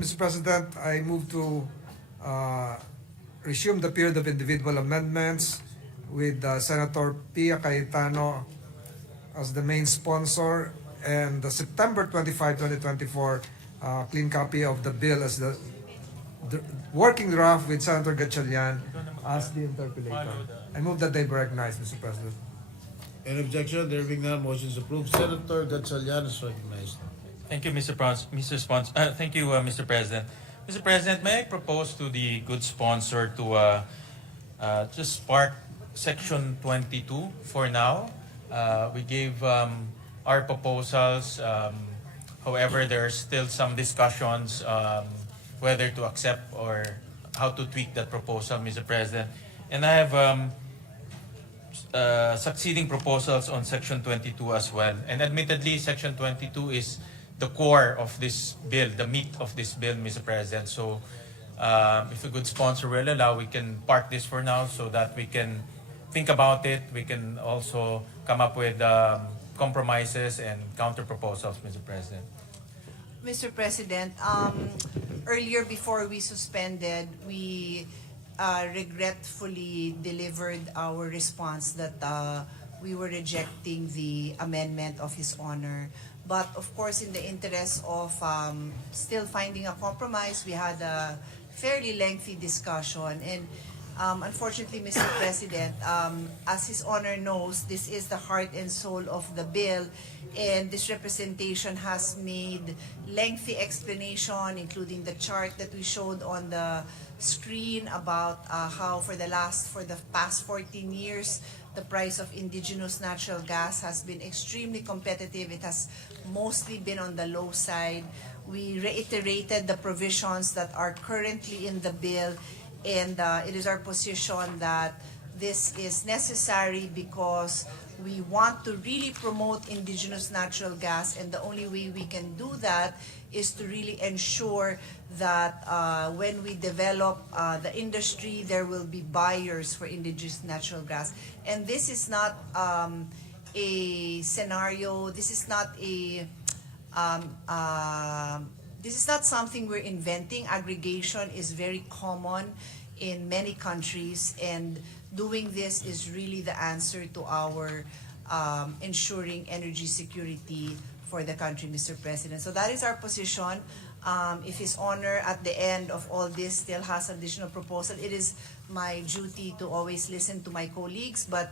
Mr. President, I move to resume the period of individual amendments with Senator Pia Cayetano as the main sponsor and the September 25, 2024 clean copy of the bill as the working draft with Senator Gatchalian as the interpolator. I move that they be recognized, Mr. President. Any objection? There being none, motion is approved. Senator Gatchalian is recognized. Thank you, Mr. Thank you, Mr. President. Mr. President, may I propose to the good sponsor to just park Section 22 for now? We gave our proposals. However, there are still some discussions whether to accept or how to tweak that proposal, Mr. President. And I have succeeding proposals on Section 22 as well. And admittedly, Section 22 is the core of this bill, the meat of this bill, Mr. President. So if a good sponsor will allow, we can park this for now so that we can think about it. We can also come up with compromises and counter proposals, Mr. President. Mr. President, earlier before we suspended, we regretfully delivered our response that we were rejecting the amendment of His Honor. But of course, in the interest of still finding a compromise, we had a fairly lengthy discussion. And unfortunately, Mr. President, as His Honor knows, this is the heart and soul of the bill. And this representation has made lengthy explanation, including the chart that we showed on the screen about how for the past 14 years, the price of indigenous natural gas has been extremely competitive. It has mostly been on the low side. We reiterated the provisions that are currently in the bill, and it is our position that this is necessary because we want to really promote indigenous natural gas, and the only way we can do that is to really ensure that when we develop the industry, there will be buyers for indigenous natural gas. And this is not a scenario, this is not something we're inventing. Aggregation is very common in many countries, and doing this is really the answer to our ensuring energy security for the country, Mr. President. So that is our position. If His Honor at the end of all this still has additional proposal, it is my duty to always listen to my colleagues, but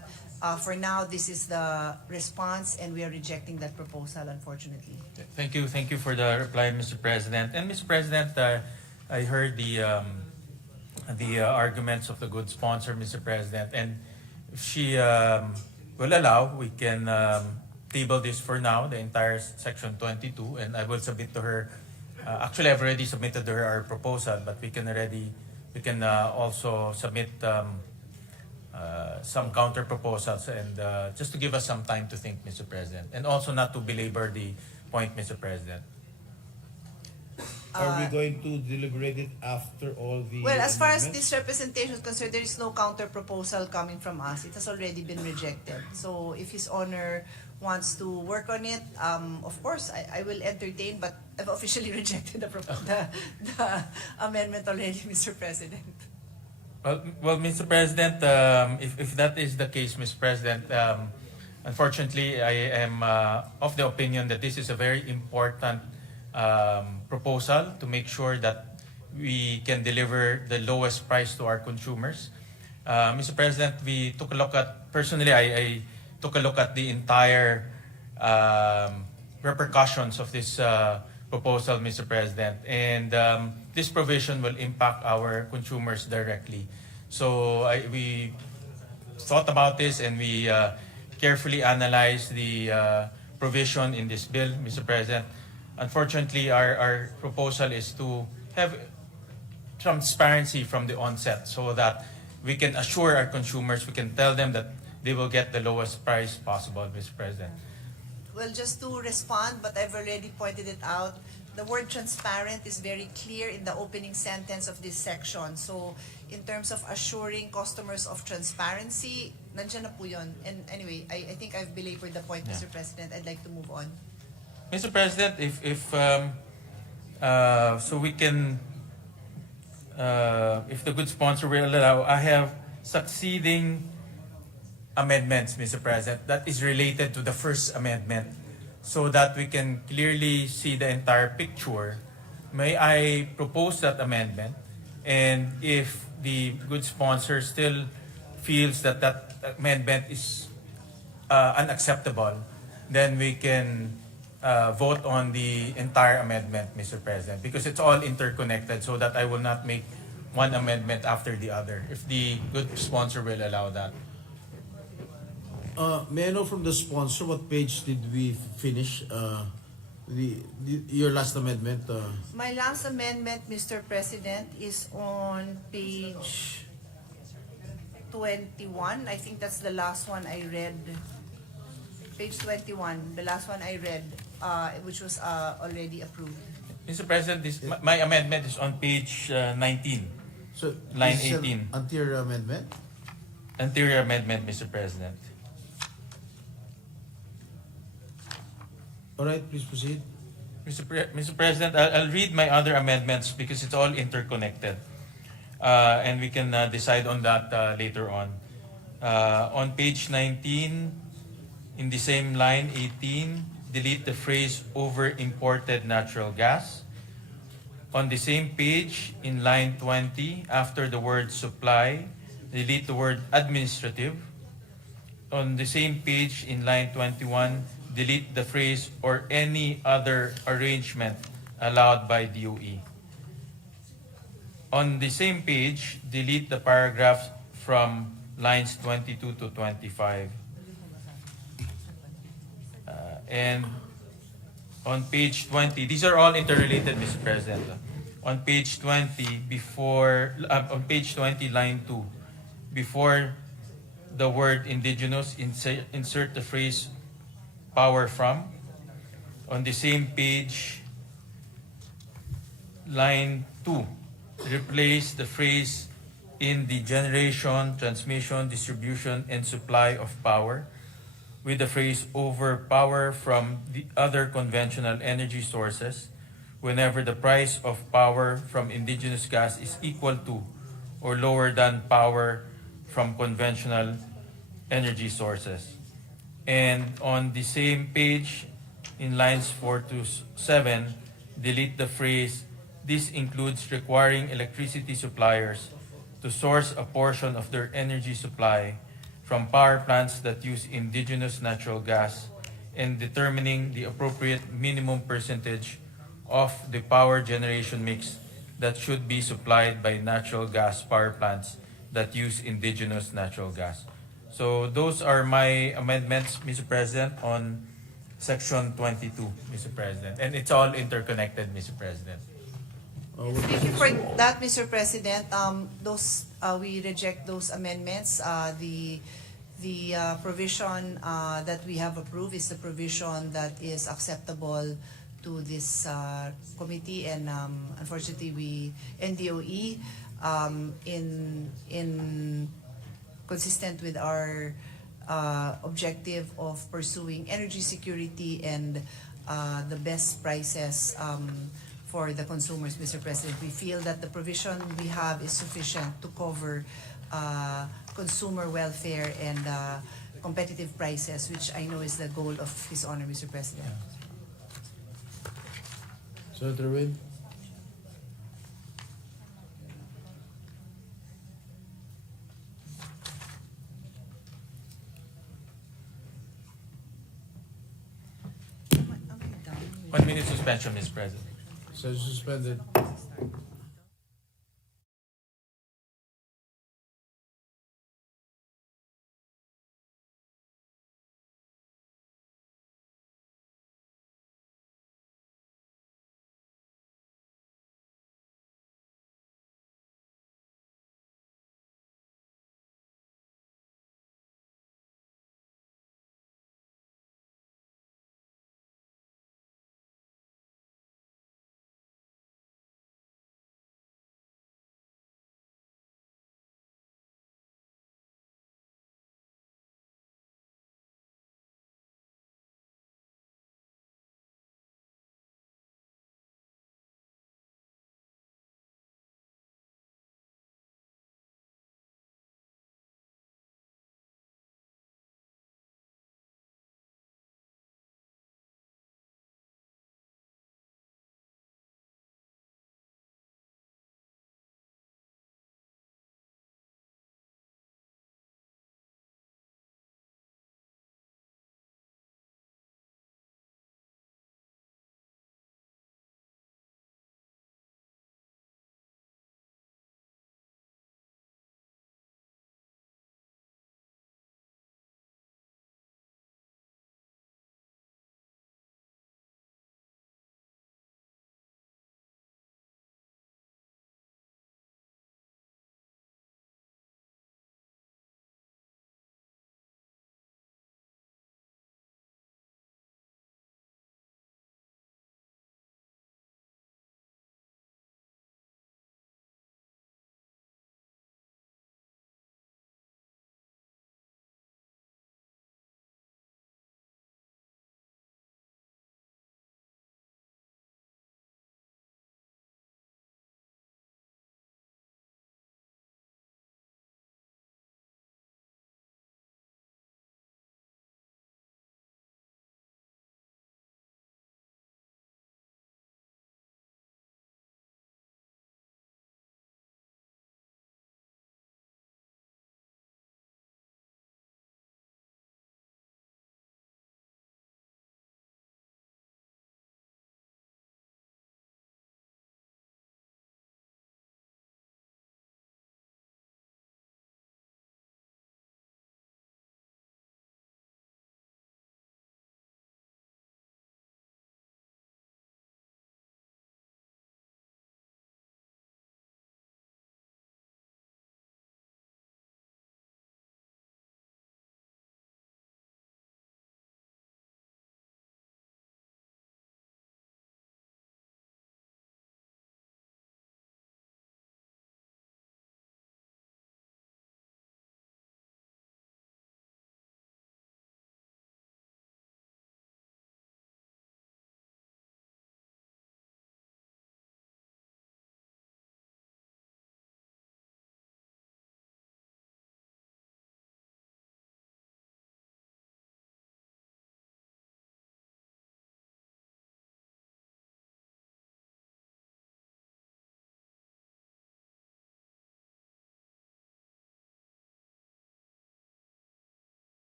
for now, this is the response, and we are rejecting that proposal, unfortunately. Thank you for the reply, Mr. President. And Mr. President, I heard the arguments of the good sponsor, Mr. President, and if she will allow, we can table this for now, the entire Section 22, and I will submit to her. Actually, I've already submitted to her our proposal, but we can also submit some counter proposals, and just to give us some time to think, Mr. President, and also not to belabor the point, Mr. President. Are we going to deliberate it after all the Well, as far as amendments? this representation is concerned, there is no counter proposal coming from us. It has already been rejected. So if His Honor wants to work on it, of course, I will entertain, but I've officially rejected the amendment already, Mr. President. Well, Mr. President, if that is the case, Mr. President, unfortunately, I am of the opinion that this is a very important proposal to make sure that we can deliver the lowest price to our consumers. Mr. President, we took a look at, personally, I took a look at the entire repercussions of this proposal, Mr. President, and this provision will impact our consumers directly. So we thought about this, and we carefully analyzed the provision in this bill, Mr. President. Unfortunately, our proposal is to have transparency from the onset so that we can assure our consumers, we can tell them that they will get the lowest price possible, Mr. President. Well, just to respond, but I've already pointed it out, the word transparent is very clear in the opening sentence of this section. So in terms of assuring customers of transparency, nandiyan na po yun. And anyway, I think I've belabored the point, Yeah. Mr. President. I'd like to move on. Mr. President, if So we can, if the good sponsor will allow, I have succeeding amendments, Mr. President, that is related to the first amendment so that we can clearly see the entire picture. May I propose that amendment? And if the good sponsor still feels that that amendment is unacceptable, then we can vote on the entire amendment, Mr. President, because it's all interconnected so that I will not make one amendment after the other, if the good sponsor will allow that. May I know from the sponsor what page did we finish your last amendment? My last amendment, Mr. President, is on page 21. I think that's the last one I read. Page 21, the last one I read, which was already approved. Mr. President, my amendment is on page 19, So line this is an 18. Anterior amendment. Anterior amendment, Mr. President. All right, please proceed. Mr. President, I'll read my other amendments because it's all interconnected. And we can decide on that later on. On page 19, in the same line 18, delete the phrase over imported natural gas. On the same page, in line 20, after the word supply, delete the word administrative. On the same page, in line 21, delete the phrase or any other arrangement allowed by DOE. On the same page, delete the paragraphs from lines 22 to 25. And on page 20, these are all interrelated, Mr. President. On page 20, on page 20, line 2, before the word indigenous, insert the phrase power from. On the same page, line 2, replace the phrase in the generation, transmission, distribution, and supply of power with the phrase over power from the other conventional energy sources whenever the price of power from indigenous gas is equal to or lower than power from conventional energy sources. And on the same page, in lines 4 to 7, delete the phrase, this includes requiring electricity suppliers to source a portion of their energy supply from power plants that use indigenous natural gas and determining the appropriate minimum percentage of the power generation mix that should be supplied by natural gas power plants that use indigenous natural gas. So those are my amendments, Mr. President, on Section 22, Mr. President. And it's all interconnected, Mr. President. Thank you for that, Mr. President. We reject those amendments. The provision that we have approved is the provision that is acceptable to this committee, and unfortunately, NDOE, in consistent with our objective of pursuing energy security and the best prices for the consumers, Mr. President. We feel that the provision we have is sufficient to cover consumer welfare and competitive prices, which I know is the goal of His Honor, Mr. President. Senator Win. Am I done? 1 minute suspension, Mr. President. Session suspended.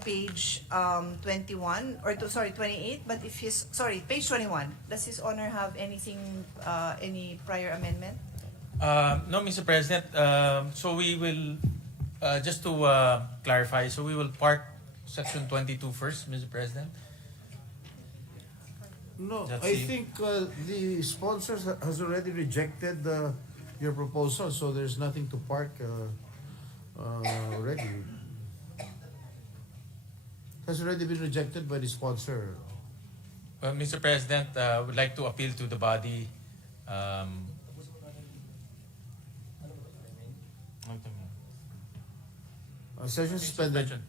page 21, or sorry, 28, but if his, sorry, page 21, does His Honor have anything, any prior amendment? No, Mr. President. So we will, just to clarify, so we will park section 22 first, Mr. President. No, That's I the- think the sponsors has already rejected your proposal, so there's nothing to park already. Has already been rejected by the sponsor. Well, Mr. President, I would like to appeal to the body. Session suspended. Suspension.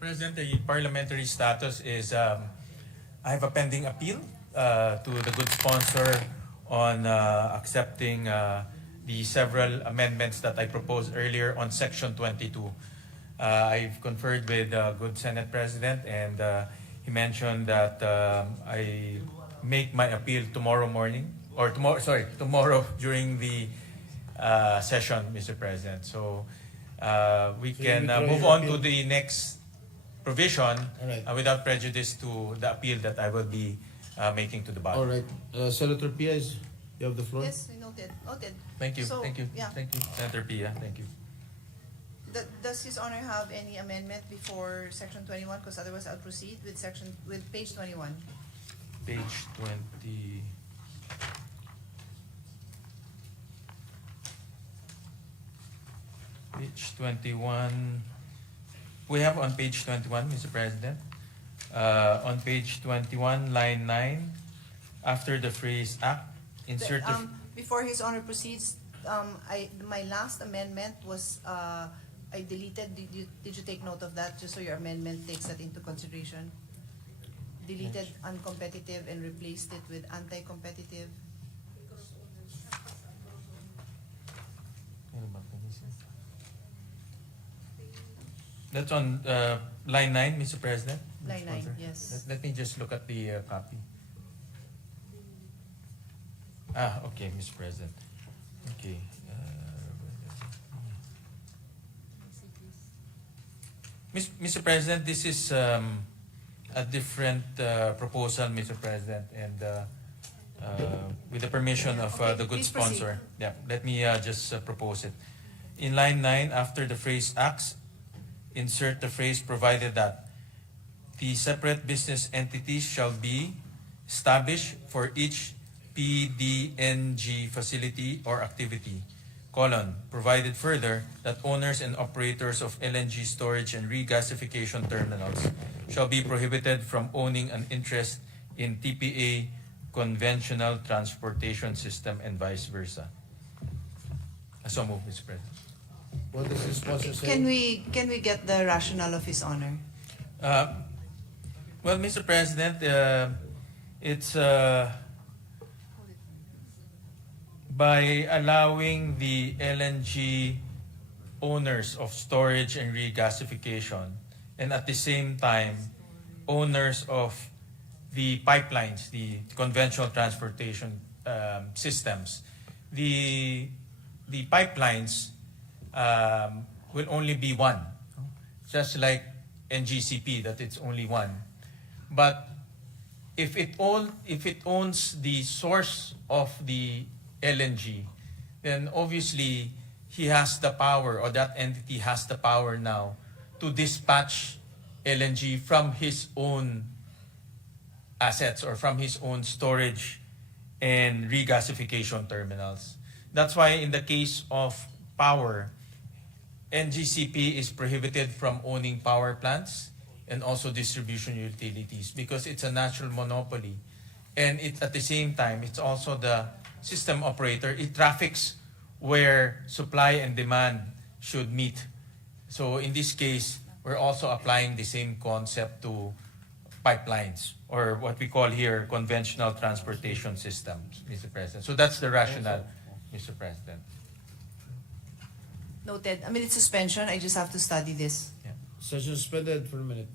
President, the parliamentary status is I have a pending appeal to the good sponsor on accepting the several amendments that I proposed earlier on Section 22. I've conferred with good Senate President, and he mentioned that I make my appeal tomorrow morning, or tomorrow during the session, Mr. President. So we So can you withdraw move your on appeal? to the next provision Alright. without prejudice to the appeal that I will be making to the body. All right. Senator Pia, you have the floor. Yes, noted, noted. Thank you. So, Thank you. yeah. Thank you, Senator Pia. Thank you. Does His Honor have any amendment before Section 21? Because otherwise I'll proceed with page 21. Page 20. Page 21. We have on page 21, Mr. President. On page 21, line 9, after the phrase act, insert the... Before His Honor proceeds, my last amendment was, I deleted, did you take note of that, just so your amendment takes that into consideration? Deleted uncompetitive and replaced it with anti-competitive. That's on line 9, Mr. President. Line 9, Sponsor. yes. Let me just look at the copy. Okay, Mr. President. Okay. Mr. President, this is a different proposal, Mr. President, and with the permission of Okay, the good please proceed. sponsor. Yeah, let me just propose it. In line 9, after the phrase acts, insert the phrase provided that the separate business entities shall be established for each PDNG facility or activity, provided further that owners and operators of LNG storage and regasification terminals shall be prohibited from owning an interest in TPA conventional transportation system and vice versa. So move, Mr. President. What does the sponsor say? Can we get the rationale of His Honor? Well, Mr. President, it's by allowing the LNG owners of storage and regasification, and at the same time, owners of the pipelines, the conventional transportation systems. The pipelines will only be one, just like NGCP, that it's only one. But if it owns the source of the LNG, then obviously he has the power, or that entity has the power now to dispatch LNG from his own assets or from his own storage and regasification terminals. That's why in the case of power, NGCP is prohibited from owning power plants and also distribution utilities because it's a natural monopoly. And at the same time, it's also the system operator. It traffics where supply and demand should meet. So in this case, we're also applying the same concept to pipelines, or what we call here conventional transportation systems, Mr. President. So that's the rationale, Mr. President. Noted. I mean, it's suspension. I just have to study this. Session suspended for a minute.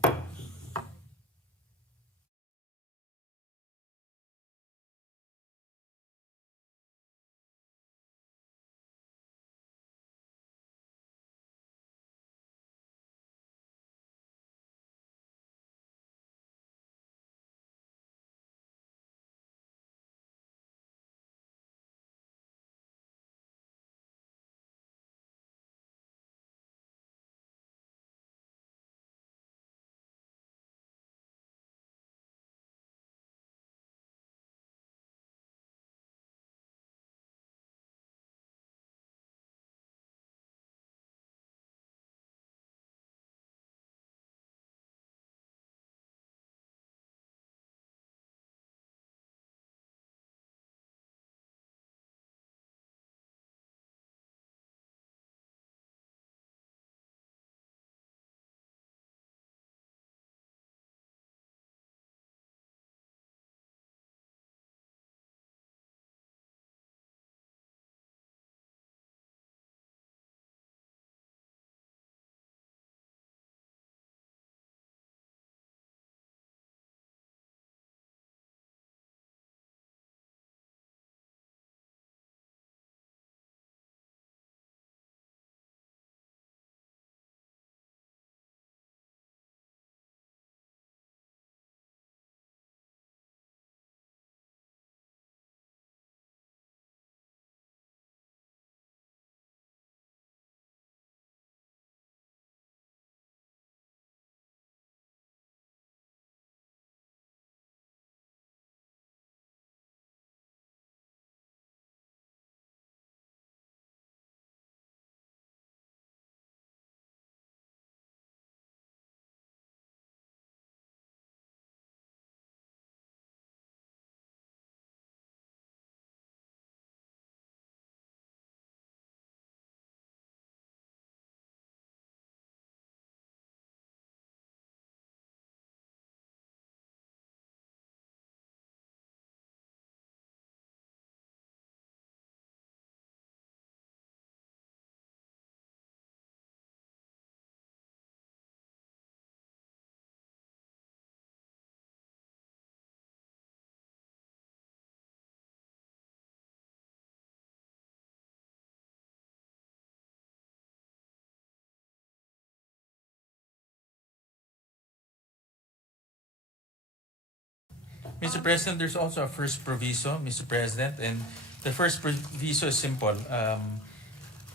Mr. President, there's also a first proviso, Mr. President, and the first proviso is simple.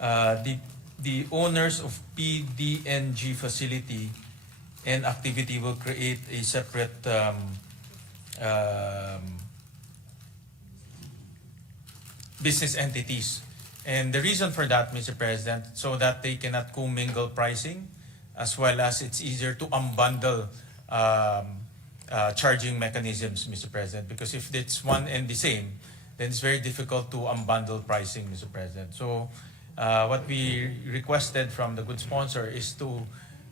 The owners of PDNG facility and activity will create a separate business entities. And the reason for that, Mr. President, so that they cannot commingle pricing, as well as it's easier to unbundle charging mechanisms, Mr. President. Because if it's one and the same, then it's very difficult to unbundle pricing, Mr. President. So what we requested from the good sponsor is to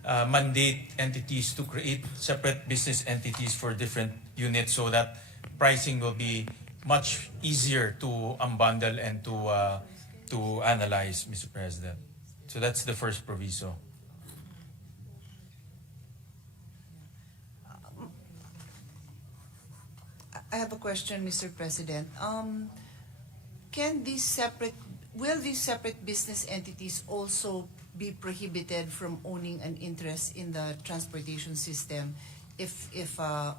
mandate entities to create separate business entities for different units so that pricing will be much easier to unbundle and to analyze, Mr. President. So that's the first proviso. I have a question, Mr. President. Will these separate business entities also be prohibited from owning an interest in the transportation system if the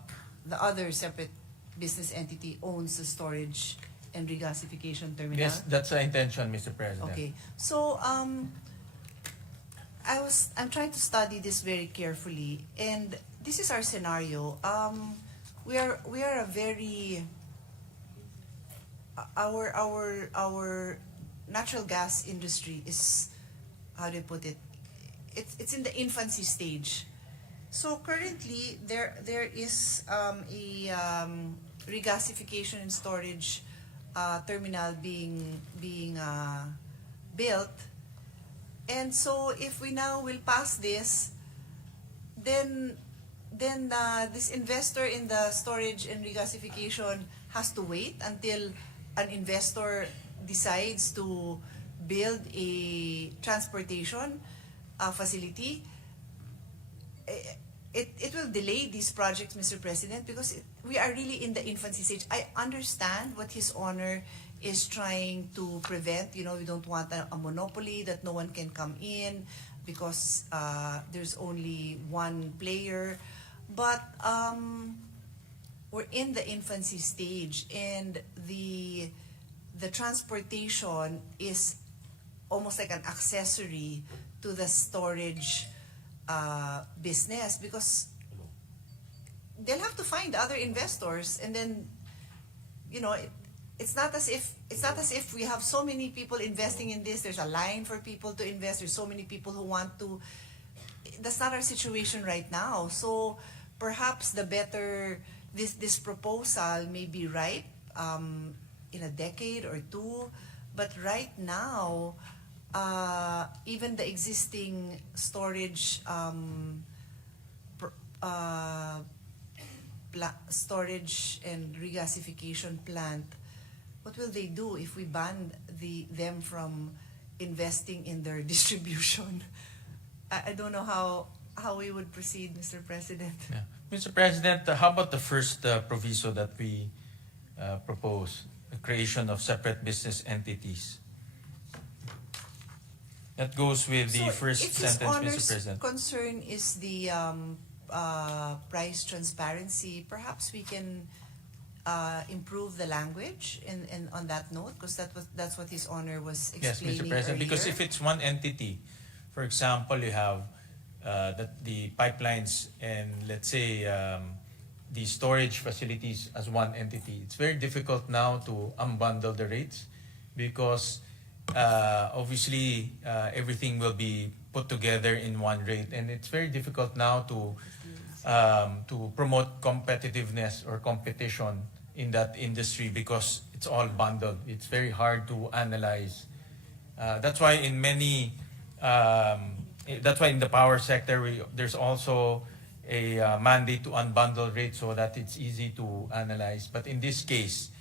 other separate business entity owns the storage and regasification terminal? Yes, that's the intention, Mr. President. Okay. So I'm trying to study this very carefully, and this is our scenario. We are a very our natural gas industry is, how do you put it? It's in the infancy stage. So currently there is a regasification and storage terminal being built, and so if we now will pass this, then this investor in the storage and regasification has to wait until an investor decides to build a transportation facility. It will delay these projects, Mr. President, because we are really in the infancy stage. I understand what His Honor is trying to prevent. You know, we don't want a monopoly, that no one can come in because there's only one player. But we're in the infancy stage, and the transportation is almost like an accessory to the storage business, because they'll have to find other investors, and then, you know, it's not as if we have so many people investing in this. There's a line for people to invest. There's so many people who want to. That's not our situation right now. So perhaps this proposal may be ripe in a decade or two, but right now, even the existing storage storage and regasification plant, what will they do if we ban them from investing in their distribution? I don't know how we would proceed, Mr. President. Yeah. Mr. President, how about the first proviso that we propose, the creation of separate business entities? That goes with the first sentence, Mr. President. Concern is the price transparency. Perhaps we can improve the language in on that note, because that's what His Honor was explaining. Yes, Mr. President, earlier. because if it's one entity, for example, you have the pipelines and, let's say, the storage facilities as one entity, it's very difficult now to unbundle the rates, because obviously everything will be put together in one rate, and it's very difficult now to promote competitiveness or competition in that industry, because it's all bundled. It's very hard to analyze. That's why in many that's why in the power sector there's also a mandate to unbundle rates so that it's easy to analyze. But in this case,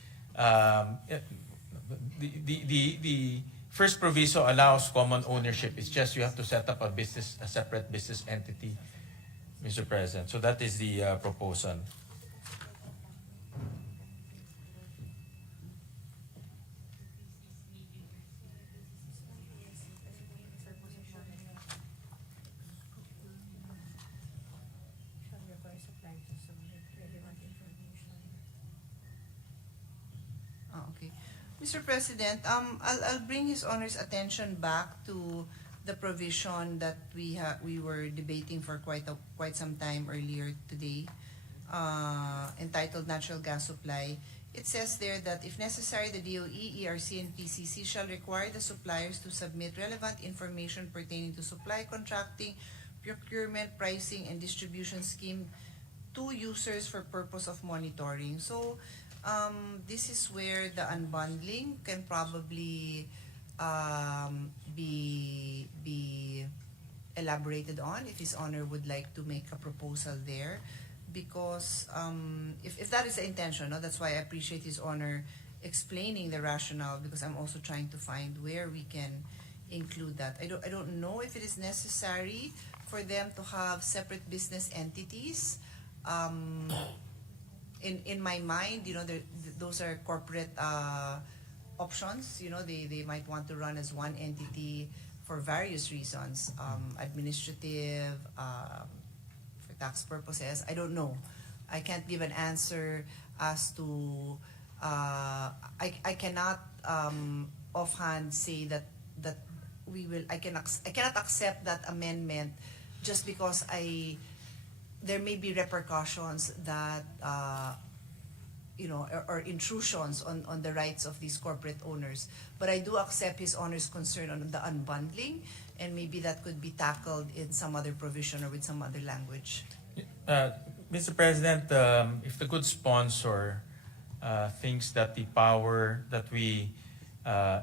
the first proviso allows common ownership. It's just you have to set up a separate business entity, Mr. President. So that is the proposal. Okay. Mr. President, I'll bring His Honor's attention back to the provision that we were debating for quite some time earlier today, entitled Natural Gas Supply. It says there that if necessary, the DOE, ERC, and PCC shall require the suppliers to submit relevant information pertaining to supply contracting, procurement, pricing, and distribution scheme to users for purpose of monitoring. So, this is where the unbundling can probably be elaborated on, if His Honor would like to make a proposal there. Because if that is the intention, no, that's why I appreciate His Honor explaining the rationale, because I'm also trying to find where we can include that. I don't know if it is necessary for them to have separate business entities. In my mind, those are corporate options. They might want to run as one entity for various reasons, administrative, for tax purposes. I don't know. I can't give an answer as to. I cannot offhand say that we will. I cannot accept that amendment just because there may be repercussions that or intrusions on the rights of these corporate owners. But I do accept His Honor's concern on the unbundling, and maybe that could be tackled in some other provision or with some other language. Mr. President, if the good sponsor thinks that the power that we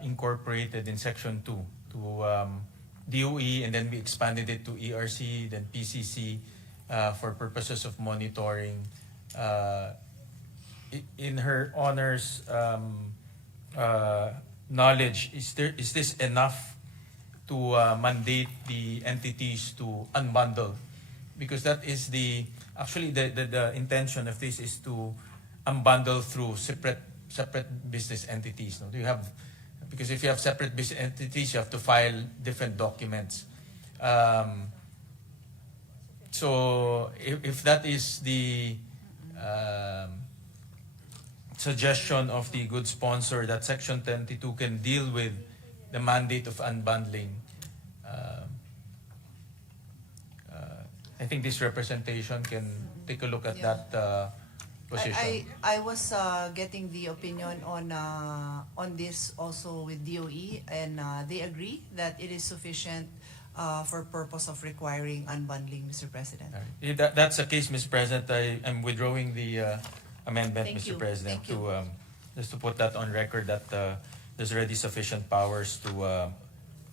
incorporated in Section 2 to DOE, and then we expanded it to ERC, then PCC, for purposes of monitoring, in her Honor's knowledge, is this enough to mandate the entities to unbundle? Because that is actually the intention of this is to unbundle through separate business entities. No? Because if you have separate business entities, you have to file different documents. So if that is the suggestion of the good sponsor, that Section 22 can deal with the mandate of unbundling, I think this representation can take a look at that position. I was getting the opinion on this also with DOE, and they agree that it is sufficient for purpose of requiring unbundling, Mr. President. If that's the case, Mr. President, I'm withdrawing the amendment, Thank Mr. you. President, Thank you. to just to put that on record that there's already sufficient powers to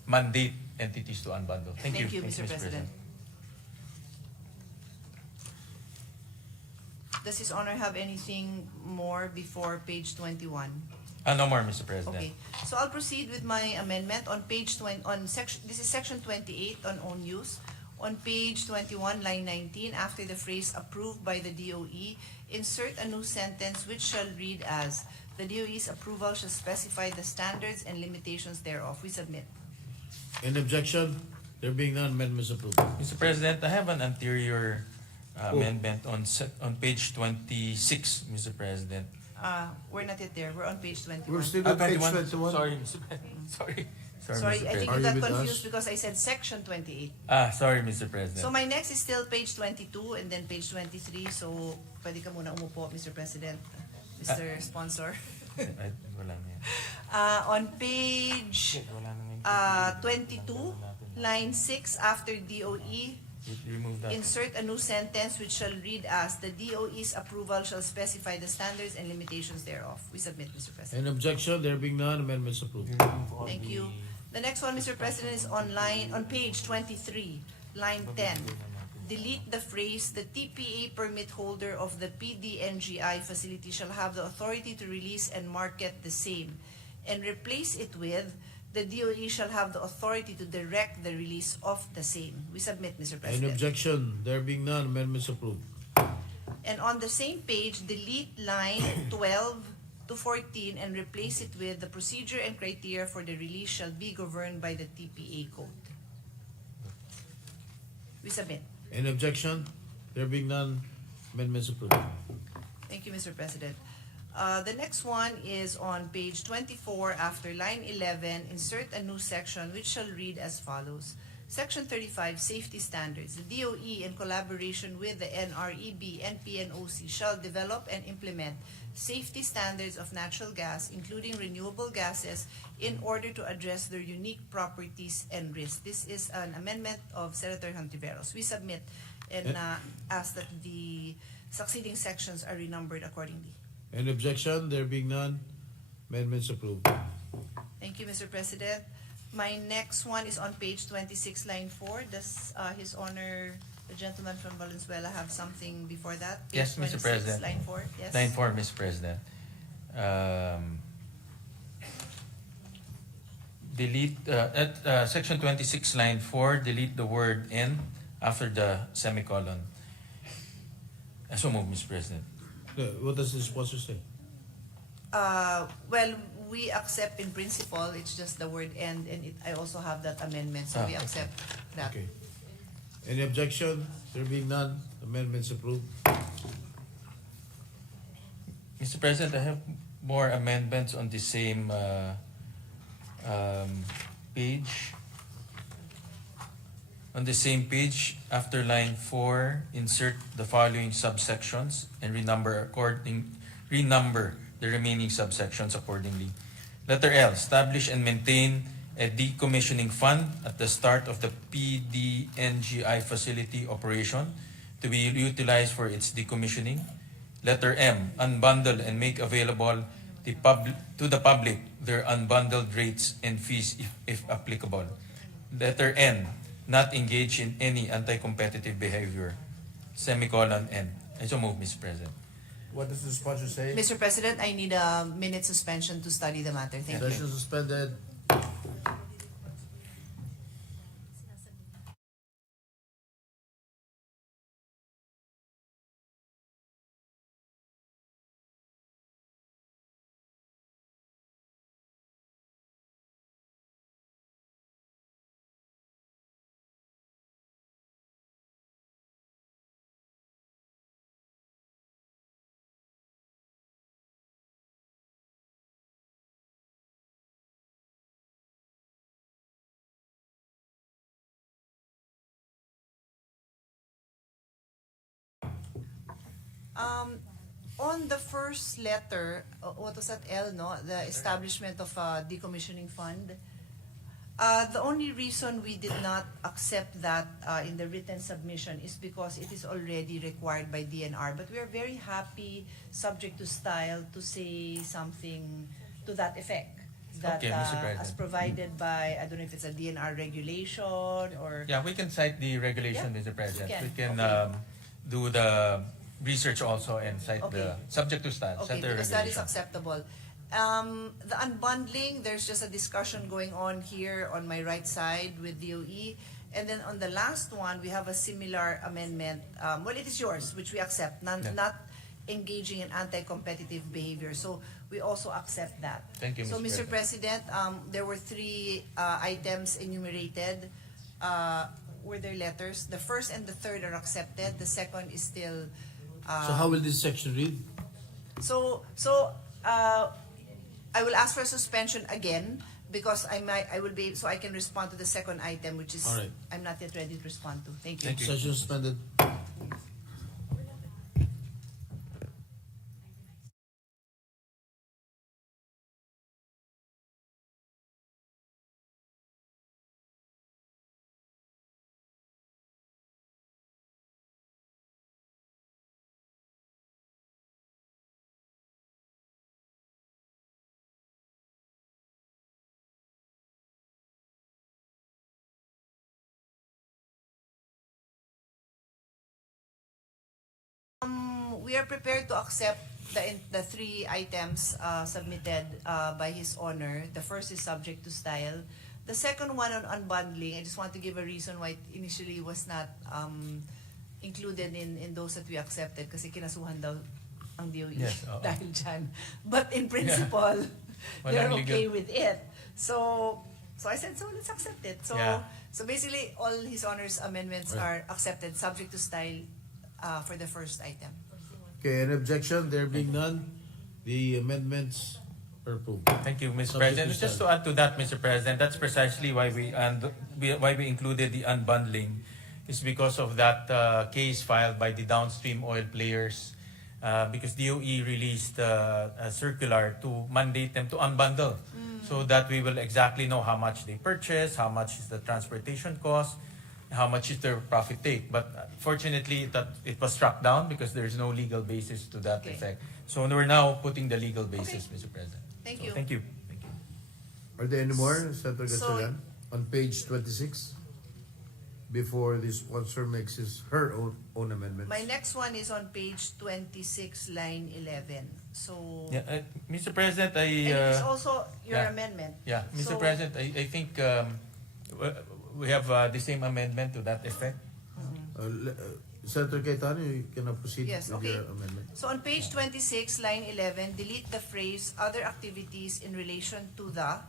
mandate entities to unbundle. Thank you. Thank you, Mr. President. Does His Honor have anything more before page 21? No more, Mr. President. Okay, so I'll proceed with my amendment on page 20, this is section 28 on own use. On page 21, line 19, after the phrase approved by the DOE, insert a new sentence which shall read as, the DOE's approval shall specify the standards and limitations thereof. We submit. Any objection? There being none, amendment is approved. Mr. President, I have an anterior amendment on page 26, Mr. President. We're not yet there. We're on page 21. We're still on page 21. 21. Sorry, Mr. President. Sorry, Sorry, Mr. I think President. you Are got you with confused us? because I said section 28. Sorry, Mr. President. So my next is still page 22 and then page 23. So pwede ka muna umupo, Mr. President, Mr. Sponsor. Wala na yan. On page Wala na nga. 22, line 6, after DOE, Remove that. insert a new sentence which shall read as, the DOE's approval shall specify the standards and limitations thereof. We submit, Mr. President. Any objection? There being none, amendment is approved. Thank you. The next one, Mr. President, is on page 23, line 10. Delete the phrase, the TPA permit holder of the PDNGI facility shall have the authority to release and market the same, and replace it with, the DOE shall have the authority to direct the release of the same. We submit, Mr. Any President. objection? There being none, amendment is approved. And on the same page, delete line 12 to 14 and replace it with, the procedure and criteria for the release shall be governed by the TPA code. We submit. Any objection? There being none, amendment is approved. Thank you, Mr. President. The next one is on page 24 after line 11, insert a new section which shall read as follows. Section 35, Safety Standards. The DOE, in collaboration with the NREB and PNOC, shall develop and implement safety standards of natural gas, including renewable gases, in order to address their unique properties and risks. This is an amendment of Senator Hontiveros. We submit and ask that the succeeding sections are renumbered accordingly. Any objection? There being none, amendments approved. Thank you, Mr. President. My next one is on page 26, line 4. Does His Honor, the gentleman from Valenzuela, have something before that? Page Yes, Mr. 26, President. line 4. Yes. Line 4, Mr. President. Delete at section 26, line 4. Delete the word "in" after the semicolon. So move, Mr. President. What does the sponsor say? Well, we accept in principle. It's just the word "and," and I also have that amendment, so we Okay. accept that. Okay. Any objection? There being none, amendments approved. Mr. President, I have more amendments on the same page. On the same page, after line 4, insert the following subsections and renumber the remaining subsections accordingly. Letter L, establish and maintain a decommissioning fund at the start of the PDNGI facility operation to be utilized for its decommissioning. Letter M, unbundle and make available to the public their unbundled rates and fees if applicable. Letter N, not engage in any anti-competitive behavior. Semicolon N. I so move, Mr. President. What does the sponsor say? Mr. President, I need a minute suspension to study the matter. Thank you. Session suspended. On the first letter, what was that, L, no? The establishment of a decommissioning fund. The only reason we did not accept that in the written submission is because it is already required by DNR. But we are very happy, subject to style, to say something to that effect. That, Okay, Mr. President. as provided by, I don't know if it's a DNR regulation or... Yeah, we can cite the regulation, Yeah, Mr. President. you We can. can Okay. do the research also and cite Okay. the subject to style. Okay, cite the because that is regulation. acceptable. The unbundling, there's just a discussion going on here on my right side with DOE. And then on the last one, we have a similar amendment. Well, it is yours, which we accept, Yeah. not engaging in anti-competitive behavior. So we also accept that. Thank you, So, Mr. Mr. President, there were 3 items enumerated. Were there letters? The first and the third are accepted. The second is still... So how will this section read? So I will ask for a suspension again because I will be so I can respond to the second item, which is All right. I'm not yet ready to respond to. Thank you. Thank you. Session suspended. We are prepared to accept the 3 items submitted by His Honor. The first is subject to style. The second one on unbundling, I just want to give a reason why it initially was not included in those that we accepted kasi kinasuhan daw ang DOE Yes, oo. dahil dyan. But in principle, they're Walang okay legal- with it. So I said, so let's accept it. So Yeah. so basically, all His Honor's amendments are accepted subject to style for the first item. Okay, any objection? There being none, The amendments are approved. Thank you, Mr. Subject President. to Just to stand. add to that, Mr. President, that's precisely why we included the unbundling, is because of that case filed by the downstream oil players, because DOE released a circular to mandate them to unbundle, so that we will exactly know how much they purchase, how much is the transportation cost, how much is their profit take. But fortunately, it was struck down because there is no legal basis to that Okay. effect. So we're now putting the legal basis, Mr. President. Thank So you. Thank you. Thank you. Are there any more, Senator So- Gatchalian? On page 26, before the sponsor makes her own amendments. My next one is on page 26, line 11. So, Yeah, Mr. President, and it is I also your yeah. amendment. yeah, Mr. So- President, I think we have the same amendment to that effect. Senator Cayetano, you can now proceed Yes, with okay. your amendment. So on page 26, line 11, delete the phrase other activities in relation to the,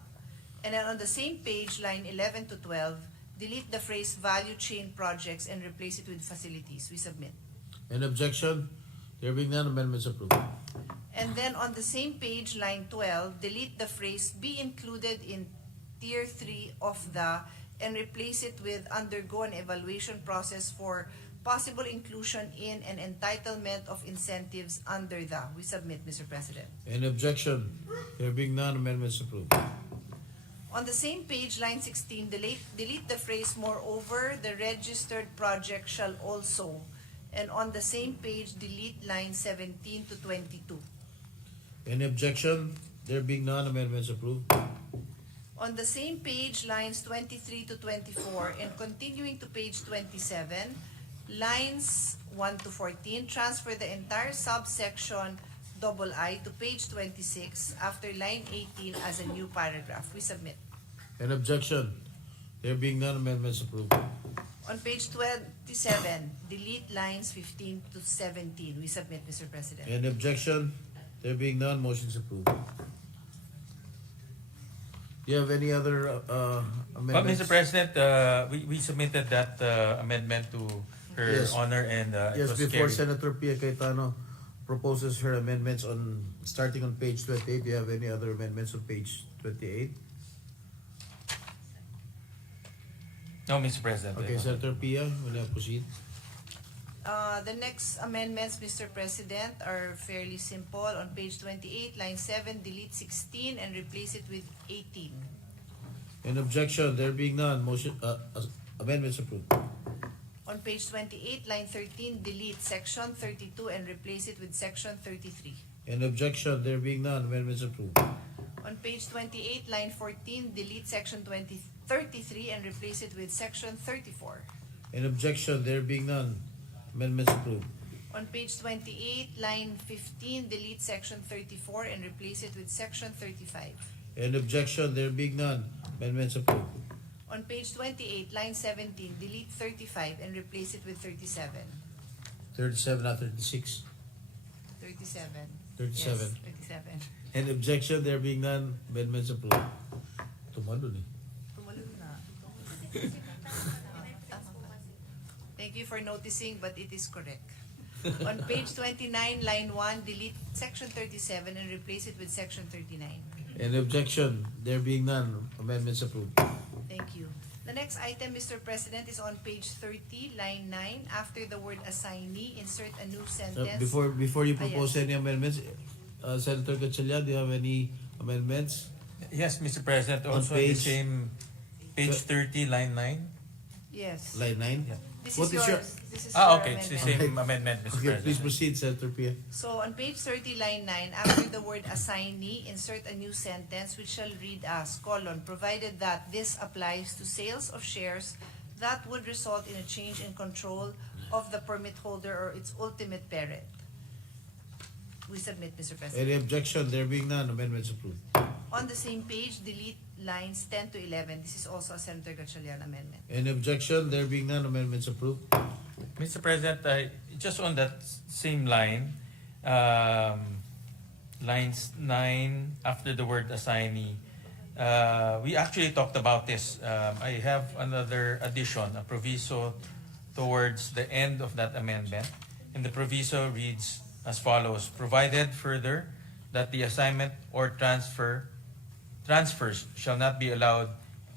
and then on the same page, line 11 to 12, delete the phrase value chain projects and replace it with facilities. We submit. Any objection? There being none, amendments approved. And then on the same page, line 12, delete the phrase be included in tier 3 of the and replace it with undergo an evaluation process for possible inclusion in an entitlement of incentives under the. We submit, Mr. President. Any objection? There being none, amendments approved. On the same page, line 16, delete the phrase moreover, the registered project shall also. And on the same page, delete line 17 to 22. Any objection? There being none, amendments approved. On the same page, lines 23 to 24, and continuing to page 27, lines 1 to 14, transfer the entire subsection I to page 26 after line 18 as a new paragraph. We submit. Any objection? There being none, amendments approved. On page 27, delete lines 15 to 17. We submit, Mr. President. Any objection? There being none, motion's approved. Do you have any other But amendments? Mr. President, we submitted that amendment to her Yes. honor, and it Yes, was before carried. Senator Pia Cayetano proposes her amendments on starting on page 28, do you have any other amendments on page 28? No, Mr. President. Okay, Senator Pia, will you proceed? The next amendments, Mr. President, are fairly simple. On page 28, line 7, delete 16 and replace it with 18. Any objection? There being none, motion amendments approved. On page 28, line 13, delete section 32 and replace it with section 33. Any objection? There being none, amendments approved. On page 28, line 14, delete section 33 and replace it with section 34. Any objection? There being none, amendments approved. On page 28, line 15, delete section 34 and replace it with section 35. Any objection? There being none, amendments approved. On page 28, line 17, delete 35 and replace it with 37. 37, not 36. 37. 37. Yes, 37. Any objection? There being none, amendments approved. Tumalun eh. Tumalun na. Thank you for noticing, but it is correct. On page 29, line 1, delete section 37 and replace it with section 39. Any objection? There being none, amendments approved. Thank you. The next item, Mr. President, is on page 30, line 9. After the word assignee, insert a new sentence. Before you propose yes. any amendments, Senator Gatchalian, do you have any amendments? Yes, Mr. President. On Also, the page- same page 30, line 9. Yes. Line 9? Yeah. This What is is yours. This is Ah, your okay. It's the amendment. same amendment, Mr. Okay, President. please proceed, Senator Pia. So on page 30, line 9, after the word assignee, insert a new sentence which shall read as, provided that this applies to sales of shares that would result in a change in control of the permit holder or its ultimate parent. We submit, Mr. President. Any objection? There being none, amendments approved. On the same page, delete lines 10 to 11. This is also a Senator Gatchalian amendment. Any objection? There being none, amendments approved. Mr. President, just on that same line, lines 9 after the word assignee, we actually talked about this. I have another addition, a proviso towards the end of that amendment. And the proviso reads as follows: provided further that the assignment or transfers shall not be allowed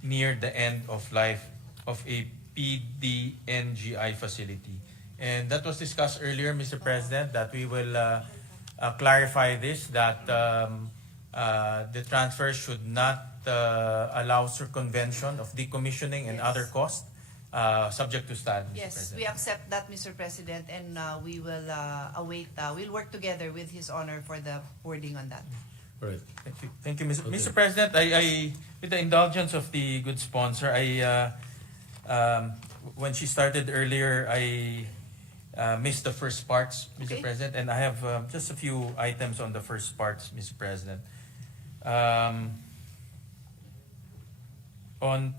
near the end of life of a PDNGI facility. And that was discussed earlier, Mr. President, that we will clarify this, that the transfer should not allow circumvention of decommissioning and Yes. other costs, subject to stand, Mr. Yes, President. we accept that, Mr. President, and we will we'll work together with His Honor for the wording on that. All right. Thank you, Mr. Okay. Mr. President. I, with the indulgence of the good sponsor, when she started earlier, I missed the first parts, Mr. Okay. President, and I have just a few items on the first parts, Mr. President. On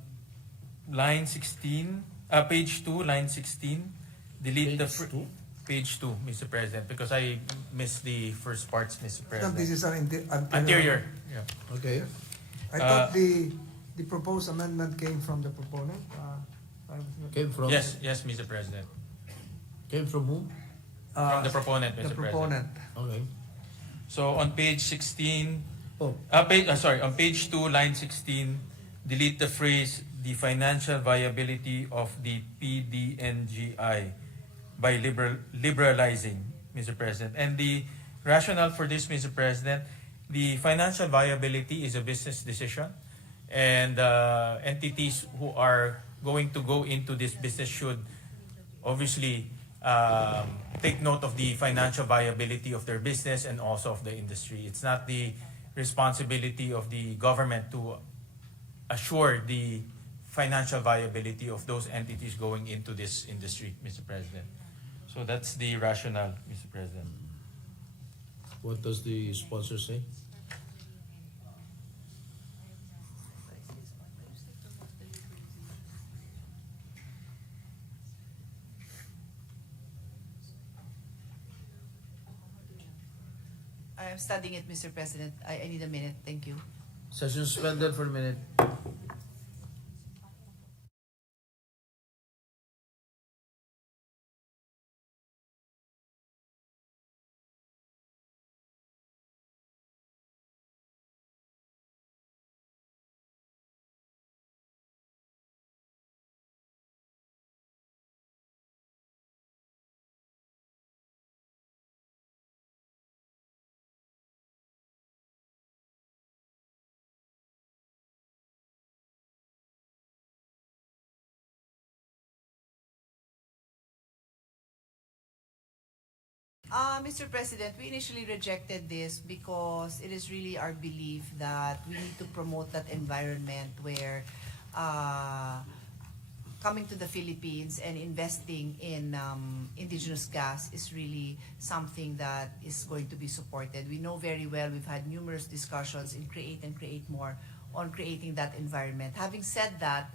line 16, page 2, line 16, delete the Page 2? page 2, Mr. President, because I missed the first parts, Mr. President. This is an Anterior. Yeah. Okay. I thought the proposed amendment came from the proponent. Came from? Yes, Mr. President. Came from whom? From the proponent, Mr. The proponent. Okay. So on page 16, Oh, on page 2, line 16, delete the phrase, the financial viability of the PDNGI by liberalizing, Mr. President. And the rationale for this, Mr. President, the financial viability is a business decision, and entities who are going to go into this business should obviously take note of the financial viability of their business and also of the industry. It's not the responsibility of the government to assure the financial viability of those entities going into this industry, Mr. President. So that's the rationale, Mr. President. what does the sponsor say? I am studying it, Mr. President. I need a minute. Thank you. Session suspended for a minute. Mr. President, we initially rejected this because it is really our belief that we need to promote that environment where coming to the Philippines and investing in indigenous gas is really something that is going to be supported. We know very well, we've had numerous discussions in Create and Create More on creating that environment. Having said that,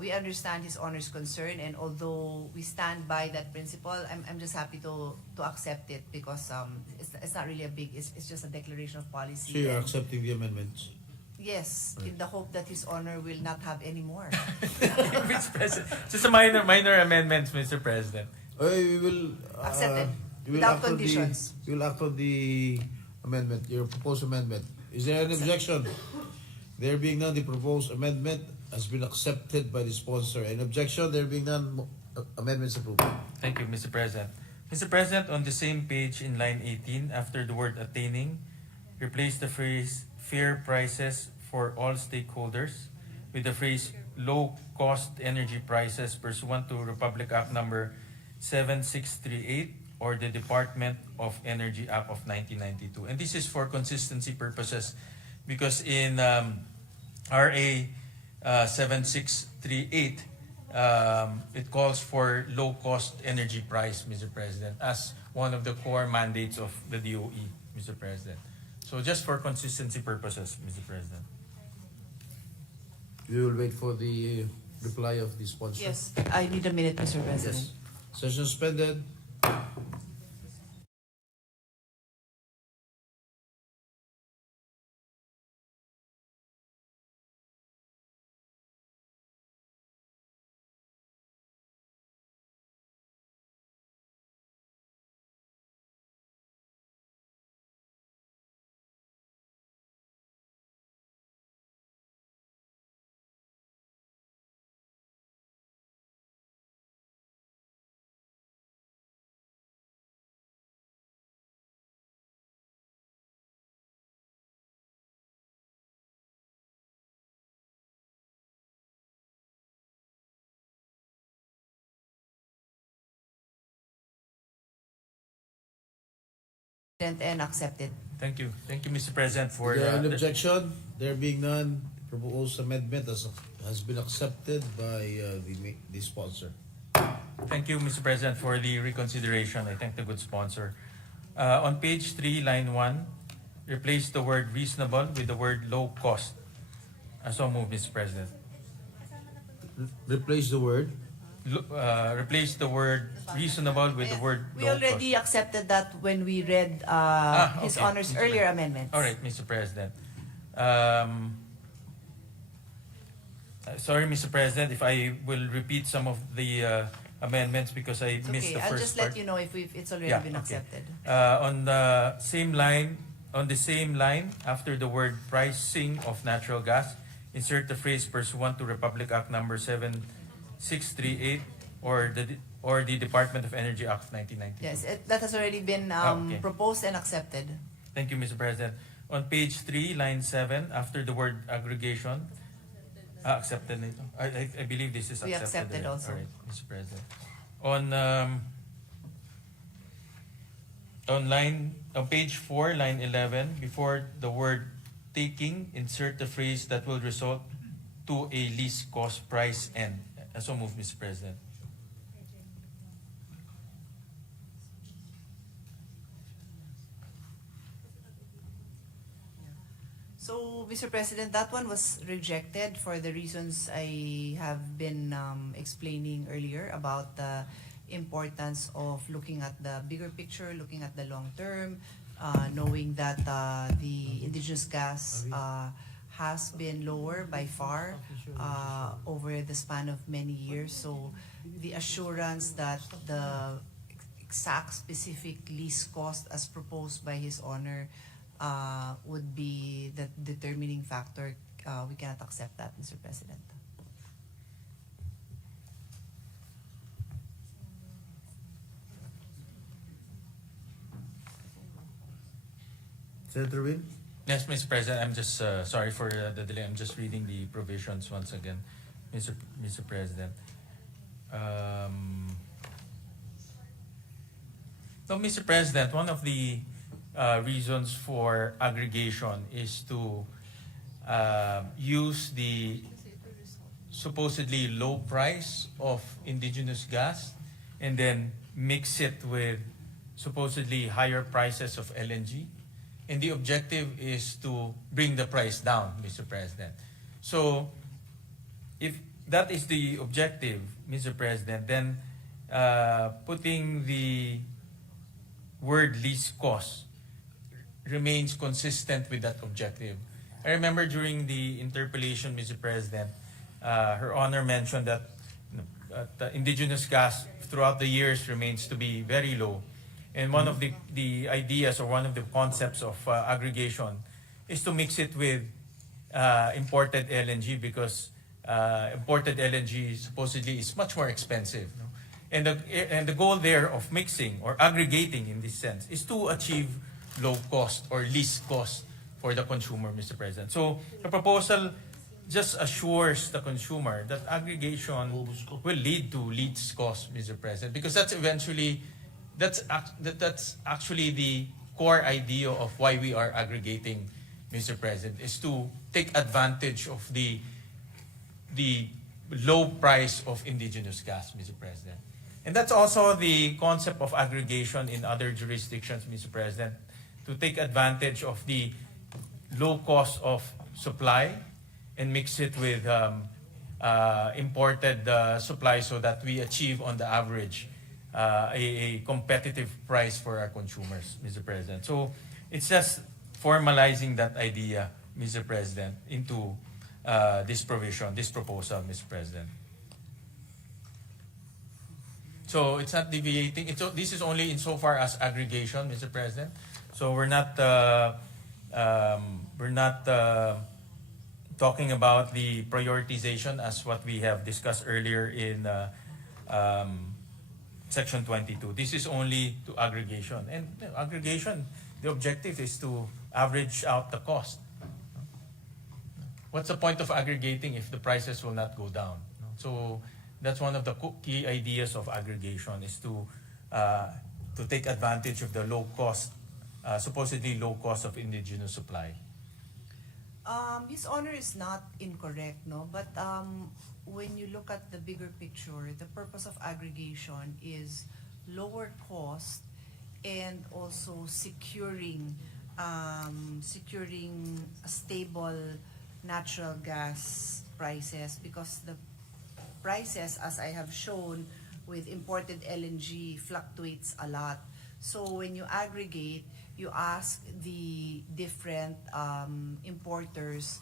we understand His Honor's concern, and although we stand by that principle, I'm just happy to accept it because it's not really a big, it's just a declaration of policy. So you're And accepting the amendments? yes, in the hope that His Honor will not have any more. Mr. President, just a minor amendments, Mr. President. We will Accept it, we will without act on the- conditions. We will act on the amendment, your proposed amendment. Is there an objection? There being none, the proposed amendment has been accepted by the sponsor. An objection? There being none, amendments approved. Thank you, Mr. President. Mr. President, on the same page in line 18, after the word attaining, replace the phrase fair prices for all stakeholders with the phrase low-cost energy prices pursuant to Republic Act number 7638 or the Department of Energy Act of 1992. And this is for consistency purposes because in RA 7638, it calls for low-cost energy price, Mr. President, as one of the core mandates of the DOE, Mr. President. So just for consistency purposes, Mr. President. We will wait for the reply of the sponsor. Yes, I need a minute, Mr. President. Yes. Session suspended. and accepted. Thank you. Thank you, Mr. President, for Is there an objection? There being none, proposed amendment has been accepted by the sponsor. Thank you, Mr. President, for the reconsideration. I thank the good sponsor. On page 3, line 1, replace the word reasonable with the word low cost. So move, Mr. President. Replace the word. Replace the word reasonable with the word We low already cost. accepted that when we read His Okay, Honor's Mr. earlier President. amendments. All right, Mr. President. Sorry, Mr. President, if I will repeat some of the amendments because I It's missed okay. the I'll first just part. let you know if it's already Yeah, been okay. accepted. On the same line, after the word pricing of natural gas, insert the phrase pursuant to Republic Act Number 7638 or the Department of Energy Act of 1992. Yes, that has already been Okay. proposed and accepted. Thank you, Mr. President. On page 3, line 7, after the word aggregation, accepted na ito. I believe this is We accepted. accepted also. All right, Mr. President. On page 4, line 11, before the word taking, insert the phrase that will result to a least cost price end. So move, Mr. President. So, Mr. President, that one was rejected for the reasons I have been explaining earlier about the importance of looking at the bigger picture, looking at the long term, knowing that the indigenous gas has been lower by far over the span of many years. So the assurance that the exact specific lease cost as proposed by His Honor would be the determining factor. We cannot accept that, Mr. President. Senator Win? Yes, Mr. President, I'm just sorry for the delay. I'm just reading the provisions once again, Mr. President. So, Mr. President, one of the reasons for aggregation is to use the supposedly low price of indigenous gas and then mix it with supposedly higher prices of LNG. And the objective is to bring the price down, Mr. President. So, if that is the objective, Mr. President, then putting the word least cost remains consistent with that objective. I remember during the interpellation, Mr. President, Her Honor mentioned that the indigenous gas throughout the years remains to be very low. And one of the ideas or one of the concepts of aggregation is to mix it with imported LNG because imported LNG supposedly is much more expensive. No? And the goal there of mixing or aggregating in this sense is to achieve low cost or least cost for the consumer, Mr. President. So the proposal just assures the consumer that aggregation will lead to least cost, Mr. President, because that's actually the core idea of why we are aggregating, Mr. President, is to take advantage of the low price of indigenous gas, Mr. President. And that's also the concept of aggregation in other jurisdictions, Mr. President, to take advantage of the low cost of supply and mix it with imported supply so that we achieve on the average a competitive price for our consumers, Mr. President. So it's just formalizing that idea, Mr. President, into this provision, this proposal, Mr. President. So it's not deviating. This is only insofar as aggregation, Mr. President. So we're not talking about the prioritization as what we have discussed earlier in Section 22. This is only to aggregation. And aggregation, the objective is to average out the cost. What's the point of aggregating if the prices will not go down? So that's one of the key ideas of aggregation, is to take advantage of the low cost supposedly low cost of indigenous supply. His Honor is not incorrect, no? But when you look at the bigger picture, the purpose of aggregation is lower cost and also securing a stable natural gas prices, because the prices, as I have shown with imported LNG, fluctuates a lot. So when you aggregate, you ask the different importers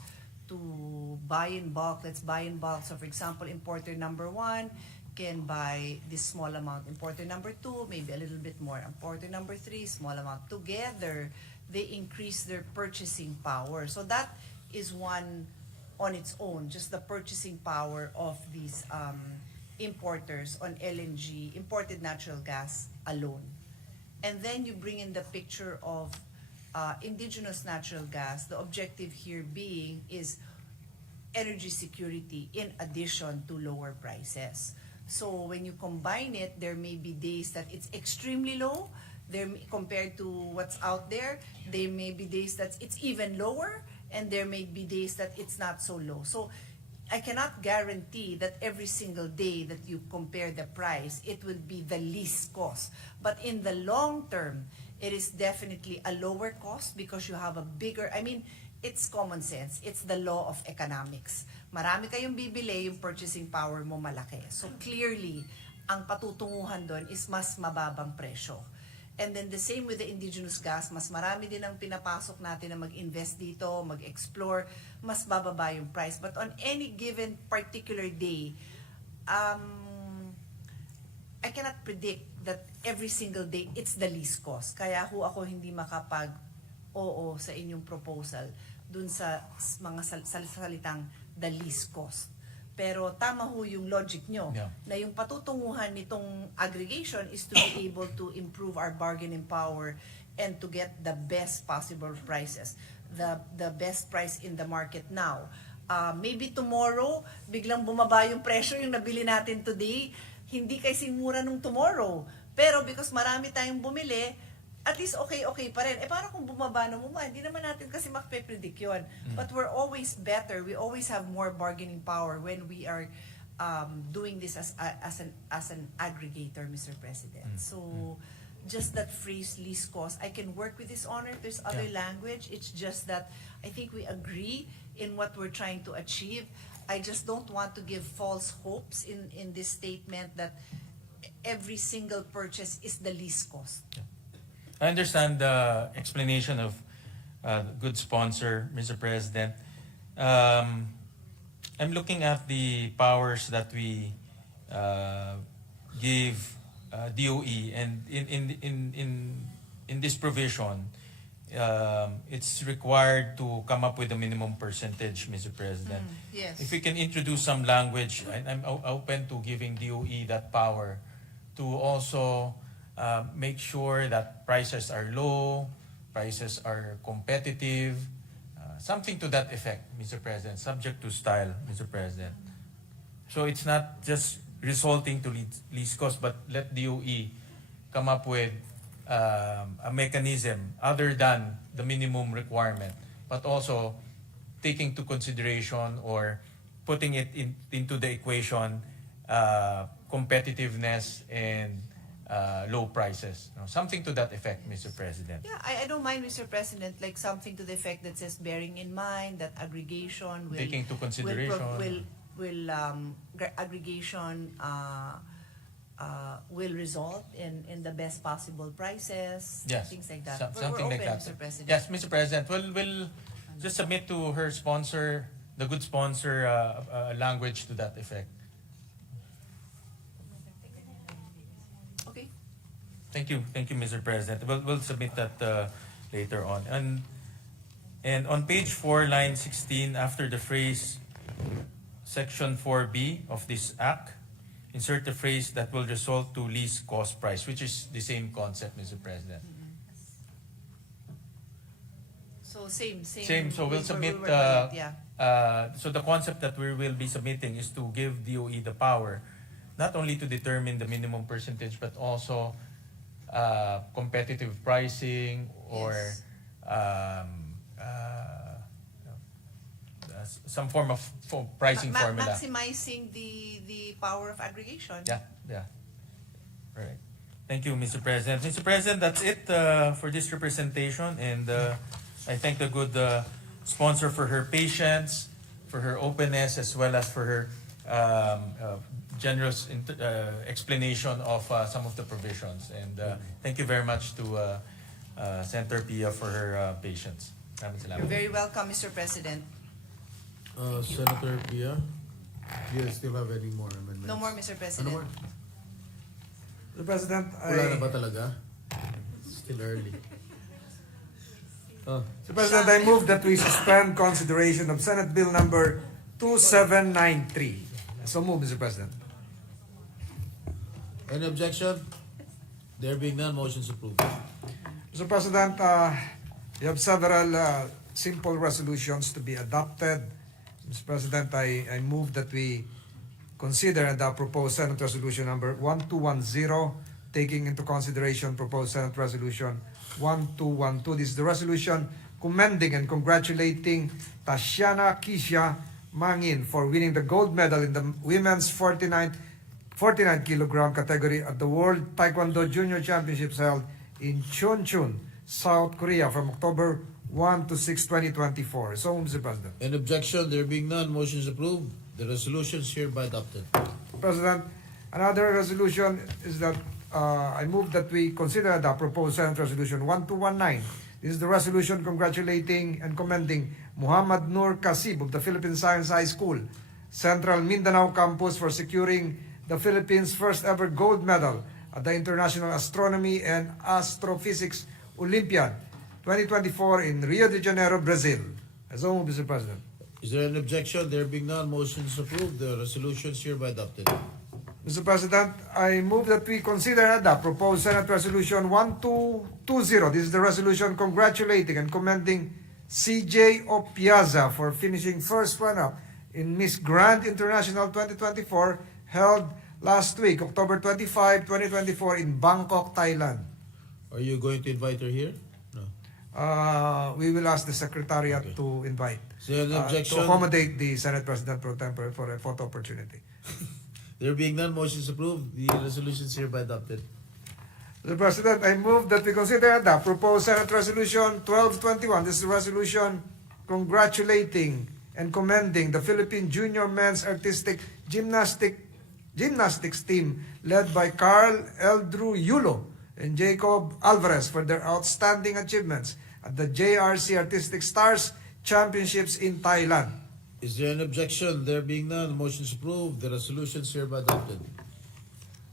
to buy in bulk. Let's buy in bulk. So for example, importer number 1 can buy this small amount. Importer number 2, maybe a little bit more. Importer number 3, small amount. Together, they increase their purchasing power. So that is one on its own, just the purchasing power of these importers on LNG, imported natural gas alone. And then you bring in the picture of indigenous natural gas. The objective here being is energy security in addition to lower prices. So when you combine it, there may be days that it's extremely low compared to what's out there. There may be days that it's even lower, and there may be days that it's not so low. So I cannot guarantee that every single day that you compare the price, it will be the least cost. But in the long term, it is definitely a lower cost because you have a bigger, it's common sense. It's the law of economics. Marami kayong bibili, yung purchasing power mo malaki. So clearly, ang patutunguhan doon is mas mababang presyo. And then the same with the indigenous gas, mas marami din ang pinapasok natin na mag-invest dito, mag-explore, mas bababa yung price. But on any given particular day, I cannot predict that every single day it's the least cost. Kaya ako hindi makapag-oo sa inyong proposal dun sa mga salitang the least cost. Pero tama ho yung logic nyo, na yung patutunguhan nitong aggregation is to be able to improve our bargaining power and to get the best possible prices, the best price in the market now. Maybe tomorrow, biglang bumaba yung presyo yung nabili natin today, hindi kasi mura nung tomorrow. Pero because marami tayong bumili, at least okay pa rin. Parang kung bumaba na muna, hindi naman natin kasi makpe-predict yun. But we're always better. We always have more bargaining power when we are doing this as an aggregator, Mr. President. So just that phrase, least cost, I can work with this honor. There's other language. It's just that I think we agree in what we're trying to achieve. I just don't want to give false hopes in this statement that every single purchase is the least cost. I understand the explanation of good sponsor, Mr. President. I'm looking at the powers that we give DOE, and in this provision, it's required to come up with a minimum percentage, Mr. President. Yes. If we can introduce some language, I'm open to giving DOE that power to also make sure that prices are low, prices are competitive, something to that effect, Mr. President, subject to style, Mr. President. So it's not just resulting to least cost, but let DOE come up with a mechanism other than the minimum requirement, but also taking to consideration or putting it into the equation competitiveness and low prices. Something to that effect, Mr. President. Yeah, I don't mind, Mr. President, like something to the effect that says bearing in mind that aggregation will Taking into consideration. Aggregation will result in the best possible prices, Yes, things like that. something We're like open, that. Mr. President. Yes, Mr. President. We'll just submit to her sponsor, the good sponsor, language to that effect. Okay. Thank you, Mr. President. We'll submit that later on. And on page 4, line 16, after the phrase Section 4B of this Act, insert the phrase that will result to least cost price, which is the same concept, Mr. President. So same. So we'll submit. So the concept that we will be submitting is to give DOE the power, not only to determine the minimum percentage, but also competitive pricing or Yes. some form of pricing formula. Maximizing the power of aggregation. Yeah, yeah. Right. Thank you, Mr. President. Mr. President, that's it for this representation, and I thank the good sponsor for her patience, for her openness, as well as for her generous explanation of some of the provisions. And thank you very much to Senator Pia for her patience. Maraming salamat. You're very welcome, Mr. President. Senator Pia, do you still have any more amendments? No more, Mr. Ano President. more? Mr. President, Wala na ba talaga? Still early. Mr. President, I move that we suspend consideration of Senate Bill number 2793. So move, Mr. President. Any objection? There being none, motion is approved. Mr. President, we have several simple resolutions to be adopted. Mr. President, I move that we consider the proposed Senate Resolution number 1210, taking into consideration proposed Senate Resolution 1212. This is the resolution commending and congratulating Tashiana Kisha Mangin for winning the gold medal in the women's 49 kilogram category at the World Taekwondo Junior Championships held in Chuncheon, South Korea from October 1 to 6, 2024. So, Mr. President. Any objection? There being none, motion is approved. The resolution is hereby adopted. President, another resolution is that I move that we consider the proposed Senate Resolution 1219. This is the resolution congratulating and commending Muhammad Nur Kasib of the Philippine Science High School, Central Mindanao Campus for securing the Philippines' first ever gold medal at the International Astronomy and Astrophysics Olympiad 2024 in Rio de Janeiro, Brazil. So, Mr. President. Is there an objection? There being none, motion is approved. The resolution is hereby adopted. Mr. President, I move that we consider the proposed Senate Resolution 1220. This is the resolution congratulating and commending CJ Opiaza for finishing first runner-up in Miss Grand International 2024 held last week, October 25, 2024 in Bangkok, Thailand. Are you going to invite her here? No. We will ask the Secretariat to invite, Is there an objection? to accommodate the Senate President pro tempore for a photo opportunity. There being none, motion is approved. The resolution is hereby adopted. Mr. President, I move that we consider the proposed Senate Resolution 1221. This is a resolution congratulating and commending the Philippine Junior Men's Artistic Gymnastics team led by Carl Eldrew Yulo and Jacob Alvarez for their outstanding achievements at the JRC Artistic Stars Championships in Thailand. Is there an objection? There being none, motion is approved. The resolution is hereby adopted.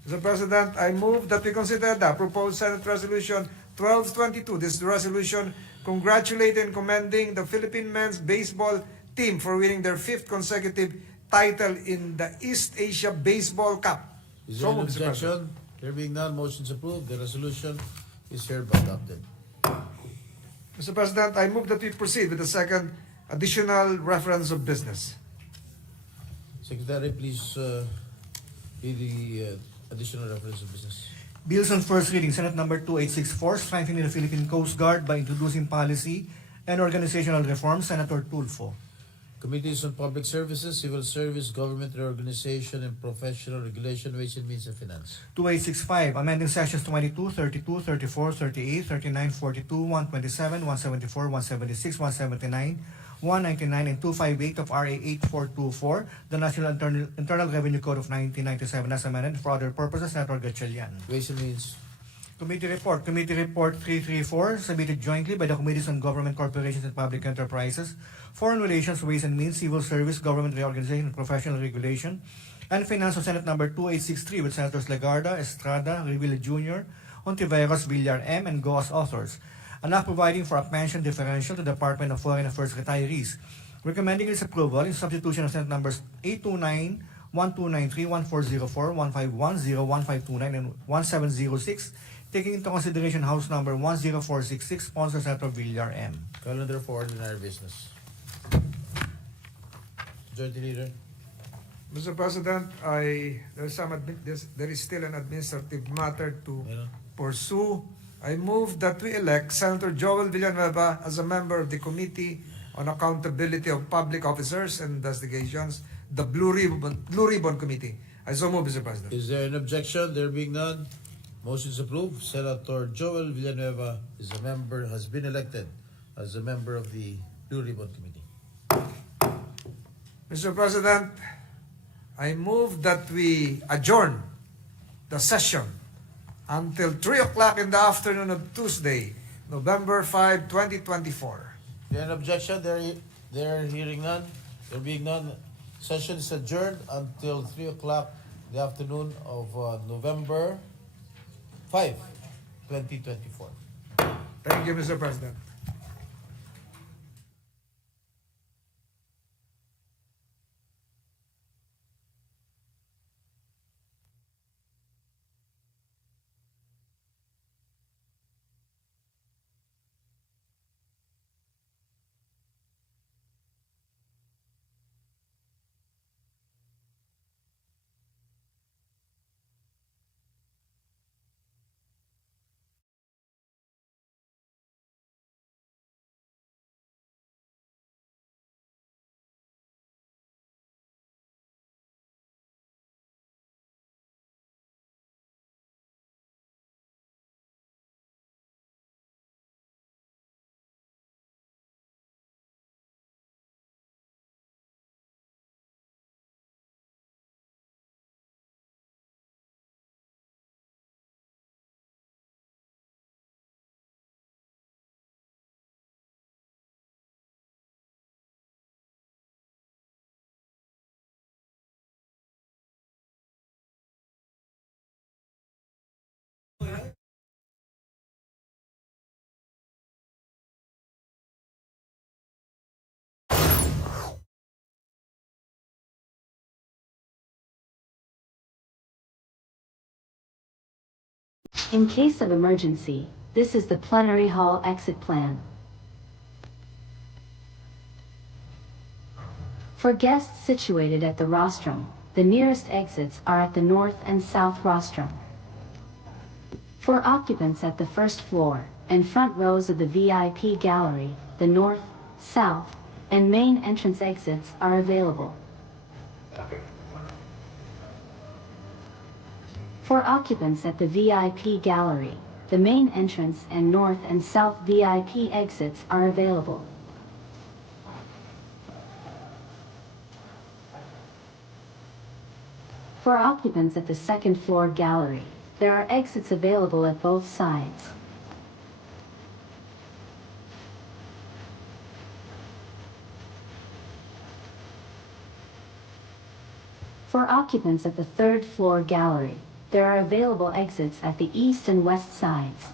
Mr. President, I move that we consider the proposed Senate Resolution 1222. This is the resolution congratulating and commending the Philippine men's baseball team for winning their 5th consecutive title in the East Asia Baseball Cup. Is there an moved, Mr. President. objection? There being none, motion is approved. The resolution is hereby adopted. Mr. President, I move that we proceed with the second additional reference of business. Secretary, please read the additional reference of business. Bills on first reading, Senate number 2864, strengthening the Philippine Coast Guard by introducing policy and organizational reforms, Senator Tulfo. Committees on Public Services, Civil Service, Government Reorganization, and Professional Regulation, Ways and Means and Finance. 2865, amending sections 22, 32, 34, 38, 39, 42, 127, 174, 176, 179, 199, and 258 of RA 8424, the National Internal Revenue Code of 1997 as amended for other purposes, Senator Gatchalian. Ways and Means. Committee Report 334, submitted jointly by the Committees on Government Corporations and Public Enterprises, Foreign Relations, Ways and Means, Civil Service, Government Reorganization and Professional Regulation, and Finance of Senate number 2863 with Senators Legarda, Estrada, Revilla Jr., Ontiveros, Villar M., and Go as authors. An act providing for a pension differential to the Department of Foreign Affairs retirees, recommending its approval in substitution of Senate numbers 829, 1293, 1404, 1510, 1529, and 1706, taking into consideration House number 10466, sponsor Senator Villar M. Calendar for ordinary business. Majority Leader. Mr. President, there is still an administrative matter to pursue, I move that we elect Senator Joel Villanueva as a member of the Committee on Accountability of Public Officers and Investigations, the Blue Ribbon Committee. I so move, Mr. President. Is there an objection? There being none, motion is approved. Senator Joel Villanueva has been elected as a member of the Blue Ribbon Committee. Mr. President, I move that we adjourn the session until 3 o'clock in the afternoon of Tuesday, November 5, 2024. There an objection? There hearing none. There being none, session is adjourned until 3 o'clock in the afternoon of November 5, 2024. Thank you, Mr. President. In case of emergency, this is the plenary hall exit plan. For guests situated at the rostrum, the nearest exits are at the north and south rostrum. For occupants at the first floor and front rows of the VIP gallery, the north, south, and main entrance exits are available. For occupants at the VIP gallery, the main entrance and north and south VIP exits are available. For occupants at the second floor gallery, there are exits available at both sides. For occupants at the third floor gallery, there are available exits at the east and west sides.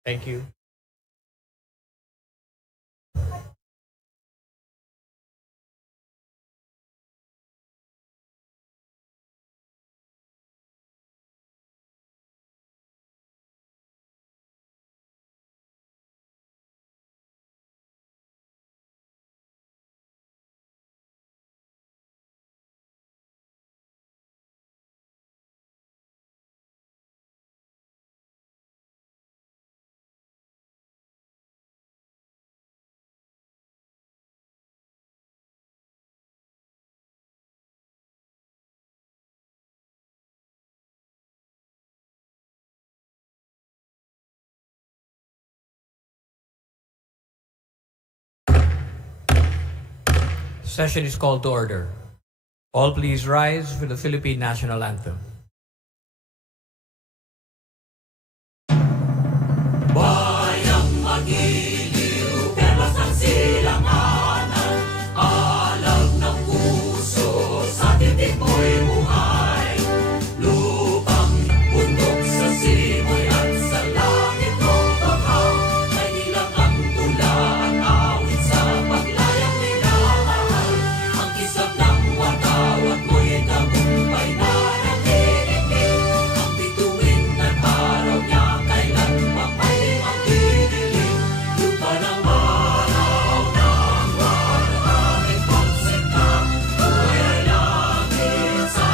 Thank you. Session is called to order. All please rise for the Philippine National Anthem. Bayang magiliw, perlas ng silanganan, alag ng puso, sa titik mo'y buhay. Lupang bundok sa simoy at sa langit mong paghaw, ay nilang ang tula at awit sa paglayang minamahal. Ang kisap ng watawat mo'y tagumpay na nakikinig, ang bituin at araw niya kailan pa may magdidilim. Lupa ng araw ng aming pagsinta, buhay ay langit sa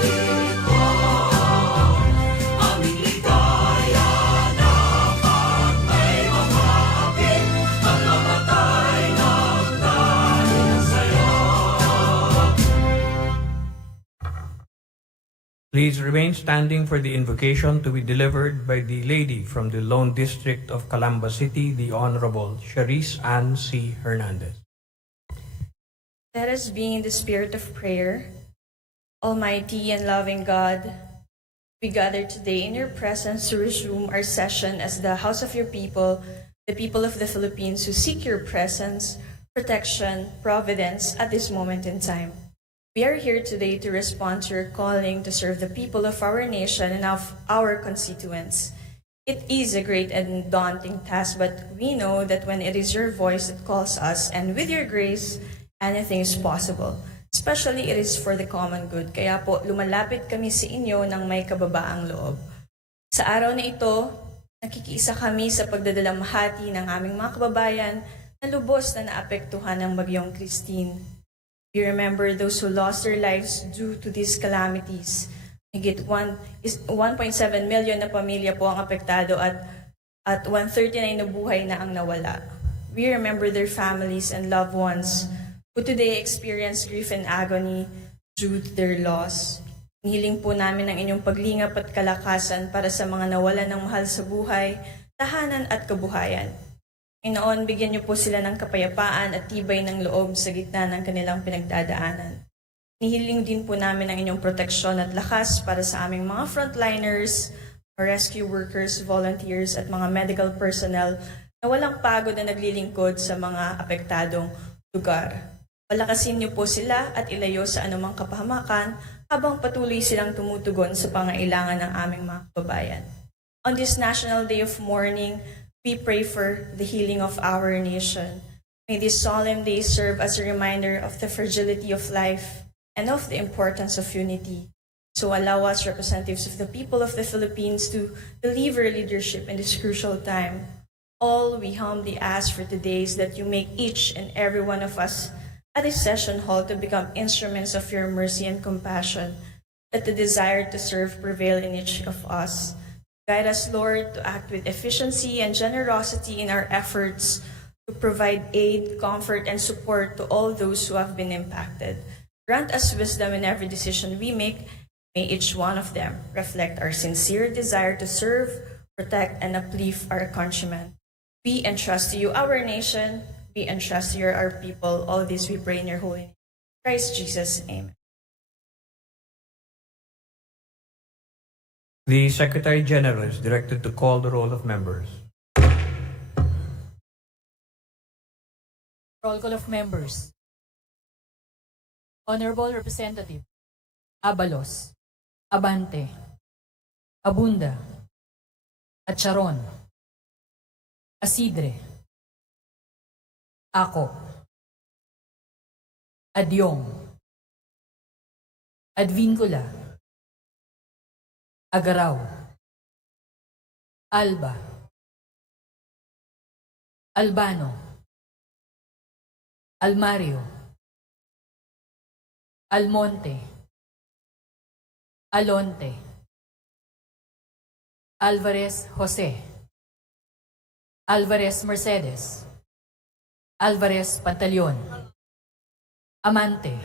likod. Aming ligaya na pag may mga apit, ang namatay ng dahil sa'yo. Please remain standing for the invocation to be delivered by the lady from the Lone District of Calamba City, the Honorable Charisse Ann C. Hernandez. Let us be in the spirit of prayer. Almighty and loving God, we gather today in your presence to resume our session as the house of your people, the people of the Philippines who seek your presence, protection, providence at this moment in time. We are here today to respond to your calling to serve the people of our nation and of our constituents. It is a great and daunting task, but we know that when it is your voice that calls us, and with your grace, anything is possible. Especially it is for the common good. Kaya po, lumalapit kami sa inyo ng may kababaang loob. Sa araw na ito, nakikiisa kami sa pagdadalamhati ng aming mga kababayan na lubos na naapektuhan ng bagyong Christine. We remember those who lost their lives due to these calamities. Higit 1.7 million na pamilya po ang apektado at 139 na buhay na ang nawala. We remember their families and loved ones who today experience grief and agony due to their loss. Hiniling po namin ang inyong paglingap at kalakasan para sa mga nawalan ng mahal sa buhay, tahanan at kabuhayan. Inoon, bigyan niyo po sila ng kapayapaan at tibay ng loob sa gitna ng kanilang pinagdadaanan. Nihiling din po namin ang inyong proteksyon at lakas para sa aming mga frontliners, rescue workers, volunteers at mga medical personnel na walang pagod na naglilingkod sa mga apektadong lugar. Palakasin niyo po sila at ilayo sa anumang kapahamakan habang patuloy silang tumutugon sa pangailangan ng aming mga kababayan. On this National Day of Mourning, we pray for the healing of our nation. May this solemn day serve as a reminder of the fragility of life and of the importance of unity. So allow us, representatives of the people of the Philippines, to deliver leadership in this crucial time. All we humbly ask for today is that you make each and every one of us at this session hall to become instruments of your mercy and compassion, that the desire to serve prevail in each of us. Guide us, Lord, to act with efficiency and generosity in our efforts to provide aid, comfort, and support to all those who have been impacted. Grant us wisdom in every decision we make. May each one of them reflect our sincere desire to serve, protect, and uplift our countrymen. We entrust to you our nation. We entrust to you our people. All this we pray in your holy name. Christ Jesus, amen. The Secretary General is directed to call the roll of members. Roll call of members. Honorable Representative Abalos, Abante, Abunda, Acharon, Asidre, Ako, Adyong, Advincula, Agaraw, Alba, Albano, Almario, Almonte, Alonte, Alvarez Jose, Alvarez Mercedes, Alvarez Pantaleon, Amante,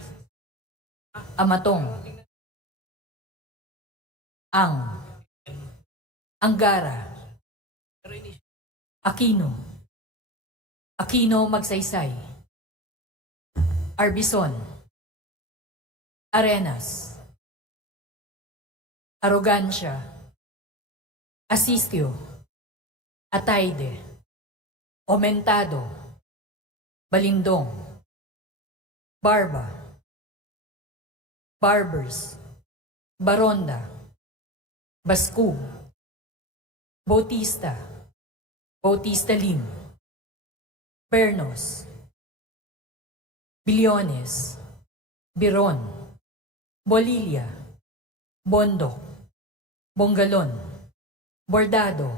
Amatong, Anggara, Aquino, Aquino Magsaysay, Arbison, Arenas, Arrogancia, Asistio, Ataide, Omentado, Balindong, Barba, Barbers, Baronda, Bascu, Bautista, Bautista Lim, Bernos, Biliones, Biron, Bolilla, Bondok, Bongalon, Bordado,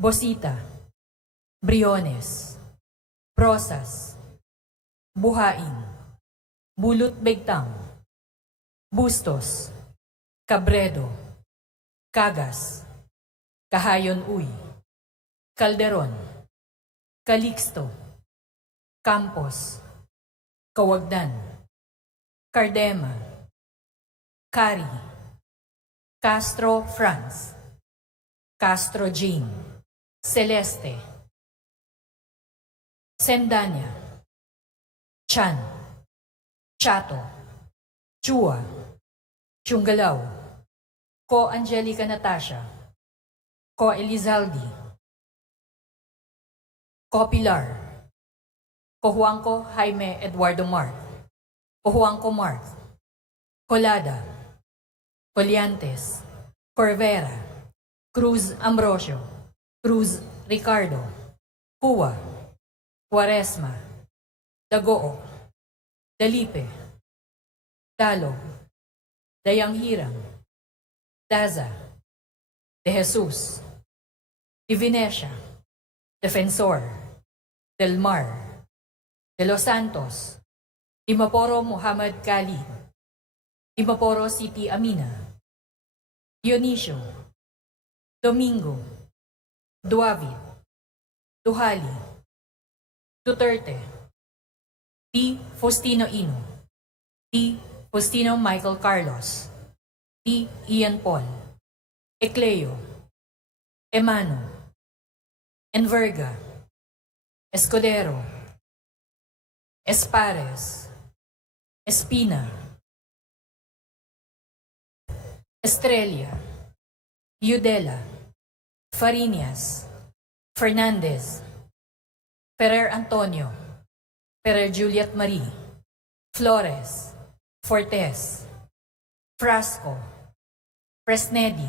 Bosita, Briones, Rosas, Buhain, Bulot Begtang, Bustos, Cabredo, Cagas, Kahayon Uy, Calderon, Calixto, Campos, Kawagdan, Cardema, Cari, Castro Franz, Castro Jean, Celeste, Sendanya, Chan, Chato, Chua, Chungalaw, Ko Angelica Natasha, Ko Elizaldi, Ko Pilar, Ko Juanco Jaime Eduardo Mark, Ko Juanco Mark, Colada, Coliantes, Corvera, Cruz Ambrosio, Cruz Ricardo, Cua, Quaresma, Dagoo, Dalipe, Dalo, Dayanghirang, Daza, De Jesus, Divinesia, Defensor, Del Mar, De Los Santos, Dimaporo Muhammad Khalid, Dimaporo City Amina, Dionisio, Domingo, Duavid, Duhali, Duterte, D. Faustino Ino, D. Faustino Michael Carlos, D. Ian Paul, Ecleo, Emano, Enverga, Escudero, Espares, Espina, Estrella, Udela, Farinas, Fernandez, Ferrer Antonio, Ferrer Juliet Marie, Flores, Fortes, Frasco, Fresnedi,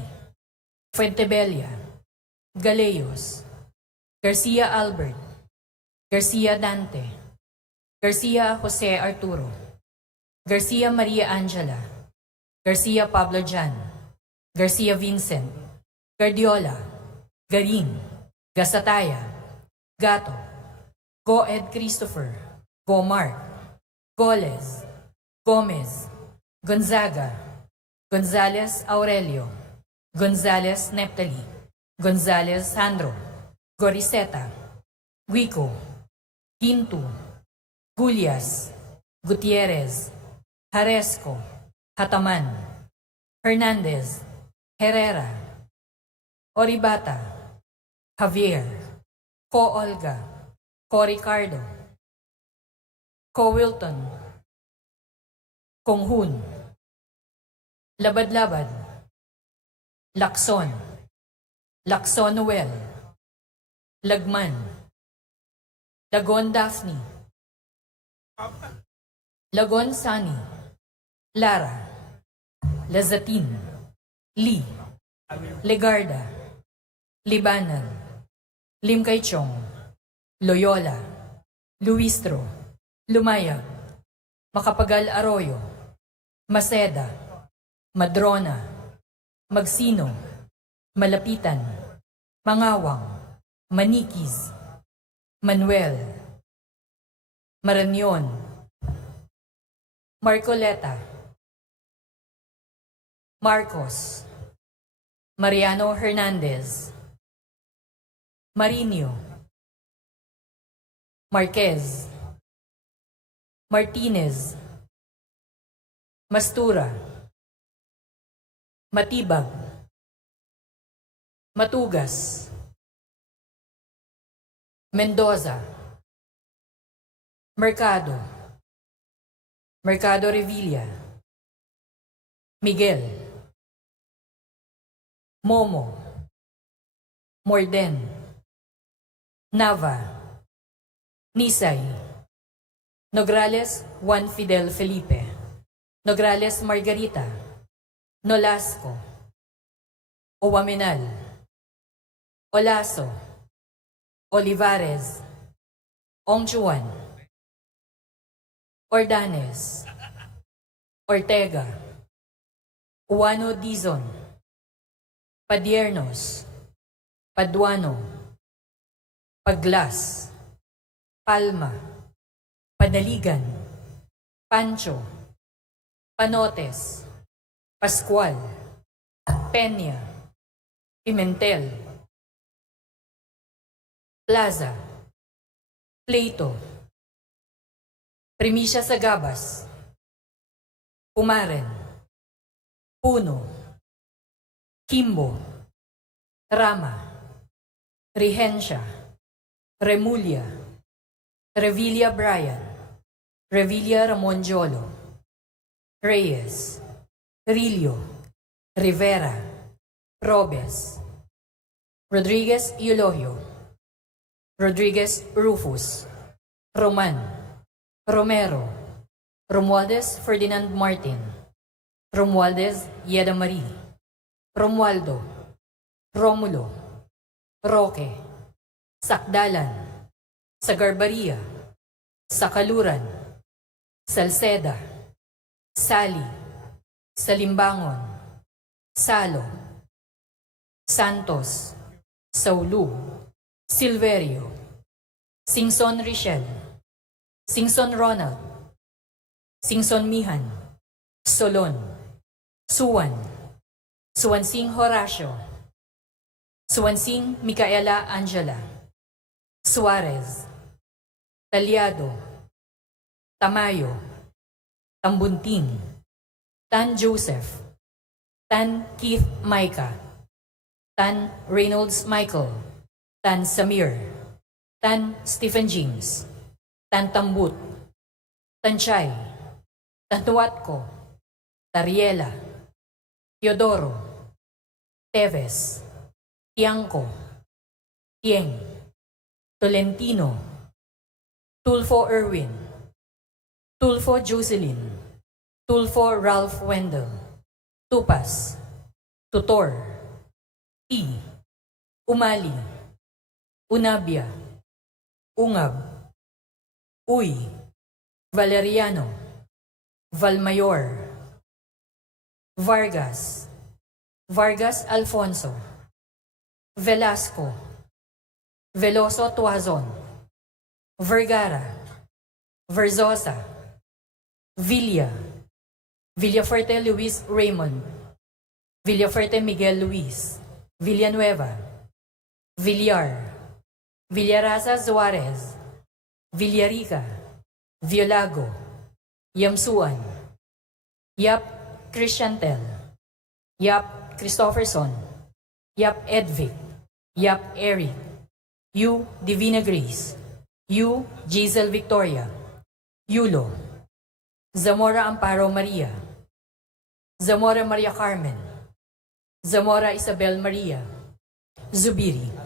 Fuentebella, Galeyos, Garcia Albert, Garcia Dante, Garcia Jose Arturo, Garcia Maria Angela, Garcia Pablo Jan, Garcia Vincent, Guardiola, Garin, Gasataya, Gato, Goed Christopher, Gomar, Goles, Gomez, Gonzaga, Gonzales Aurelio, Gonzales Neptali, Gonzales Sandro, Goriseta, Guico, Gintu, Gulias, Gutierrez, Haresco, Hataman, Hernandez, Herrera, Oribata, Javier, Co Olga, Co Ricardo, Co Wilton, Konghun, Labad-Labad, Lakson, Lakson Noel, Lagman, Lagon Daphne, Lagon Sani, Lara, Lazatin, Lee, Legarda, Libanan, Limkaychong, Loyola, Luistro, Lumayag, Makapagal Arroyo, Maceda, Madrona, Magsino, Malapitan, Mangawang, Manikiz, Manuel, Marañon, Marcoleta, Marcos, Mariano Hernandez, Marinho, Marquez, Martinez, Mastura, Matibag, Matugas, Mendoza, Mercado, Mercado Revilla, Miguel, Momo, Morden, Nava, Nisay, Nograles Juan Fidel Felipe, Nograles Margarita, Nolasco, Owaminal, Olaso, Olivares, Ongjuan, Ordanes, Ortega, Uano Dizon, Padiernos, Paduano, Paglas, Palma, Padaligan, Pancho, Panotes, Pascual, Peña, Pimentel, Plaza, Pleito, Primicia Sagabas, Pumaren, Puno, Kimbo, Rama, Regencia, Remulia, Revilla Brian, Revilla Ramon Jolo, Reyes, Rillo, Rivera, Robes, Rodriguez Eulogio, Rodriguez Rufus, Roman, Romero, Romualdez Ferdinand Martin, Romualdez Yeda Marie, Romualdo, Romulo, Roque, Sakdalan, Sagarbaria, Sakaluran, Salceda, Sali, Salimbangon, Salo, Santos, Saulu, Silverio, Singson Richel, Singson Ronald, Singson Mihan, Solon, Suwan, Suwansing Horacio, Suwansing Micaela Angela, Suarez, Talyado, Tamayo, Tambunting, Tan Joseph, Tan Keith Micah, Tan Reynolds Michael, Tan Samir, Tan Stephen James, Tan Tambut, Tan Chay, Tan Tuatco, Tariela, Teodoro, Teves, Tiangco, Tieng, Tolentino, Tulfo Erwin, Tulfo Jocelyn, Tulfo Ralph Wendell, Tupas, Tutor, T, Umali, Unabia, Ungab, Uy, Valeriano, Valmayor, Vargas, Vargas Alfonso, Velasco, Veloso Tuazon, Vergara, Verzosa, Villa, Villafuerte Luis Raymond, Villafuerte Miguel Luis, Villanueva, Villar, Villaraza Suarez, Villarica, Violago, Yamsuan, Yap Christiantel, Yap Christopherson, Yap Edvic, Yap Eric, Yu Divina Grace, Yu Giselle Victoria, Yulo, Zamora Amparo Maria, Zamora Maria Carmen, Zamora Isabel Maria, Zubiri.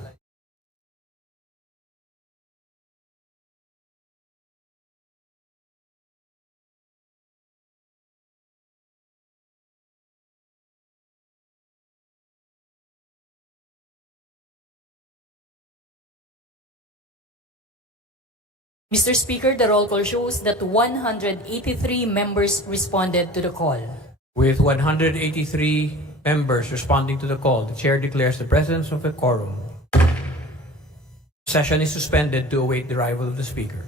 Mr. Speaker, the roll call shows that 183 members responded to the call. With 183 members responding to the call, the chair declares the presence of a quorum. Session is suspended to await the arrival of the speaker.